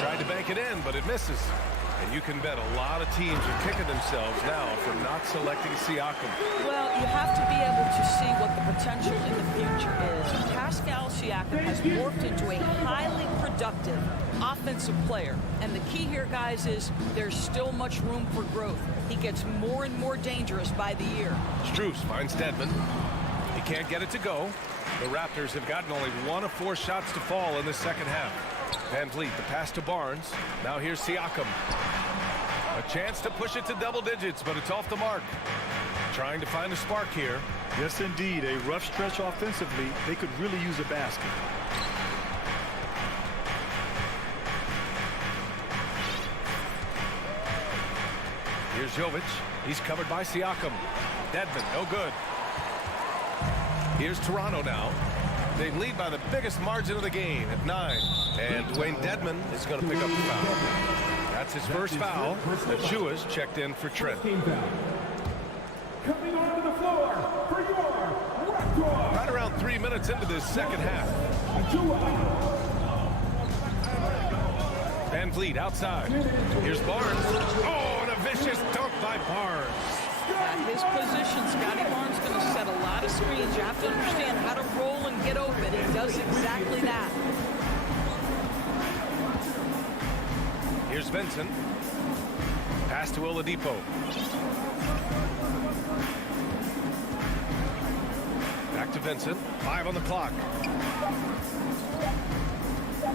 Tried to bank it in, but it misses. And you can bet a lot of teams are kicking themselves now for not selecting Siakam. Well, you have to be able to see what the potential in the future is. Pascal Siakam has morphed into a highly productive offensive player. And the key here, guys, is there's still much room for growth. He gets more and more dangerous by the year. Strus finds Dedmon. He can't get it to go. The Raptors have gotten only 1 of 4 shots to fall in the second half. Van Vliet, the pass to Barnes. Now here's Siakam. A chance to push it to double digits, but it's off the mark. trying to find a spark here. Yes, indeed. A rough stretch offensively. They could really use a basket. Here's Jovic. He's covered by Siakam. Dedmon, no good. Here's Toronto now. They lead by the biggest margin of the game at 9. And Dwayne Dedmon is going to pick up the foul. That's his first foul. Achua's checked in for Trent. Coming onto the floor for your Raptors. Right around 3 minutes into this second half. Van Vliet outside. Here's Barnes. Oh, and a vicious dunk by Barnes. At his position, Scotty Barnes going to set a lot of screens. You have to understand how to roll and get open. He does exactly that. Here's Vincent. Pass to Oladipo. Back to Vincent. 5 on the clock.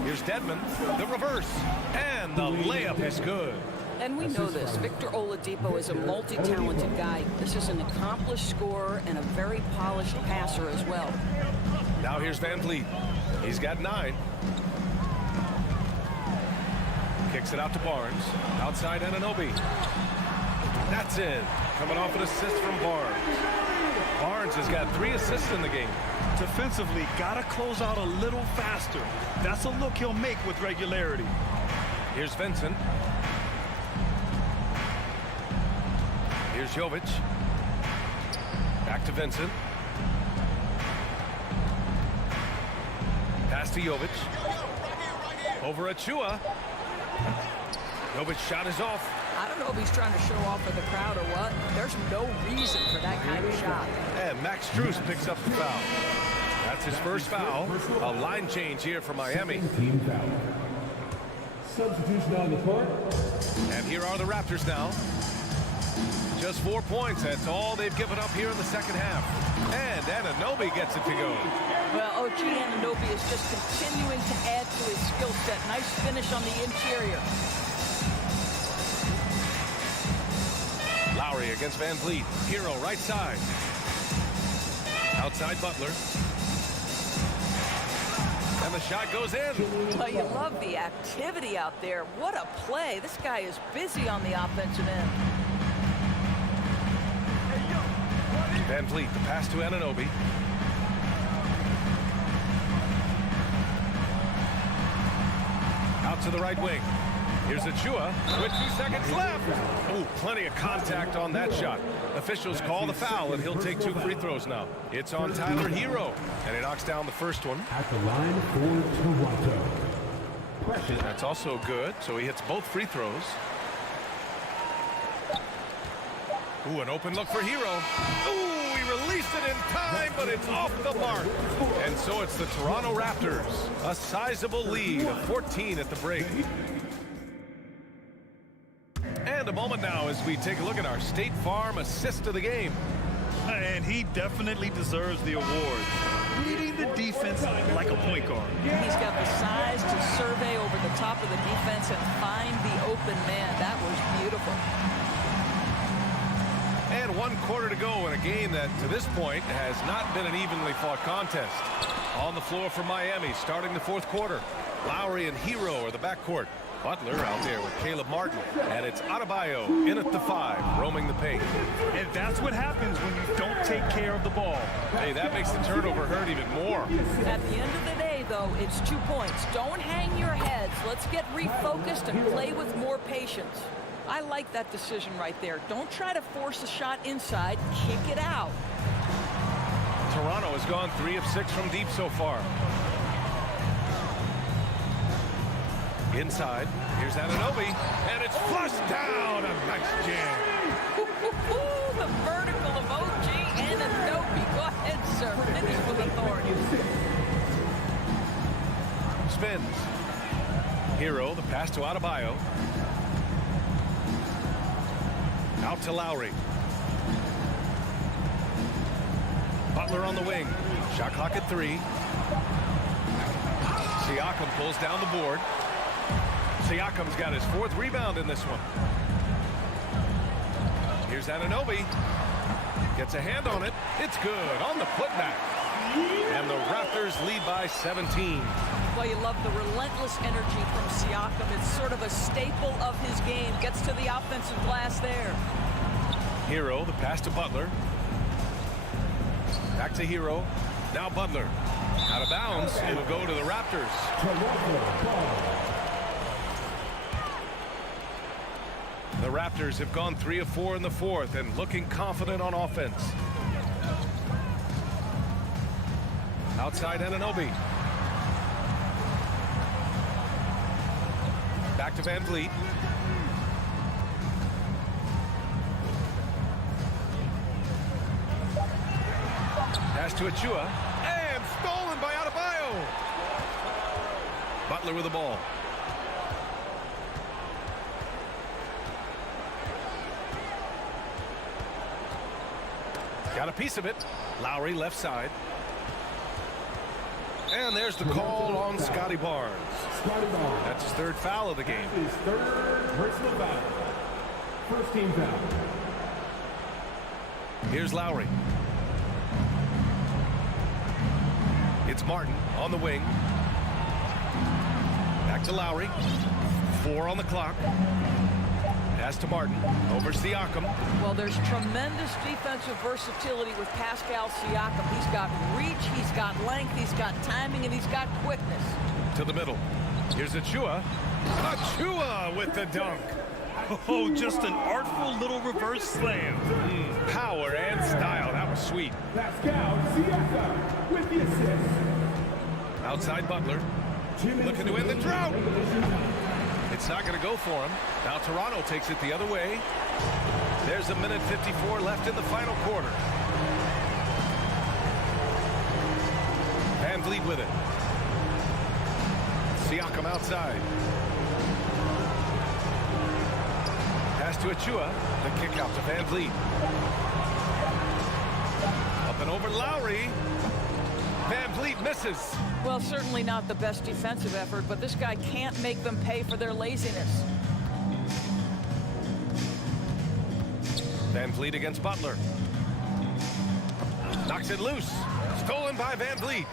Here's Dedmon. The reverse. And the layup is good. And we know this. Victor Oladipo is a multi-talented guy. This is an accomplished scorer and a very polished passer as well. Now here's Van Vliet. He's got 9. Kicks it out to Barnes. Outside Anunoby. That's in. Coming off an assist from Barnes. Barnes has got 3 assists in the game. Defensively, got to close out a little faster. That's a look he'll make with regularity. Here's Vincent. Here's Jovic. Back to Vincent. Pass to Jovic. Over Achua. Jovic's shot is off. I don't know if he's trying to show off for the crowd or what. There's no reason for that kind of shot. And Max Strus picks up the foul. That's his first foul. A line change here for Miami. Team foul. Substitution on the court. And here are the Raptors now. Just 4 points. That's all they've given up here in the second half. And Anunoby gets it to go. Well, OG Anunoby is just continuing to add to his skill set. Nice finish on the interior. Lowry against Van Vliet. Hero right side. Outside Butler. And the shot goes in. Well, you love the activity out there. What a play. This guy is busy on the offensive end. Van Vliet, the pass to Anunoby. Out to the right wing. Here's Achua with 2 seconds left. Oh, plenty of contact on that shot. Officials call the foul, and he'll take 2 free throws now. It's on Tyler Hero, and he knocks down the first one. At the line for Toronto. Pressure. That's also good, so he hits both free throws. Ooh, an open look for Hero. Ooh, he released it in time, but it's off the mark. And so it's the Toronto Raptors. A sizable lead of 14 at the break. And a moment now as we take a look at our State Farm assist of the game. And he definitely deserves the award. Leading the defense like a point guard. He's got the size to survey over the top of the defense and find the open man. That was beautiful. And 1 quarter to go in a game that, to this point, has not been an evenly fought contest. On the floor for Miami, starting the 4th quarter. Lowry and Hero are the backcourt. Butler out there with Caleb Martin. And it's Adebayo in at the 5, roaming the paint. And that's what happens when you don't take care of the ball. Hey, that makes the turnover hurt even more. At the end of the day, though, it's 2 points. Don't hang your heads. Let's get refocused and play with more patience. I like that decision right there. Don't try to force a shot inside. Kick it out. Toronto has gone 3 of 6 from deep so far. Inside, here's Anunoby, and it's flushed down. A nice jam. The vertical of OG Anunoby. Go ahead, sir. Finish with authority. Spins. Hero, the pass to Adebayo. Out to Lowry. Butler on the wing. Shot clock at 3. Siakam pulls down the board. Siakam's got his 4th rebound in this one. Here's Anunoby. Gets a hand on it. It's good on the putback. And the Raptors lead by 17. Well, you love the relentless energy from Siakam. It's sort of a staple of his game. Gets to the offensive glass there. Hero, the pass to Butler. Back to Hero. Now Butler. Out of bounds. It'll go to the Raptors. The Raptors have gone 3 of 4 in the fourth and looking confident on offense. Outside Anunoby. Back to Van Vliet. Pass to Achua. And stolen by Adebayo. Butler with the ball. Got a piece of it. Lowry left side. And there's the call on Scotty Barnes. That's his third foul of the game. His third personal foul. First team foul. Here's Lowry. It's Martin on the wing. Back to Lowry. 4 on the clock. Pass to Martin. Over Siakam. Well, there's tremendous defensive versatility with Pascal Siakam. He's got reach, he's got length, he's got timing, and he's got quickness. To the middle. Here's Achua. Achua with the dunk. Oh, just an artful little reverse slam. Power and style. That was sweet. Pascal Siakam with the assist. Outside Butler. Looking to end the drought. It's not going to go for him. Now Toronto takes it the other way. There's 1:54 left in the final quarter. Van Vliet with it. Siakam outside. Pass to Achua. The kick out to Van Vliet. Up and over Lowry. Van Vliet misses. Well, certainly not the best defensive effort, but this guy can't make them pay for their laziness. Van Vliet against Butler. Knocks it loose. Stolen by Van Vliet.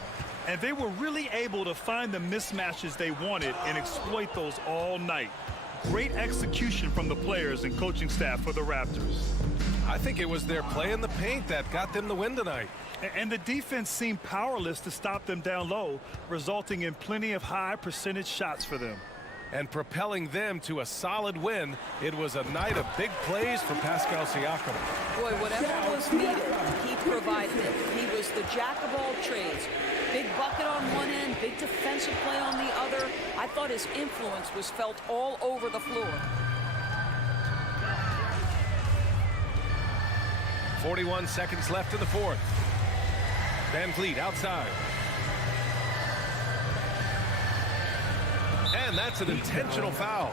And they were really able to find the mismatches they wanted and exploit those all night. Great execution from the players and coaching staff for the Raptors. I think it was their play in the paint that got them the win tonight. And the defense seemed powerless to stop them down low, resulting in plenty of high percentage shots for them. And propelling them to a solid win. It was a night of big plays for Pascal Siakam. Boy, whatever was needed, he provided it. He was the jack of all trades. Big bucket on one end, big defensive play on the other. I thought his influence was felt all over the floor. 41 seconds left in the fourth. Van Vliet outside. And that's an intentional foul.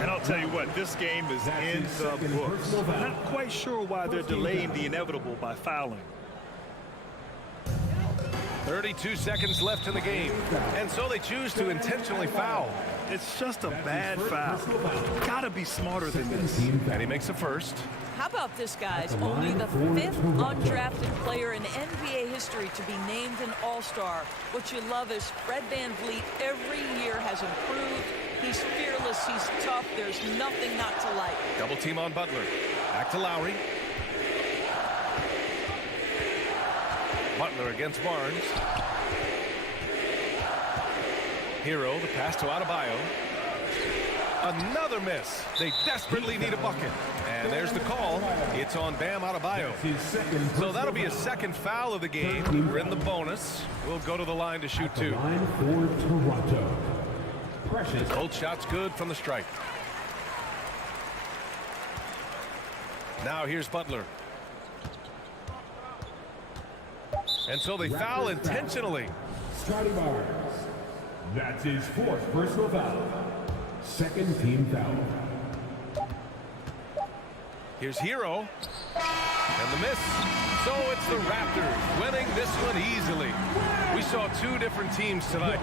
And I'll tell you what, this game is in the books. Not quite sure why they're delaying the inevitable by fouling. 32 seconds left in the game. And so they choose to intentionally foul. It's just a bad foul. Gotta be smarter than this. And he makes a first. How about this, guys? Only the 5th undrafted player in NBA history to be named an All-Star. What you love is Fred Van Vliet every year has improved. He's fearless, he's tough, there's nothing not to like. Double team on Butler. Back to Lowry. Butler against Barnes. Hero, the pass to Adebayo. Another miss. They desperately need a bucket. And there's the call. It's on Bam Adebayo. So that'll be a second foul of the game. We're in the bonus. We'll go to the line to shoot two. Line for Toronto. Precious. Both shots good from the stripe. Now here's Butler. And so they foul intentionally. Scotty Barnes. That's his 4th personal foul. Second team foul. Here's Hero. And the miss. So it's the Raptors winning this one easily. We saw two different teams tonight.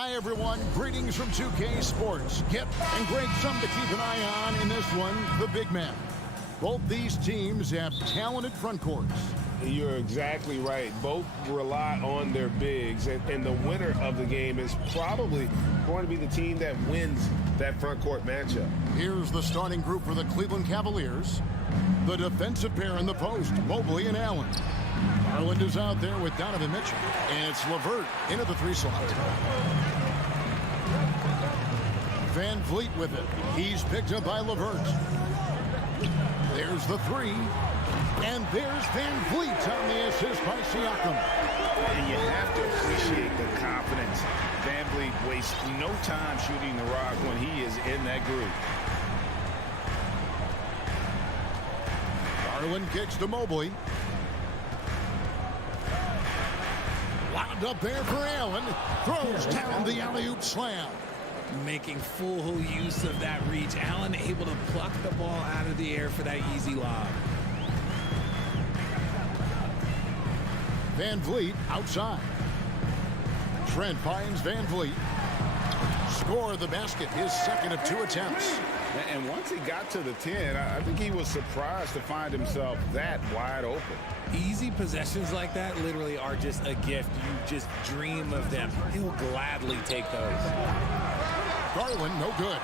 Hi, everyone. Greetings from 2K Sports. Yep, and great something to keep an eye on in this one, the big man. Both these teams have talented front courts. You're exactly right. Both rely on their bigs, and the winner of the game is probably going to be the team that wins that front court matchup. Here's the starting group for the Cleveland Cavaliers. The defensive pair in the post, Mobley and Allen. Garland is out there with Donovan Mitchell, and it's LeVert into the 3 slot. Van Vliet with it. He's picked up by LeVert. There's the 3. And there's Van Vliet on the assist by Siakam. And you have to appreciate the confidence. Van Vliet wastes no time shooting the rock when he is in that group. Garland kicks to Mobley. Wound up there for Allen. Throws down the alley-oop slam. Making full use of that reach. Allen able to pluck the ball out of the air for that easy lob. Van Vliet outside. Trent finds Van Vliet. Score the basket, his second of 2 attempts. And once he got to the 10, I think he was surprised to find himself that wide open. Easy possessions like that literally are just a gift. You just dream of them. He'll gladly take those. Garland, no good.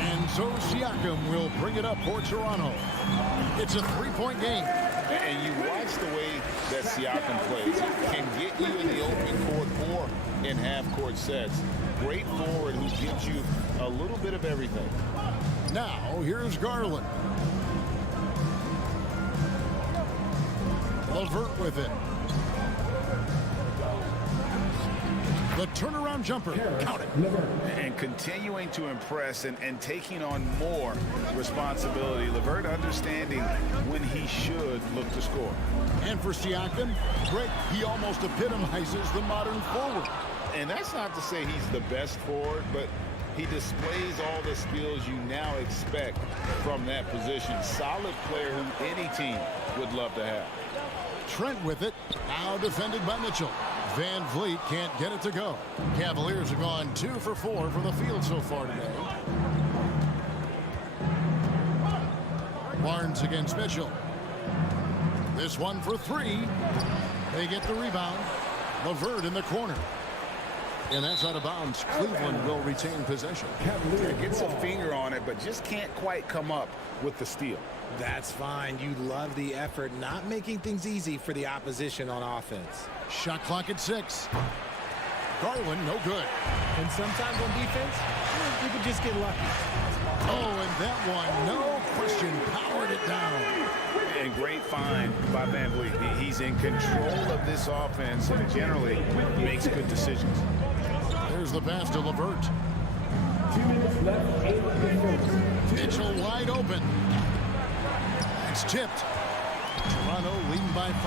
And so Siakam will bring it up for Toronto. It's a 3-point game. And you watch the way that Siakam plays. It can get you in the open court or in half-court sets. Great forward who gives you a little bit of everything. Now, here's Garland. LeVert with it. The turnaround jumper. Count it. And continuing to impress and taking on more responsibility. LeVert understanding when he should look to score. And for Siakam, great. He almost epitomizes the modern forward. And that's not to say he's the best forward, but he displays all the skills you now expect from that position. Solid player who any team would love to have. Trent with it. Now defended by Mitchell. Van Vliet can't get it to go. Cavaliers have gone 2 for 4 from the field so far today. Barnes against Mitchell. This one for 3. They get the rebound. LeVert in the corner. And that's out of bounds. Cleveland will retain possession. Gets a finger on it, but just can't quite come up with the steal. That's fine. You love the effort, not making things easy for the opposition on offense. Shot clock at 6. Garland, no good. And sometimes on defense, you can just get lucky. Oh, and that one, no question, powered it down. And great find by Van Vliet. He's in control of this offense and generally makes good decisions. There's the pass to LeVert. 2 minutes left, 8 minutes. Mitchell wide open. It's tipped. Toronto leading by 5.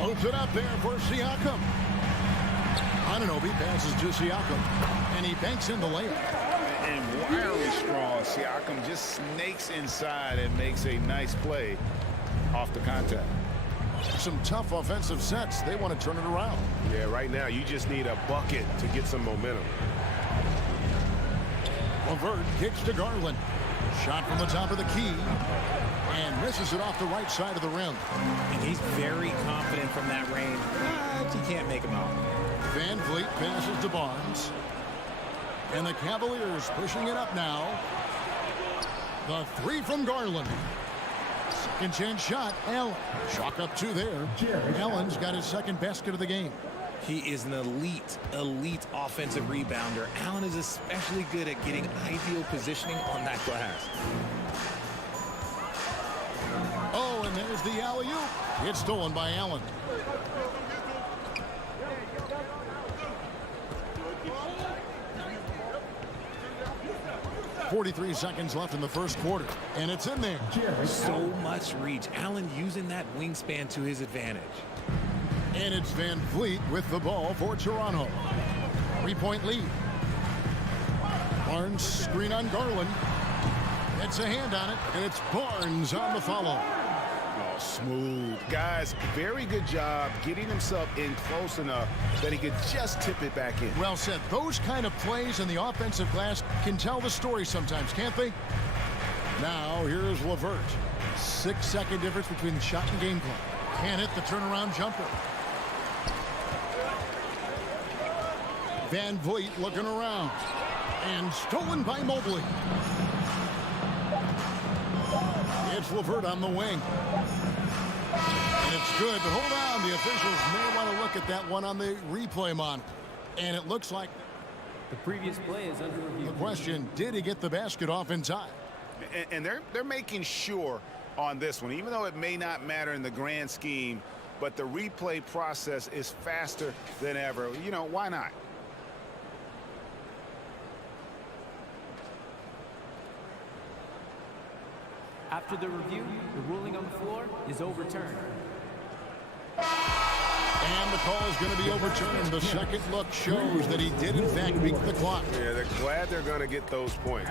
Holds it up there for Siakam. Anunoby passes to Siakam. And he banks in the layup. And wildly strong. Siakam just snakes inside and makes a nice play off the contact. Some tough offensive sets. They want to turn it around. Yeah, right now you just need a bucket to get some momentum. LeVert kicks to Garland. Shot from the top of the key. And misses it off the right side of the rim. And he's very confident from that range. But you can't make him out. Van Vliet passes to Barnes. And the Cavaliers pushing it up now. The 3 from Garland. Second chance shot. Allen. Chalk up 2 there. Allen's got his second basket of the game. He is an elite offensive rebounder. Allen is especially good at getting ideal positioning on that glass. Oh, and there's the alley-oop. It's stolen by Allen. .43 seconds left in the first quarter, and it's in there. So much reach. Allen using that wingspan to his advantage. And it's Van Vliet with the ball for Toronto. 3-point lead. Barnes screen on Garland. Gets a hand on it, and it's Barnes on the follow. Smooth. Guys, very good job getting himself in close enough that he could just tip it back in. Well said. Those kind of plays in the offensive glass can tell the story sometimes, can't they? Now, here's LeVert. 6-second difference between the shot and game clock. Can't hit the turnaround jumper. Van Vliet looking around. And stolen by Mobley. It's LeVert on the wing. And it's good, but hold on. The officials may want to look at that one on the replay monitor. And it looks like The previous play is under review. the question, did he get the basket off in time? And they're making sure on this one, even though it may not matter in the grand scheme, but the replay process is faster than ever. You know, why not? After the review, the ruling on the floor is overturned. And the call is going to be overturned. The second look shows that he did, in fact, beat the clock. Yeah, they're glad they're going to get those points.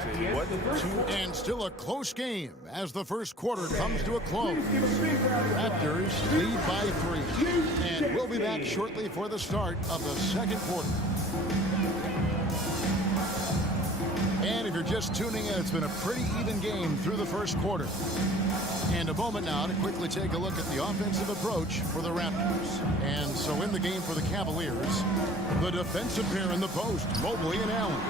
And still a close game as the first quarter comes to a close. Raptors lead by 3. And we'll be back shortly for the start of the second quarter. And if you're just tuning in, it's been a pretty even game through the first quarter. And a moment now to quickly take a look at the offensive approach for the Raptors. And so in the game for the Cavaliers, the defensive pair in the post, Mobley and Allen.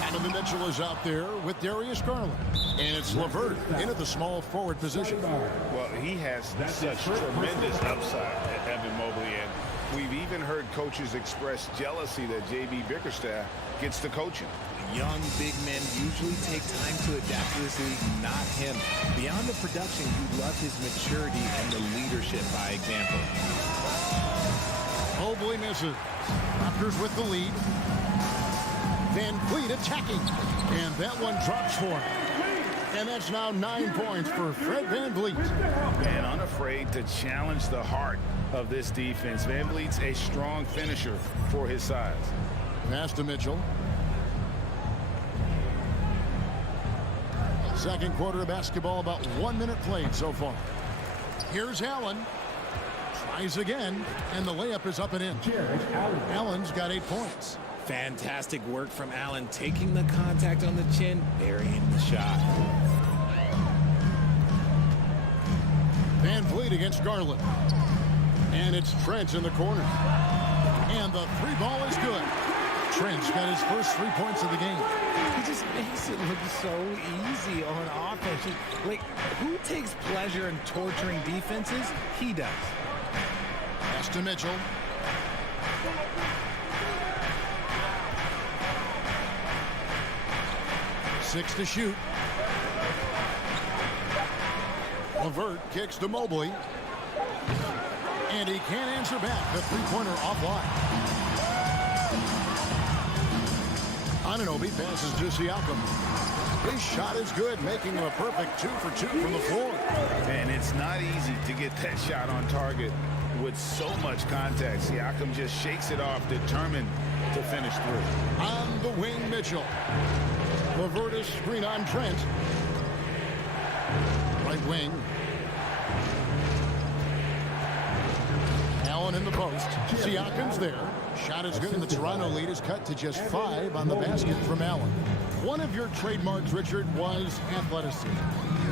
Donovan Mitchell is out there with Darius Garland. And it's LeVert in at the small forward position. Well, he has such tremendous upside, Evan Mobley. And we've even heard coaches express jealousy that J.B. Bickerstaff gets the coaching. Young big men usually take time to adapt to this league, not him. Beyond the production, you love his maturity and the leadership by example. Mobley misses. Raptors with the lead. Van Vliet attacking. And that one drops for him. And that's now 9 points for Fred Van Vliet. Man, unafraid to challenge the heart of this defense. Van Vliet's a strong finisher for his size. Pass to Mitchell. Second quarter of basketball, about 1 minute played so far. Here's Allen. Tries again, and the layup is up and in. Allen's got 8 points. Fantastic work from Allen, taking the contact on the chin, burying the shot. Van Vliet against Garland. And it's Trent in the corner. And the 3 ball is good. Trent's got his first 3 points of the game. He just makes it look so easy on offense. Like, who takes pleasure in torturing defenses? He does. Pass to Mitchell. Six to shoot. LeVert kicks to Mobley. And he can't answer back. The three-pointer offline. Anunoby passes to Siakam. His shot is good, making him a perfect 2 for 2 from the floor. And it's not easy to get that shot on target with so much contact. Siakam just shakes it off, determined to finish through. On the wing, Mitchell. LeVert is screen on Trent. Right wing. Allen in the post. Siakam's there. Shot is good, and the Toronto lead is cut to just 5 on the basket from Allen. One of your trademarks, Richard, was athleticism.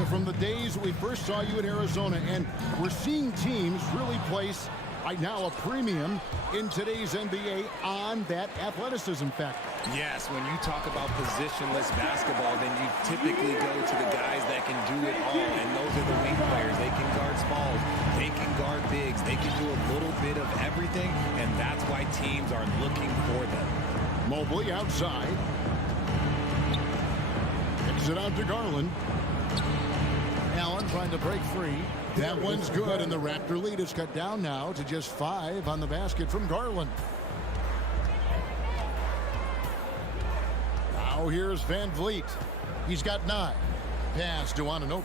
From the days we first saw you in Arizona, and we're seeing teams really place, right now, a premium in today's NBA on that athleticism factor. Yes, when you talk about positionless basketball, then you typically go to the guys that can do it all, and those are the wing players. They can guard smalls, they can guard bigs, they can do a little bit of everything, and that's why teams are looking for them. Mobley outside. Kicks it out to Garland. Allen trying to break free. That one's good, and the Raptor lead is cut down now to just 5 on the basket from Garland. Now here's Van Vliet. He's got 9. Pass to Anunoby.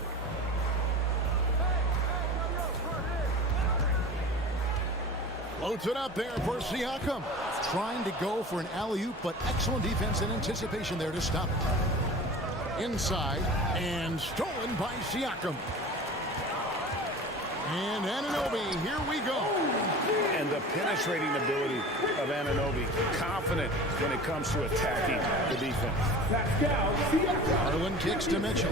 Floats it up there for Siakam. Trying to go for an alley-oop, but excellent defense and anticipation there to stop it. Inside, and stolen by Siakam. And Anunoby, here we go. And the penetrating ability of Anunoby, confident when it comes to attacking the defense. Garland kicks to Mitchell.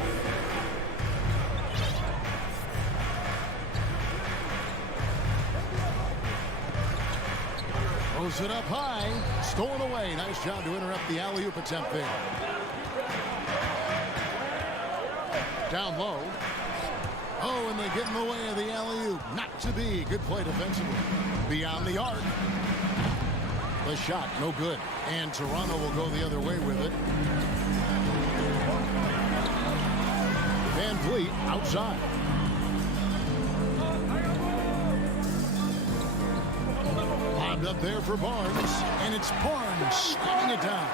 Throws it up high. Stolen away. Nice job to interrupt the alley-oop attempt there. Down low. Oh, and they get in the way of the alley-oop. Not to be. Good play defensively. Beyond the arc. The shot, no good. And Toronto will go the other way with it. Van Vliet outside. Lobbed up there for Barnes. And it's Barnes spinning it down.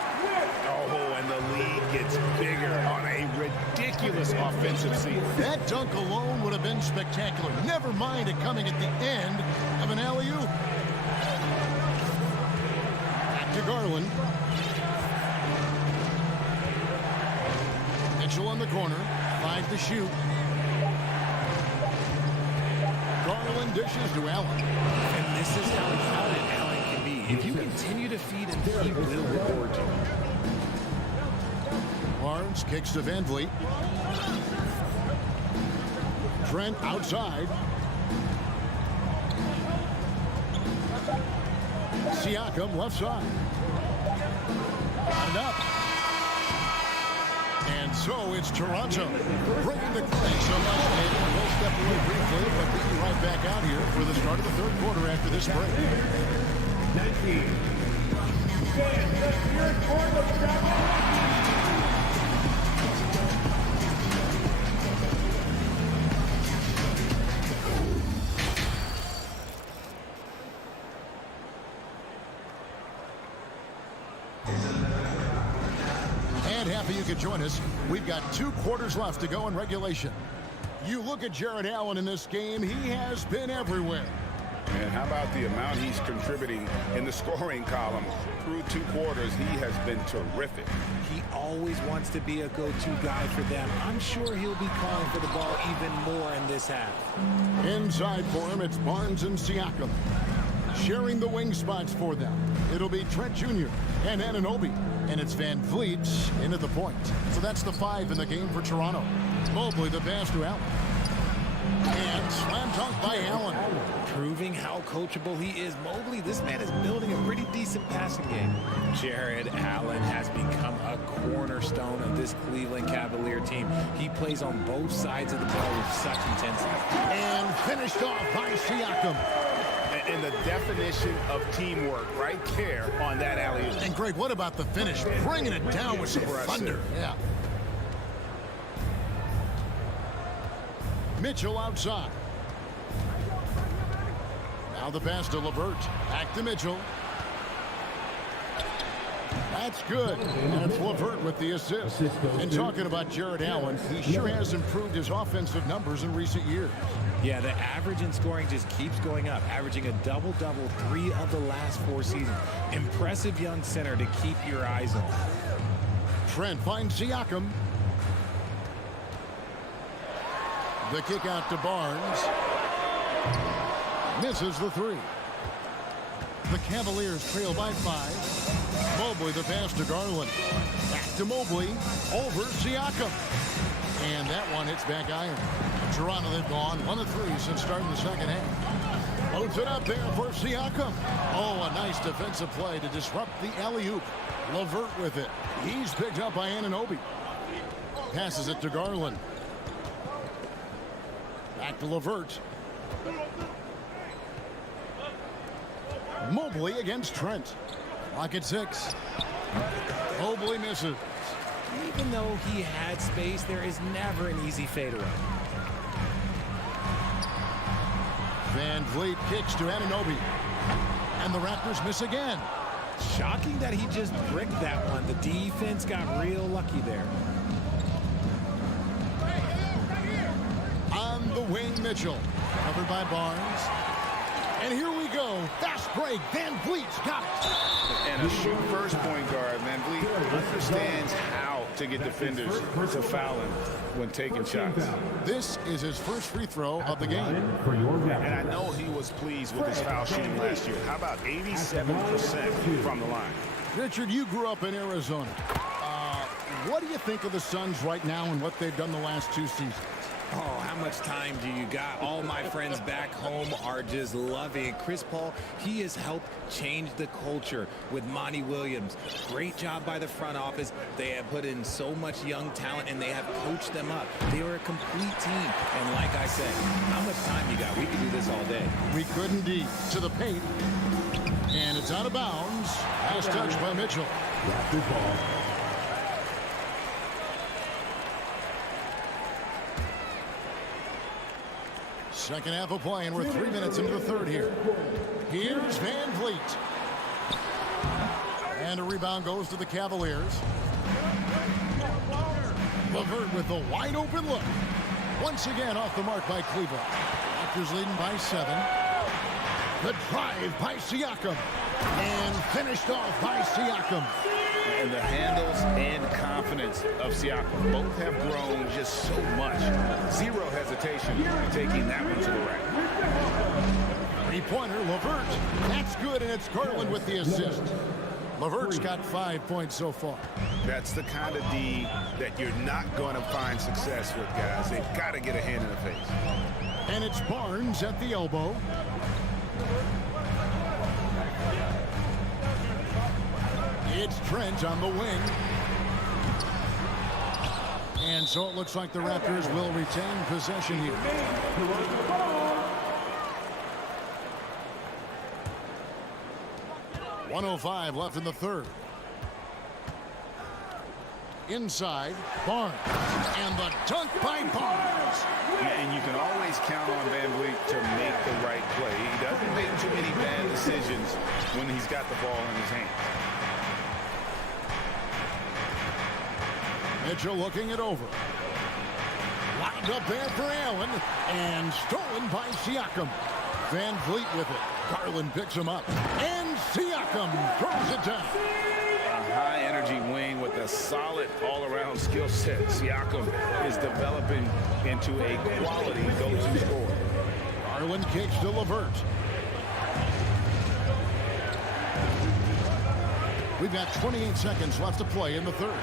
Oh, and the lead gets bigger on a ridiculous offensive scene. That dunk alone would have been spectacular. Never mind it coming at the end of an alley-oop. Back to Garland. Mitchell on the corner. 5 to shoot. Garland dishes to Allen. And this is how talented Allen can be. If you continue to feed him, he will reward you. Barnes kicks to Van Vliet. Trent outside. Siakam left side. Got it up. And so it's Toronto bringing the thanks so much, David. We'll step away briefly, but we'll be right back out here for the start of the third quarter after this break. 19. Stand for the Happy you could join us. We've got 2 quarters left to go in regulation. You look at Jared Allen in this game, he has been everywhere. And how about the amount he's contributing in the scoring column? Through 2 quarters, he has been terrific. He always wants to be a go-to guy for them. I'm sure he'll be calling for the ball even more in this half. Inside for him, it's Barnes and Siakam. Sharing the wing spots for them. It'll be Trent Jr. and Anunoby. And it's Van Vliet in at the point. So that's the 5 in the game for Toronto. Mobley the pass to Allen. And slam dunk by Allen. Proving how coachable he is. Mobley, this man is building a pretty decent passing game. Jared Allen has become a cornerstone of this Cleveland Cavalier team. He plays on both sides of the ball with such intensity. And finished off by Siakam. And the definition of teamwork right there on that alley-oop. And Greg, what about the finish? Bringing it down with some thunder. Yeah. Mitchell outside. Now the pass to LeVert. Back to Mitchell. That's good. And it's LeVert with the assist. And talking about Jared Allen, he sure has improved his offensive numbers in recent years. Yeah, the average in scoring just keeps going up, averaging a double-double 3 of the last 4 seasons. Impressive young center to keep your eyes on. Trent finds Siakam. The kick out to Barnes. Misses the 3. The Cavaliers trail by 5. Mobley the pass to Garland. Back to Mobley. Over Siakam. And that one hits back iron. Toronto, they've gone 1 of 3 since starting the second half. Loads it up there for Siakam. Oh, a nice defensive play to disrupt the alley-oop. LeVert with it. He's picked up by Anunoby. Passes it to Garland. Back to LeVert. Mobley against Trent. Clock at 6. Mobley misses. Even though he had space, there is never an easy fadeaway. Van Vliet kicks to Anunoby. And the Raptors miss again. Shocking that he just bricked that one. The defense got real lucky there. On the wing, Mitchell. Covered by Barnes. And here we go. Fast break. Van Vliet's got it. And a shoot-first point guard, Van Vliet understands how to get defenders to foul him when taking shots. This is his first free throw of the game. And I know he was pleased with his foul shooting last year. How about 87% from the line? Richard, you grew up in Arizona. What do you think of the Suns right now and what they've done the last 2 seasons? Oh, how much time do you got? All my friends back home are just loving it. Chris Paul, he has helped change the culture with Monty Williams. Great job by the front office. They have put in so much young talent, and they have coached them up. They are a complete team. And like I said, how much time you got? We could do this all day. We could indeed. To the paint. And it's out of bounds. Last touch by Mitchell. Raptors ball. Second half of play, and we're 3 minutes into the third here. Here's Van Vliet. And a rebound goes to the Cavaliers. LeVert with the wide open look. Once again off the mark by Cleveland. Raptors leading by 7. The drive by Siakam. And finished off by Siakam. And the handles and confidence of Siakam both have grown just so much. Zero hesitation in taking that one to the rack. Three-pointer, LeVert. That's good, and it's Garland with the assist. LeVert's got 5 points so far. That's the kind of D that you're not going to find success with, guys. They've got to get a hand in the face. And it's Barnes at the elbow. It's Trent on the wing. And so it looks like the Raptors will retain possession here. .105 left in the third. Inside, Barnes. And the dunk by Barnes. And you can always count on Van Vliet to make the right play. He doesn't make too many bad decisions when he's got the ball in his hands. Mitchell looking it over. Lined up there for Allen. And stolen by Siakam. Van Vliet with it. Garland picks him up. And Siakam throws it down. A high-energy wing with a solid all-around skill set. Siakam is developing into a quality go-to scorer. Garland kicks to LeVert. We've got 28 seconds left to play in the third.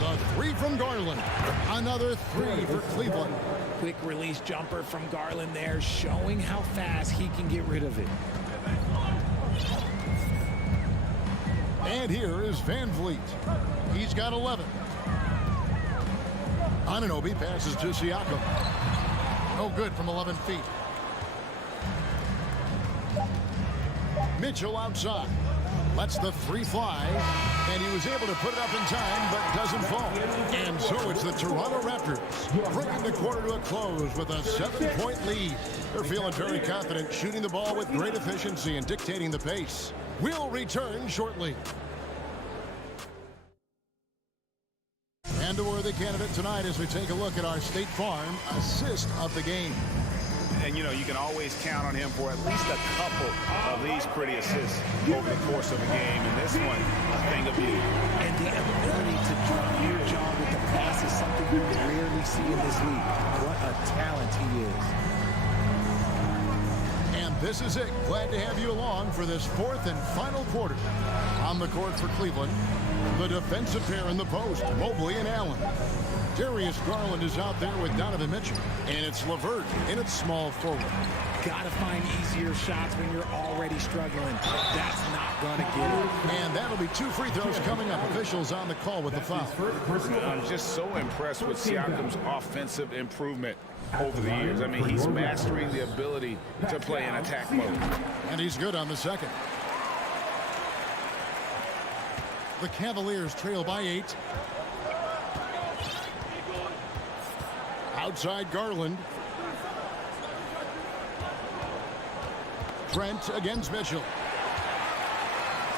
The three from Garland. Another three for Cleveland. Quick release jumper from Garland there, showing how fast he can get rid of it. And here is Van Vliet. He's got 11. Anunoby passes to Siakam. No good from 11 feet. Mitchell outside. Lets the three fly, and he was able to put it up in time, but doesn't fall. And so it's the Toronto Raptors bringing the quarter to a close with a 7-point lead. They're feeling very confident, shooting the ball with great efficiency and dictating the pace. We'll return shortly. And a worthy candidate tonight as we take a look at our State Farm assist of the game. And, you know, you can always count on him for at least a couple of these pretty assists over the course of a game. And this one, a thing of beauty. And the ability to drop your jaw with the pass is something you rarely see in this league. What a talent he is. And this is it. Glad to have you along for this fourth and final quarter. On the court for Cleveland, the defensive pair in the post, Mobley and Allen. Darius Garland is out there with Donovan Mitchell. And it's LeVert in its small forward. Gotta find easier shots when you're already struggling. That's not gonna get it. And that'll be 2 free throws coming up. Officials on the call with the foul. I'm just so impressed with Siakam's offensive improvement over the years. I mean, he's mastering the ability to play in attack mode. And he's good on the second. The Cavaliers trail by 8. Outside Garland. Trent against Mitchell.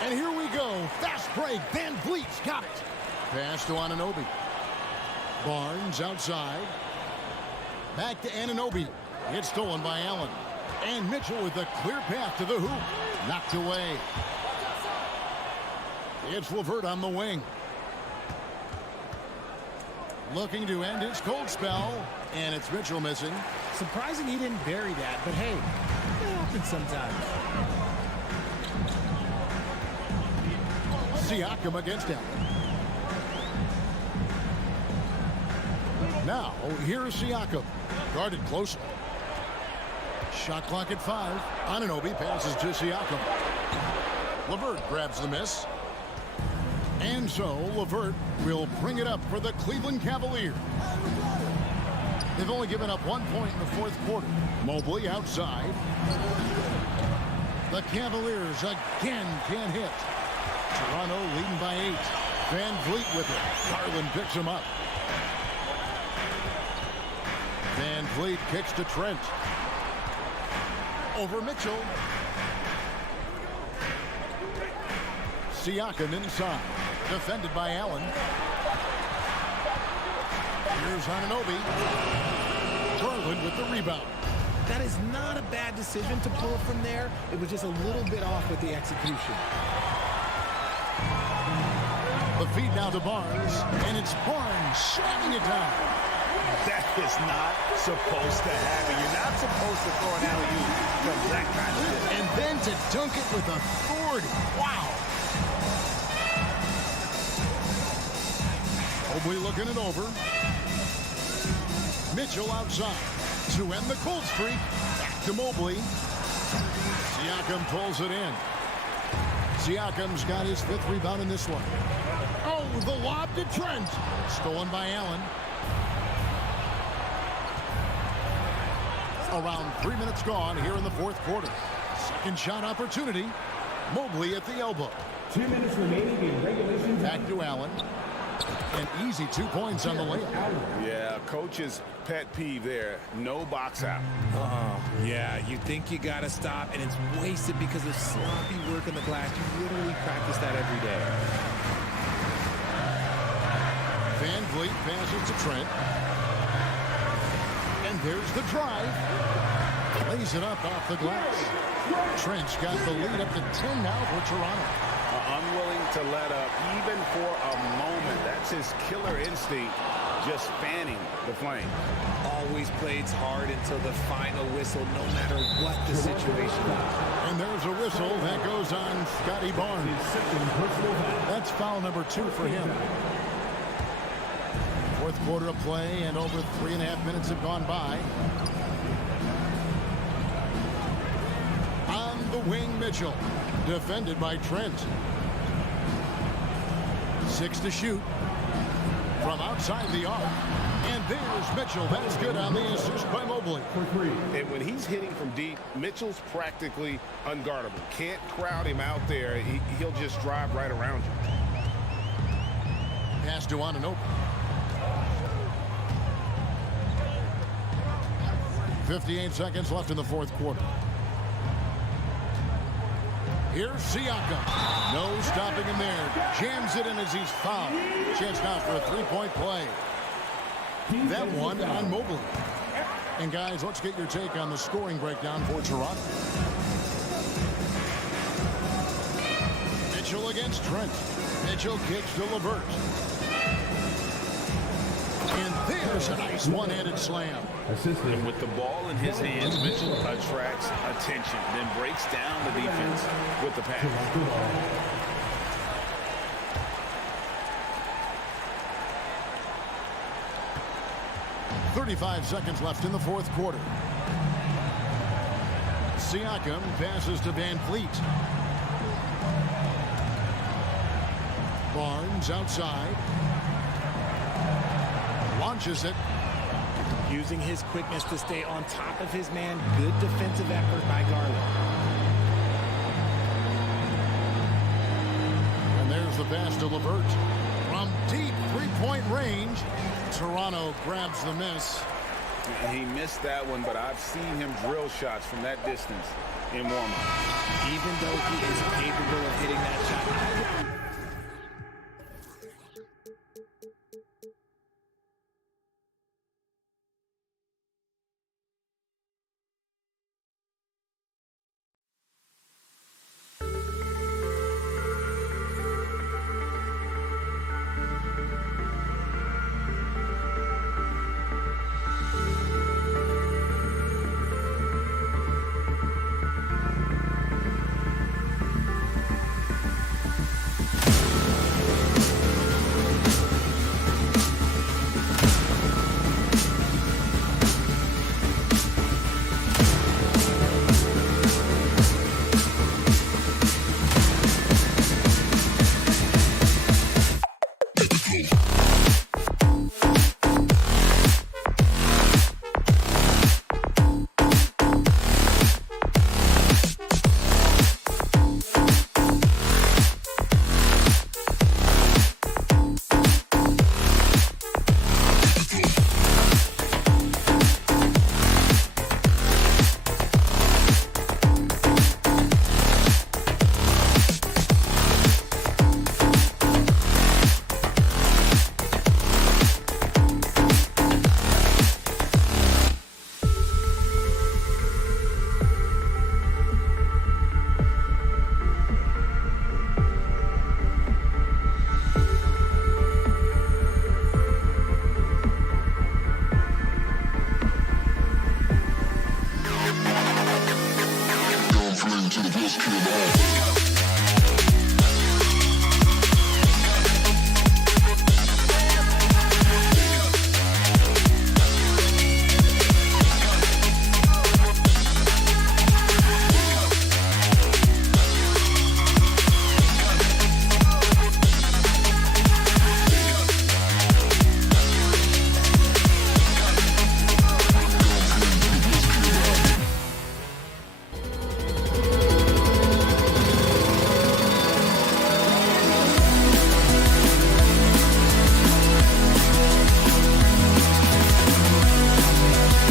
And here we go. Fast break. Van Vliet's got it. Pass to Anunoby. Barnes outside. Back to Anunoby. It's stolen by Allen. And Mitchell with a clear path to the hoop. Knocked away. It's LeVert on the wing. looking to end his cold spell, and it's Mitchell missing. Surprising he didn't bury that, but hey, it happens sometimes. Siakam against him. Now, here's Siakam. Guarded closely. Shot clock at 5. Anunoby passes to Siakam. LeVert grabs the miss. And so, LeVert will bring it up for the Cleveland Cavaliers. They've only given up 1 point in the fourth quarter. Mobley outside. The Cavaliers again can't hit. Toronto leading by 8. Van Vliet with it. Garland picks him up. Van Vliet kicks to Trent. Over Mitchell. Siakam inside. Defended by Allen. Here's Anunoby. Garland with the rebound. That is not a bad decision to pull from there. It was just a little bit off with the execution. The feed now to Barnes, and it's Barnes slamming it down. That is not supposed to happen. You're not supposed to throw an alley-oop from that kind of distance. And then to dunk it with authority. Wow. Mobley looking it over. Mitchell outside to end the cold streak. Back to Mobley. Siakam pulls it in. Siakam's got his 5th rebound in this one. Oh, the lob to Trent. Stolen by Allen. Around 3 minutes gone here in the fourth quarter. Second shot opportunity. Mobley at the elbow. 2 minutes remaining in regulation. Back to Allen. An easy 2 points on the layup. Yeah, coach's pet peeve there. No box out. Yeah, you think you got to stop, and it's wasted because of sloppy work on the glass. You literally practice that every day. Van Vliet passes to Trent. And there's the drive. Lays it up off the glass. Trent's got the lead up to 10 now for Toronto. Unwilling to let up even for a moment. That's his killer instinct, just fanning the flame. Always plays hard until the final whistle, no matter what the situation is. And there's a whistle that goes on Scotty Barnes. That's foul number 2 for him. Fourth quarter of play, and over 3.5 minutes have gone by. On the wing, Mitchell. Defended by Trent. 6 to shoot. From outside the arc. And there's Mitchell. That's good on the assist by Mobley. And when he's hitting from deep, Mitchell's practically unguardable. Can't crowd him out there. He'll just drive right around you. Pass to Anunoby. 58 seconds left in the fourth quarter. Here's Siakam. No stopping him there. Jams it in as he's fouled. Chance now for a 3-point play. That one on Mobley. And guys, let's get your take on the scoring breakdown for Toronto. Mitchell against Trent. Mitchell kicks to LeVert. And there's a nice one-handed slam. And with the ball in his hands, Mitchell attracts attention, then breaks down the defense with the pass. 35 seconds left in the fourth quarter. Siakam passes to Van Vliet. Barnes outside. Launches it. Using his quickness to stay on top of his man. Good defensive effort by Garland. And there's the pass to LeVert. From deep three-point range, Toronto grabs the miss. He missed that one, but I've seen him drill shots from that distance in warm-up. Even though he is capable of hitting that shot,